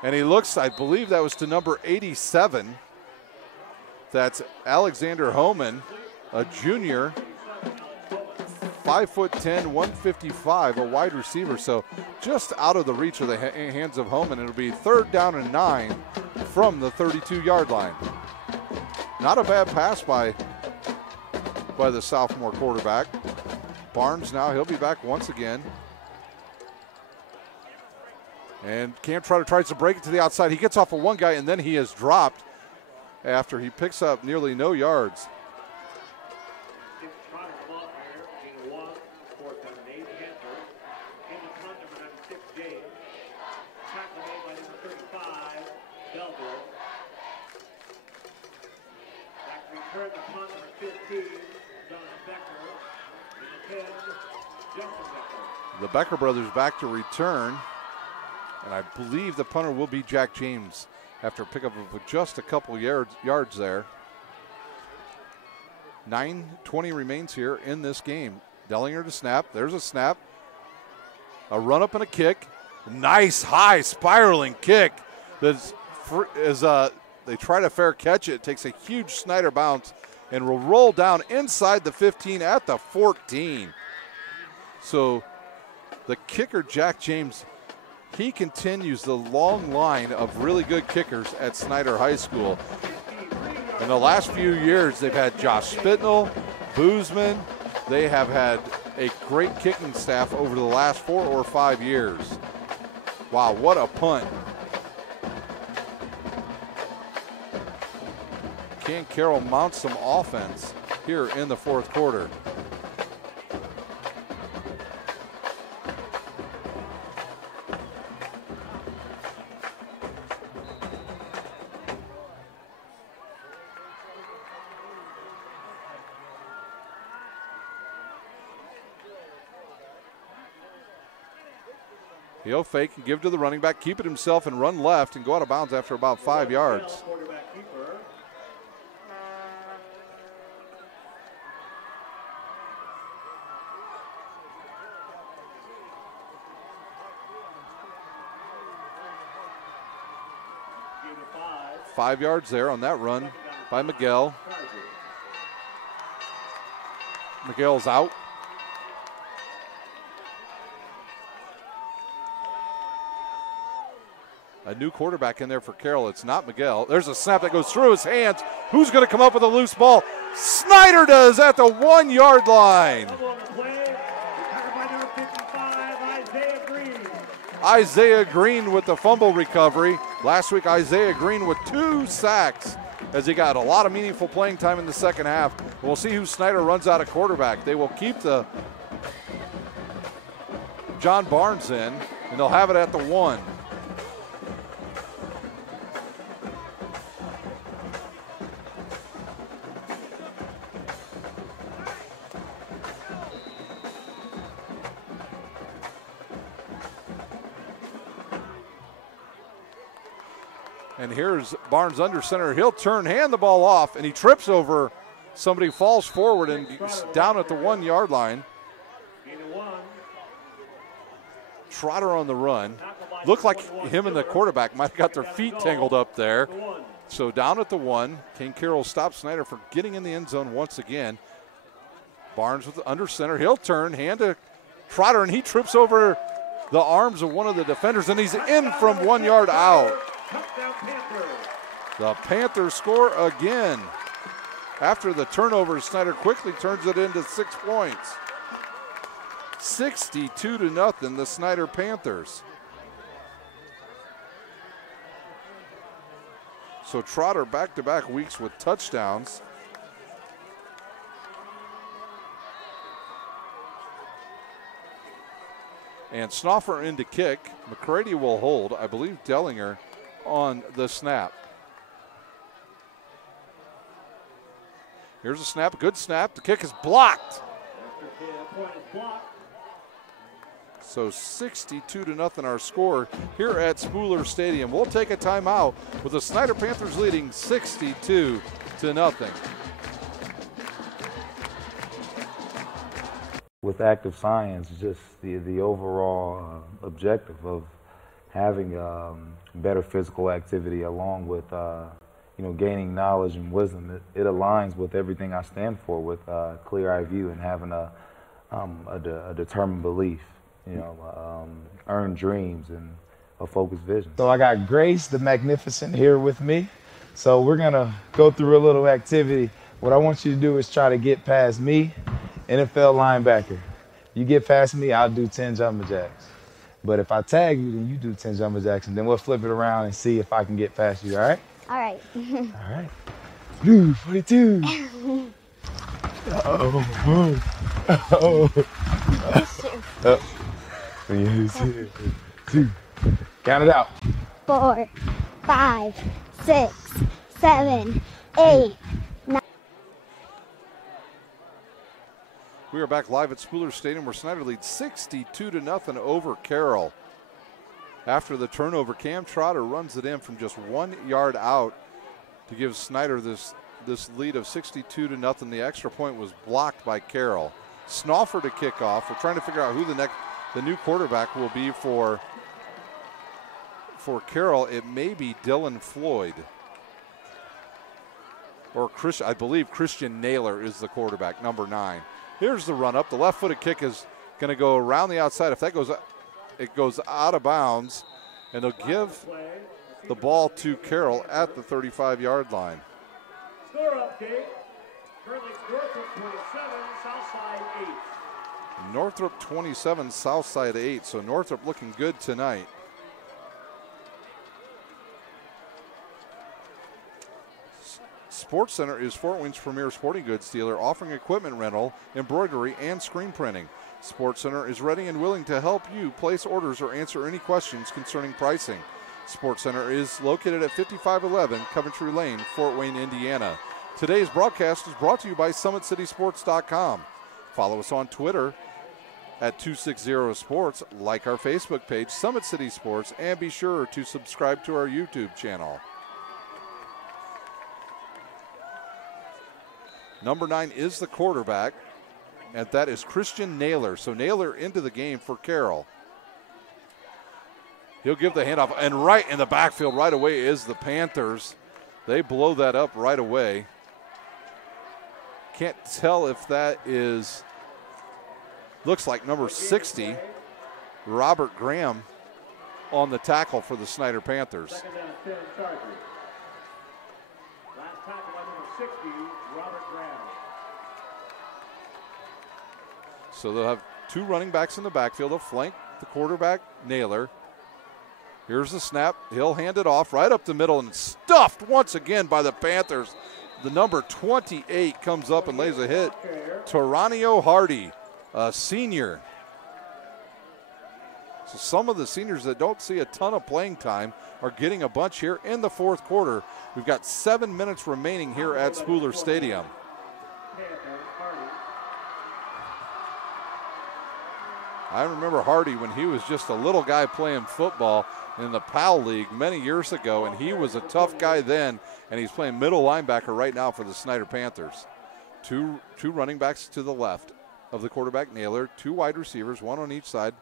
and he looks, I believe that was to number 87. That's Alexander Homan, a junior, 5'10", 155, a wide receiver. So just out of the reach of the hands of Homan. It'll be 3rd down and 9 from the 32-yard line. Not a bad pass by the sophomore quarterback. Barnes now, he'll be back once again. And Cam Trotter tries to break it to the outside. He gets off of one guy, and then he is dropped after he picks up nearly no yards. The Becker brothers back to return, and I believe the punter will be Jack James after a pickup of just a couple yards there. 9:20 remains here in this game. Dellinger to snap. There's a snap. A run up and a kick. Nice high spiraling kick. They try to fair catch it. It takes a huge Snyder bounce and will roll down inside the 15 at the 14. So the kicker, Jack James, he continues the long line of really good kickers at Snyder High School. In the last few years, they've had Josh Spitnell, Boozman. They have had a great kicking staff over the last 4 or 5 years. Wow, what a punt. Can Carroll mount some offense here in the 4th quarter? He'll fake and give to the running back, keep it himself and run left and go out of bounds after about 5 yards. 5 yards there on that run by Miguel. Miguel's out. A new quarterback in there for Carroll. It's not Miguel. There's a snap that goes through his hands. Who's going to come up with a loose ball? Snyder does at the 1 yard line. Isaiah Green with the fumble recovery. Last week, Isaiah Green with 2 sacks as he got a lot of meaningful playing time in the second half. We'll see who Snyder runs out of quarterback. They will keep the John Barnes in, and they'll have it at the 1. And here's Barnes under center. He'll hand the ball off, and he trips over somebody, falls forward, and down at the 1 yard line. Trotter on the run. Looked like him and the quarterback might have got their feet tangled up there. So down at the 1. King Carroll stops Snyder from getting in the end zone once again. Barnes with the under center. He'll hand to Trotter, and he trips over the arms of one of the defenders, and he's in from 1 yard out. The Panthers score again. After the turnover, Snyder quickly turns it into 6 points. 62-0, the Snyder Panthers. So Trotter back-to-back weeks with touchdowns. And Snoffer in to kick. McCready will hold. I believe Dellinger on the snap. Here's a snap, good snap. The kick is blocked. So 62-0 our score here at Spooler Stadium. We'll take a timeout with the Snyder Panthers leading 62-0. With active science, just the overall objective of having better physical activity along with gaining knowledge and wisdom, it aligns with everything I stand for, with clear-eye view and having a determined belief, earned dreams and a focused vision. So I got Grace the Magnificent here with me. So we're gonna go through a little activity. What I want you to do is try to get past me, NFL linebacker. You get past me, I'll do 10 jumping jacks. But if I tag you, then you do 10 jumping jacks, and then we'll flip it around and see if I can get past you, all right? All right. All right. Blue 42. Two. Count it out. 4, 5, 6, 7, 8, 9. We are back live at Spooler Stadium where Snyder leads 62-0 over Carroll. After the turnover, Cam Trotter runs it in from just 1 yard out to give Snyder this lead of 62-0. The extra point was blocked by Carroll. Snoffer to kick off. We're trying to figure out who the new quarterback will be for Carroll. It may be Dylan Floyd. Or I believe Christian Naylor is the quarterback, number 9. Here's the run up. The left-footed kick is going to go around the outside. If that goes, it goes out of bounds, and they'll give the ball to Carroll at the 35-yard line. Score update. Currently Northrop 27, Southside 8. Northrop 27, Southside 8. So Northrop looking good tonight. Sports Center is Fort Wayne's premier sporting goods dealer, offering equipment rental, embroidery, and screen printing. Sports Center is ready and willing to help you place orders or answer any questions concerning pricing. Sports Center is located at 5511 Coventry Lane, Fort Wayne, Indiana. Today's broadcast is brought to you by SummitCitySports.com. Follow us on Twitter at 260sports, like our Facebook page, Summit City Sports, and be sure to subscribe to our YouTube channel. Number 9 is the quarterback, and that is Christian Naylor. So Naylor into the game for Carroll. He'll give the handoff, and right in the backfield right away is the Panthers. They blow that up right away. Can't tell if that is, looks like number 60, Robert Graham, on the tackle for the Snyder Panthers. Second down and 10, Chargers. Last tackle by number 60, Robert Graham. So they'll have two running backs in the backfield. They'll flank the quarterback, Naylor. Here's the snap. He'll hand it off right up the middle and stuffed once again by the Panthers. The number 28 comes up and lays a hit. Taranio Hardy, a senior. So some of the seniors that don't see a ton of playing time are getting a bunch here in the fourth quarter. We've got 7 minutes remaining here at Spooler Stadium. I remember Hardy when he was just a little guy playing football in the PAL League many years ago, and he was a tough guy then, and he's playing middle linebacker right now for the Snyder Panthers. Two running backs to the left of the quarterback, Naylor, two wide receivers, one on each side.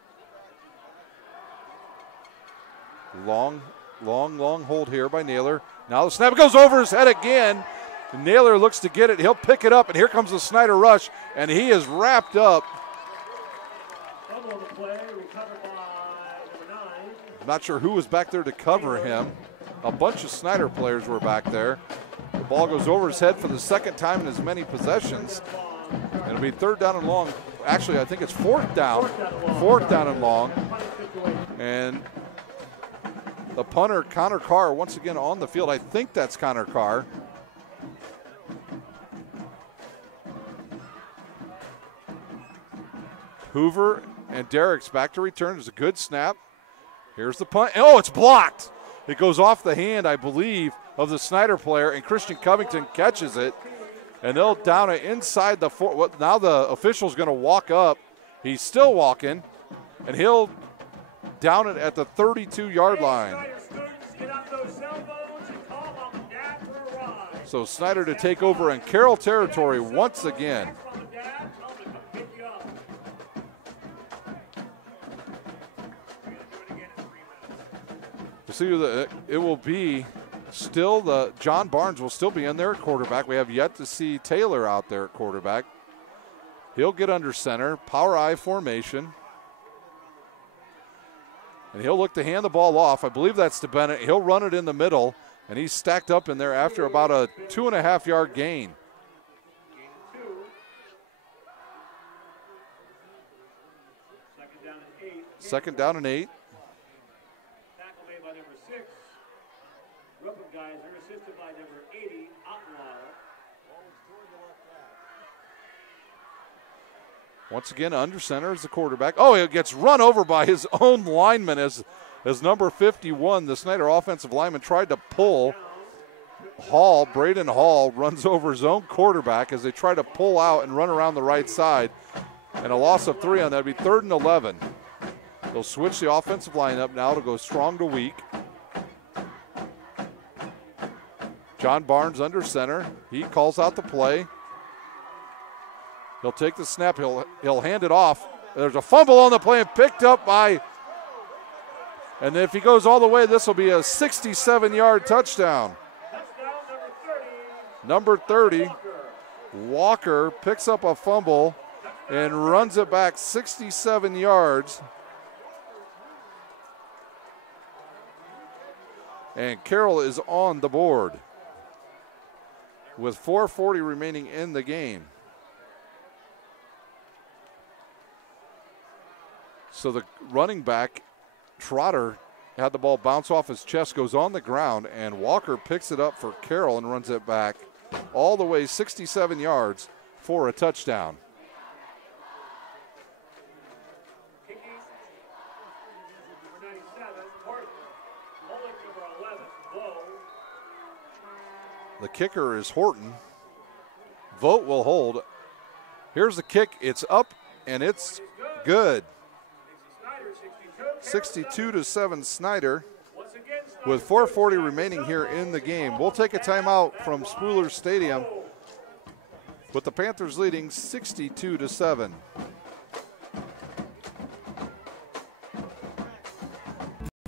Long hold here by Naylor. Now the snap goes over his head again. Naylor looks to get it. He'll pick it up, and here comes the Snyder rush, and he is wrapped up. I'm not sure who was back there to cover him. A bunch of Snyder players were back there. The ball goes over his head for the second time in as many possessions. It'll be third down and long. Actually, I think it's fourth down. Fourth down and long. And the punter, Connor Carr, once again on the field. I think that's Connor Carr. Hoover and Derrick's back to return. It's a good snap. Here's the punt. Oh, it's blocked. It goes off the hand, I believe, of the Snyder player, and Christian Covington catches it. And they'll down it inside the four. Now the official's going to walk up. He's still walking, and he'll down it at the 32-yard line. So Snyder to take over in Carroll territory once again. See, it will be still John Barnes will still be in there at quarterback. We have yet to see Taylor out there at quarterback. He'll get under center, power I formation. And he'll look to hand the ball off. I believe that's to Bennett. He'll run it in the middle, and he's stacked up in there after about a 2.5-yard gain. Second down and 8. Assisted by number 80, Outlaw. Once again, under center is the quarterback. Oh, he gets run over by his own lineman as number 51, the Snyder offensive lineman, tried to pull. Braden Hall runs over his own quarterback as they try to pull out and run around the right side. And a loss of 3 on that would be 3rd and 11. They'll switch the offensive line up now to go strong to weak. John Barnes under center. He calls out the play. He'll take the snap. He'll hand it off. There's a fumble on the play and picked up by, and if he goes all the way, this will be a 67-yard touchdown. Number 30, Walker picks up a fumble and runs it back 67 yards. And Carroll is on the board with 4:40 remaining in the game. So the running back, Trotter, had the ball bounce off his chest, goes on the ground, and Walker picks it up for Carroll and runs it back all the way 67 yards for a touchdown. The kicker is Horton. Vogt will hold. Here's the kick. It's up, and it's good. 62-7 Snyder with 4:40 remaining here in the game. We'll take a timeout from Spooler Stadium with the Panthers leading 62-7.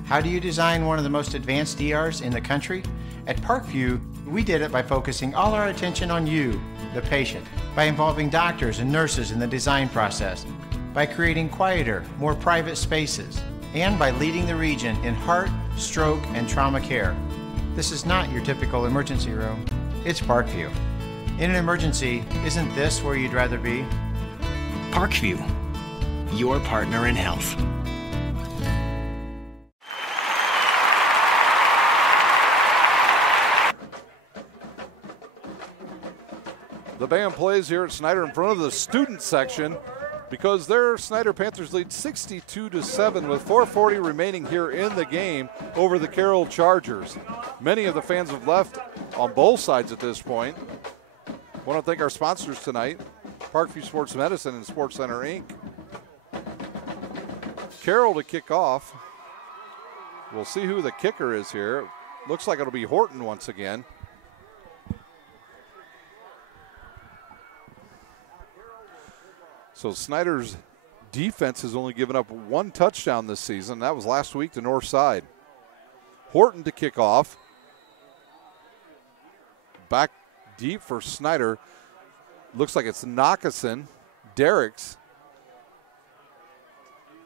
How do you design one of the most advanced ERs in the country? At Parkview, We did it by focusing all our attention on you, the patient, by involving doctors and nurses in the design process, by creating quieter, more private spaces, and by leading the region in heart, stroke, and trauma care. This is not your typical emergency room. It's Parkview. In an emergency, isn't this where you'd rather be? Parkview, your partner in health. The band plays here at Snyder in front of the student section because their Snyder Panthers lead 62-7 with 4:40 remaining here in the game over the Carroll Chargers. Many of the fans have left on both sides at this point. I want to thank our sponsors tonight, Parkview Sports Medicine and Sports Center, Inc. Carroll to kick off. We'll see who the kicker is here. Looks like it'll be Horton once again. So Snyder's defense has only given up one touchdown this season. That was last week to Northside. Horton to kick off. Back deep for Snyder. Looks like it's Knockason, Derricks,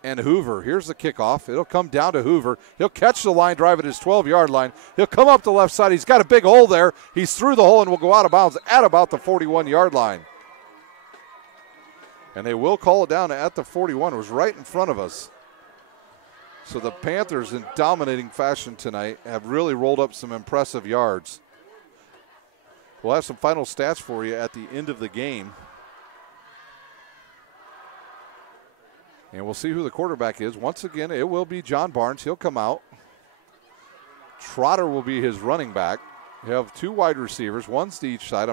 and Hoover. Here's the kickoff. It'll come down to Hoover. He'll catch the line drive at his 12-yard line. He'll come up the left side. He's got a big hole there. He's through the hole and will go out of bounds at about the 41-yard line. And they will call it down at the 41. It was right in front of us. So the Panthers, in dominating fashion tonight, have really rolled up some impressive yards. We'll have some final stats for you at the end of the game. And we'll see who the quarterback is. Once again, it will be John Barnes. He'll come out. Trotter will be his running back. He'll have two wide receivers, one's to each side.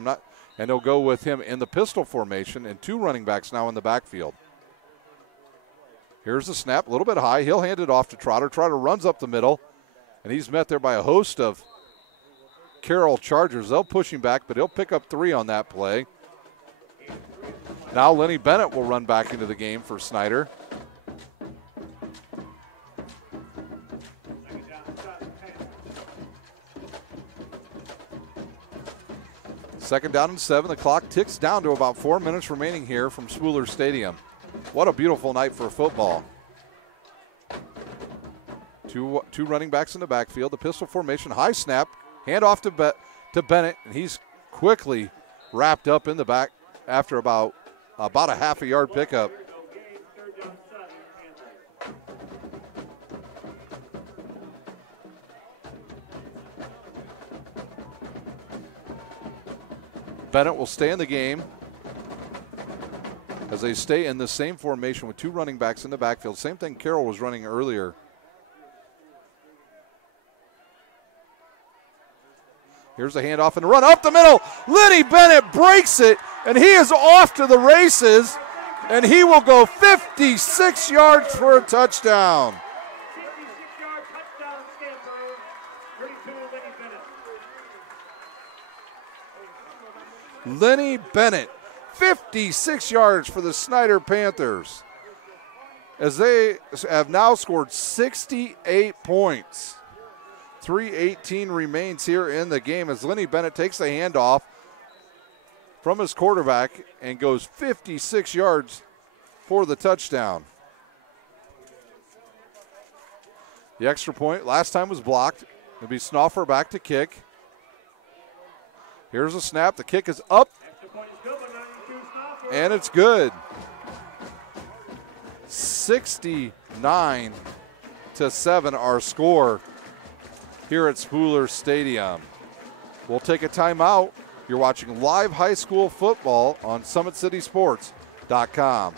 And they'll go with him in the pistol formation and two running backs now in the backfield. Here's the snap, a little bit high. He'll hand it off to Trotter. Trotter runs up the middle, and he's met there by a host of Carroll Chargers. They'll push him back, but he'll pick up 3 on that play. Now Lenny Bennett will run back into the game for Snyder. Second down and 7. The clock ticks down to about 4 minutes remaining here from Spooler Stadium. What a beautiful night for football. Two running backs in the backfield. The pistol formation, high snap, hand off to Bennett, and he's quickly wrapped up in the back after about a half a yard pickup. Bennett will stay in the game as they stay in the same formation with two running backs in the backfield. Same thing Carroll was running earlier. Here's the handoff and the run up the middle. Lenny Bennett breaks it, and he is off to the races, and he will go 56 yards for a touchdown. Lenny Bennett, 56 yards for the Snyder Panthers, as they have now scored 68 points. 3:18 remains here in the game as Lenny Bennett takes the handoff from his quarterback and goes 56 yards for the touchdown. The extra point last time was blocked. It'll be Snoffer back to kick. Here's a snap. The kick is up, and it's good. 69-7 our score here at Spooler Stadium. We'll take a timeout. You're watching live high school football on SummitCitySports.com.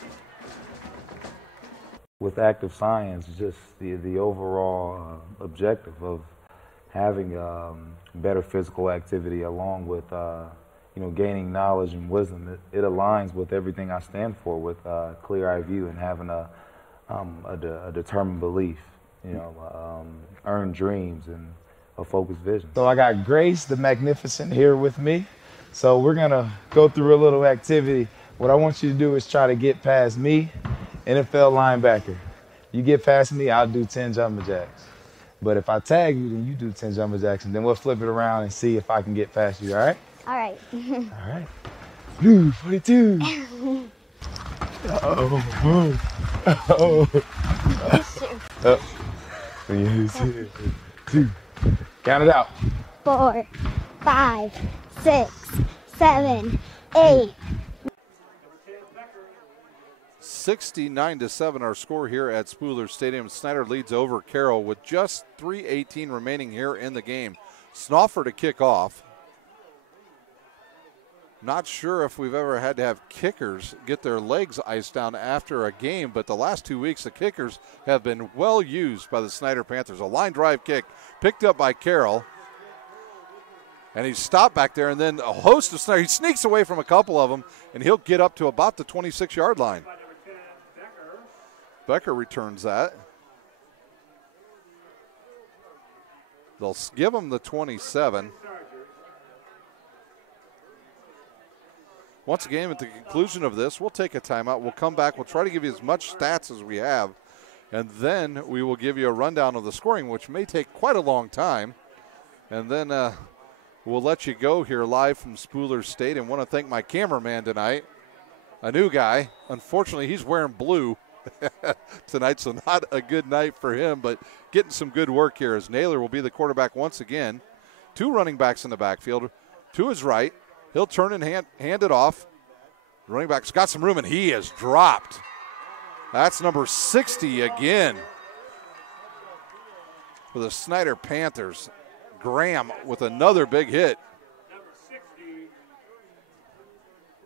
With active science, just the overall objective of having better physical activity along with gaining knowledge and wisdom, it aligns with everything I stand for, with clear-eye view and having a determined belief, earned dreams and a focused vision. So I got Grace the Magnificent here with me. So we're gonna go through a little activity. What I want you to do is try to get past me, NFL linebacker. You get past me, I'll do 10 jumping jacks. But if I tag you, then you do 10 jumping jacks, and then we'll flip it around and see if I can get past you, all right? All right. All right. Blue 42. Oh. Oh. 3, 2. Count it out. 4, 5, 6, 7, 8. 69-7 our score here at Spooler Stadium. Snyder leads over Carroll with just 3:18 remaining here in the game. Snoffer to kick off. Not sure if we've ever had to have kickers get their legs iced down after a game, but the last 2 weeks the kickers have been well used by the Snyder Panthers. A line drive kick picked up by Carroll. And he's stopped back there, and then a host of Snyder. He sneaks away from a couple of them, and he'll get up to about the 26-yard line. Becker returns that. They'll give him the 27. Once again, at the conclusion of this, we'll take a timeout. We'll come back. We'll try to give you as much stats as we have, and then we will give you a rundown of the scoring, which may take quite a long time. And then we'll let you go here live from Spooler Stadium. I want to thank my cameraman tonight, a new guy. Unfortunately, he's wearing blue tonight, so not a good night for him, but getting some good work here as Naylor will be the quarterback once again. 2 running backs in the backfield. To his right, he'll turn and hand it off. The running back's got some room, and he is dropped. That's number 60 again for the Snyder Panthers. Graham with another big hit. Number 60,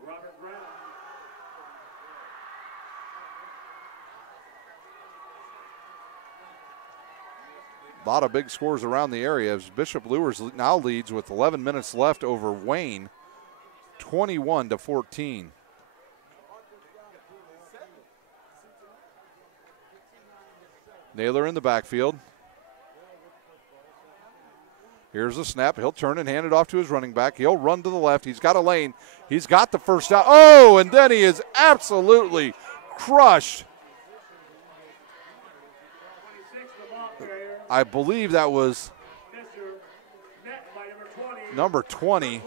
Robert Brown. A lot of big scores around the area as Bishop Lures now leads with 11 minutes left over Wayne, 21-14. Naylor in the backfield. Here's a snap. He'll turn and hand it off to his running back. He'll run to the left. He's got a lane. He's got the first down. Oh, and then he is absolutely crushed. I believe that was number 20.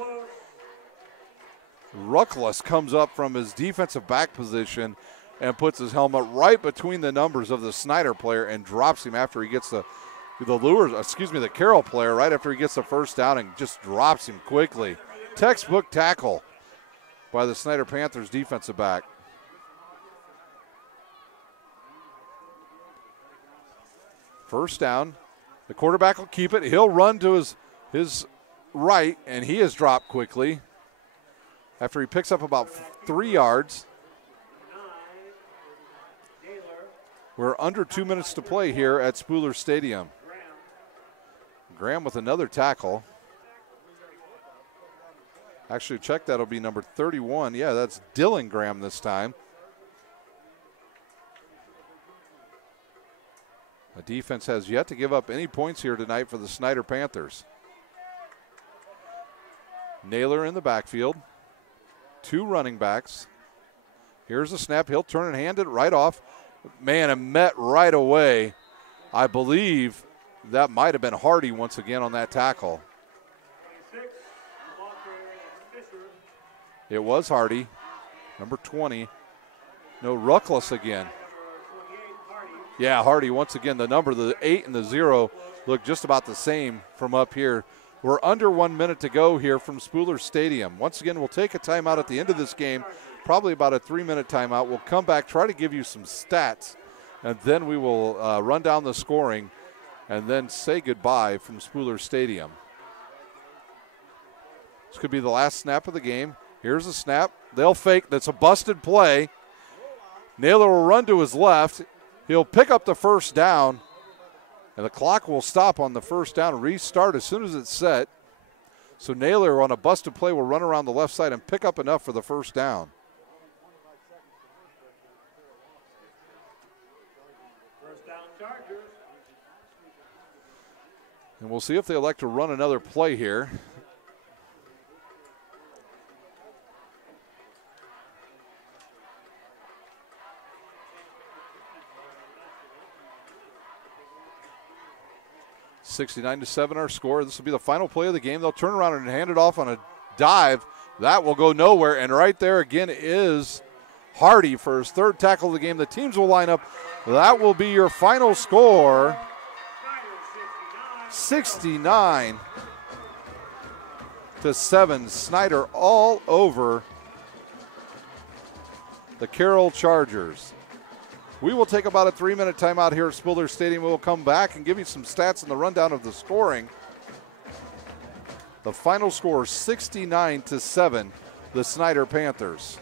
Ruckless comes up from his defensive back position and puts his helmet right between the numbers of the Snyder player and drops him after he gets the Carroll player right after he gets the first down and just drops him quickly. Textbook tackle by the Snyder Panthers defensive back. First down. The quarterback will keep it. He'll run to his right, and he is dropped quickly after he picks up about 3 yards. We're under 2 minutes to play here at Spooler Stadium. Graham with another tackle. Actually, check, that'll be number 31. Yeah, that's Dylan Graham this time. The defense has yet to give up any points here tonight for the Snyder Panthers. Naylor in the backfield. 2 running backs. Here's a snap. He'll turn and hand it right off. Man, and met right away. I believe that might have been Hardy once again on that tackle. It was Hardy, number 20. No, Ruckless again. Yeah, Hardy once again. The number, the 8 and the 0, look just about the same from up here. We're under 1 minute to go here from Spooler Stadium. Once again, we'll take a timeout at the end of this game, probably about a 3-minute timeout. We'll come back, try to give you some stats, and then we will run down the scoring and then say goodbye from Spooler Stadium. This could be the last snap of the game. Here's the snap. They'll fake. That's a busted play. Naylor will run to his left. He'll pick up the first down, and the clock will stop on the first down and restart as soon as it's set. So Naylor on a busted play will run around the left side and pick up enough for the first down. First down, Chargers. And we'll see if they elect to run another play here. 69-7 our score. This will be the final play of the game. They'll turn around and hand it off on a dive. That will go nowhere. And right there again is Hardy for his third tackle of the game. The teams will line up. That will be your final score. 69-7. Snyder all over the Carroll Chargers. We will take about a 3-minute timeout here at Spooler Stadium. We'll come back and give you some stats and the rundown of the scoring. The final score, 69-7, the Snyder Panthers.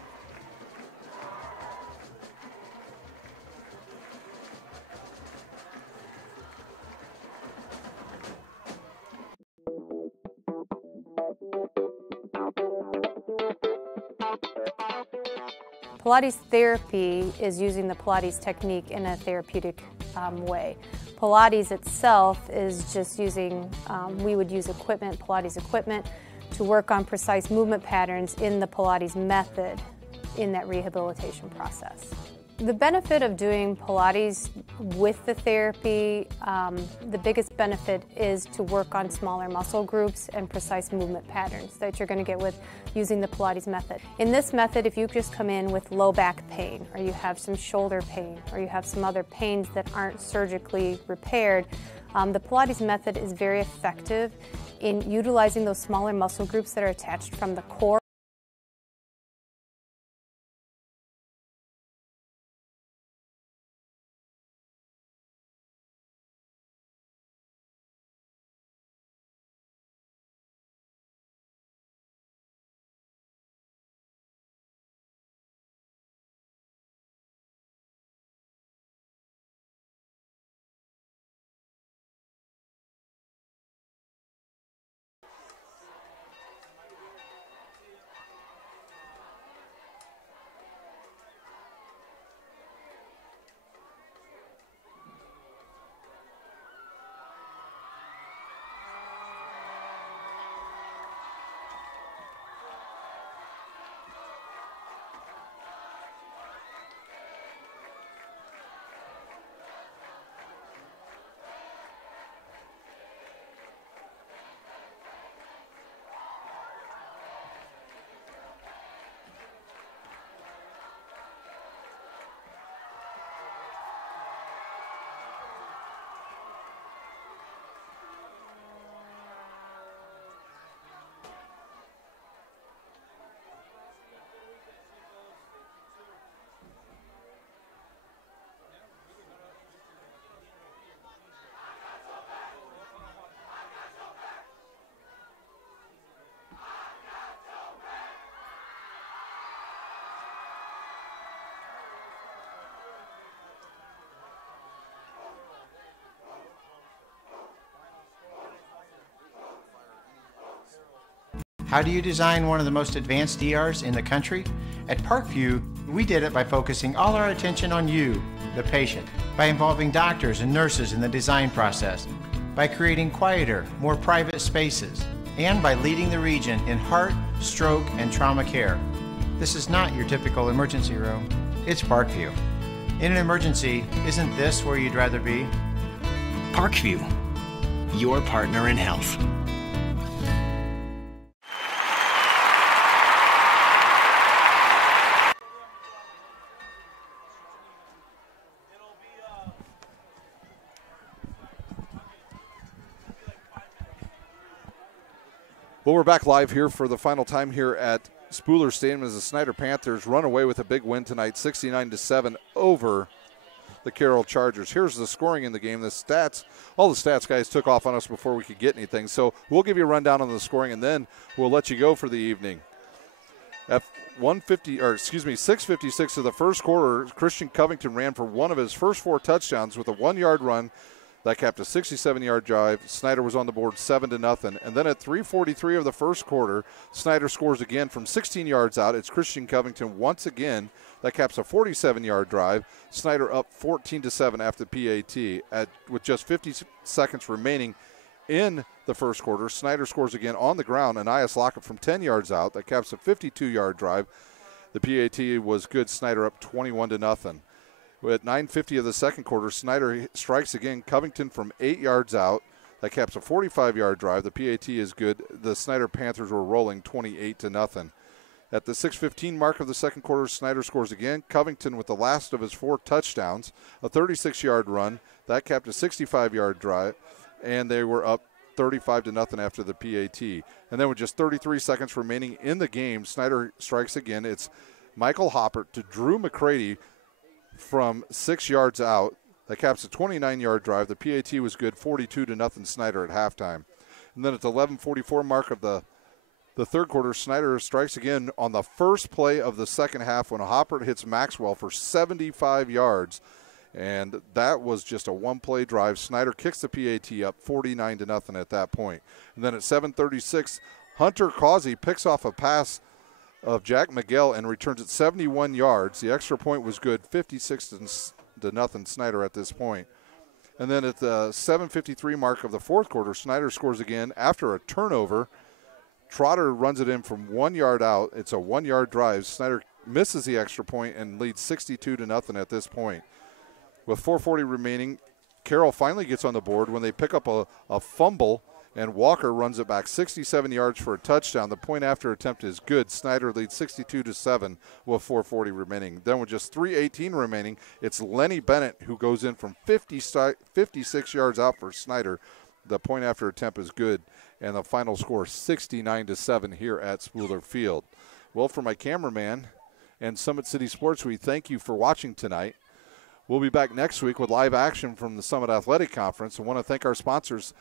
Pilates therapy is using the Pilates technique in a therapeutic way. Pilates itself is just using, we would use equipment, Pilates equipment, to work on precise movement patterns in the Pilates method in that rehabilitation process. The benefit of doing Pilates with the therapy, the biggest benefit is to work on smaller muscle groups and precise movement patterns that you're going to get with using the Pilates method. In this method, if you just come in with low back pain, or you have some shoulder pain, or you have some other pains that aren't surgically repaired, the Pilates method is very effective in utilizing those smaller muscle groups that are attached from the core. How do you design one of the most advanced ERs in the country? At Parkview, we did it by focusing all our attention on you, the patient, by involving doctors and nurses in the design process, by creating quieter, more private spaces, and by leading the region in heart, stroke, and trauma care. This is not your typical emergency room. It's Parkview. In an emergency, isn't this where you'd rather be? Parkview, your partner in health. Well, we're back live here for the final time here at Spooler Stadium as the Snyder Panthers run away with a big win tonight, 69-7 over the Carroll Chargers. Here's the scoring in the game. The stats, all the stats guys took off on us before we could get anything. So we'll give you a rundown on the scoring, and then we'll let you go for the evening. At 6:56 of the first quarter, Christian Covington ran for one of his first 4 touchdowns with a 1-yard run. That capped a 67-yard drive. Snyder was on the board 7-0. And then at 3:43 of the first quarter, Snyder scores again from 16 yards out. It's Christian Covington once again. That caps a 47-yard drive. Snyder up 14-7 after PAT. With just 50 seconds remaining in the first quarter, Snyder scores again on the ground. Anias Lockett from 10 yards out. That caps a 52-yard drive. The PAT was good. Snyder up 21-0. At 9:50 of the second quarter, Snyder strikes again. Covington from 8 yards out. That caps a 45-yard drive. The PAT is good. The Snyder Panthers were rolling 28-0. At the 6:15 mark of the second quarter, Snyder scores again. Covington with the last of his 4 touchdowns, a 36-yard run. That capped a 65-yard drive, and they were up 35-0 after the PAT. And then with just 33 seconds remaining in the game, Snyder strikes again. It's Michael Hoppert to Drew McCready from 6 yards out. That caps a 29-yard drive. The PAT was good, 42-0 Snyder at halftime. And then at the 11:44 mark of the third quarter, Snyder strikes again on the first play of the second half when Hoppert hits Maxwell for 75 yards. And that was just a one-play drive. Snyder kicks the PAT up 49-0 at that point. And then at 7:36, Hunter Causey picks off a pass of Jack Miguel and returns it 71 yards. The extra point was good, 56-0 Snyder at this point. And then at the 7:53 mark of the fourth quarter, Snyder scores again after a turnover. Trotter runs it in from 1 yard out. It's a 1 yard drive. Snyder misses the extra point and leads 62-0 at this point. With 4:40 remaining, Carroll finally gets on the board when they pick up a fumble, and Walker runs it back 67 yards for a touchdown. The point after attempt is good. Snyder leads 62-7 with 4:40 remaining. Then with just 3:18 remaining, it's Lenny Bennett who goes in from 56 yards out for Snyder. The point after attempt is good, and the final score 69-7 here at Spooler Field. Well, for my cameraman and Summit City Sports, we thank you for watching tonight. We'll be back next week with live action from the Summit Athletic Conference. I want to thank our sponsors,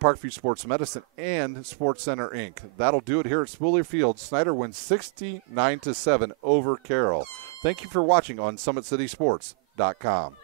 Parkview Sports Medicine and Sports Center, Inc. That'll do it here at Spooler Field. Snyder wins 69-7 over Carroll. Thank you for watching on SummitCitySports.com.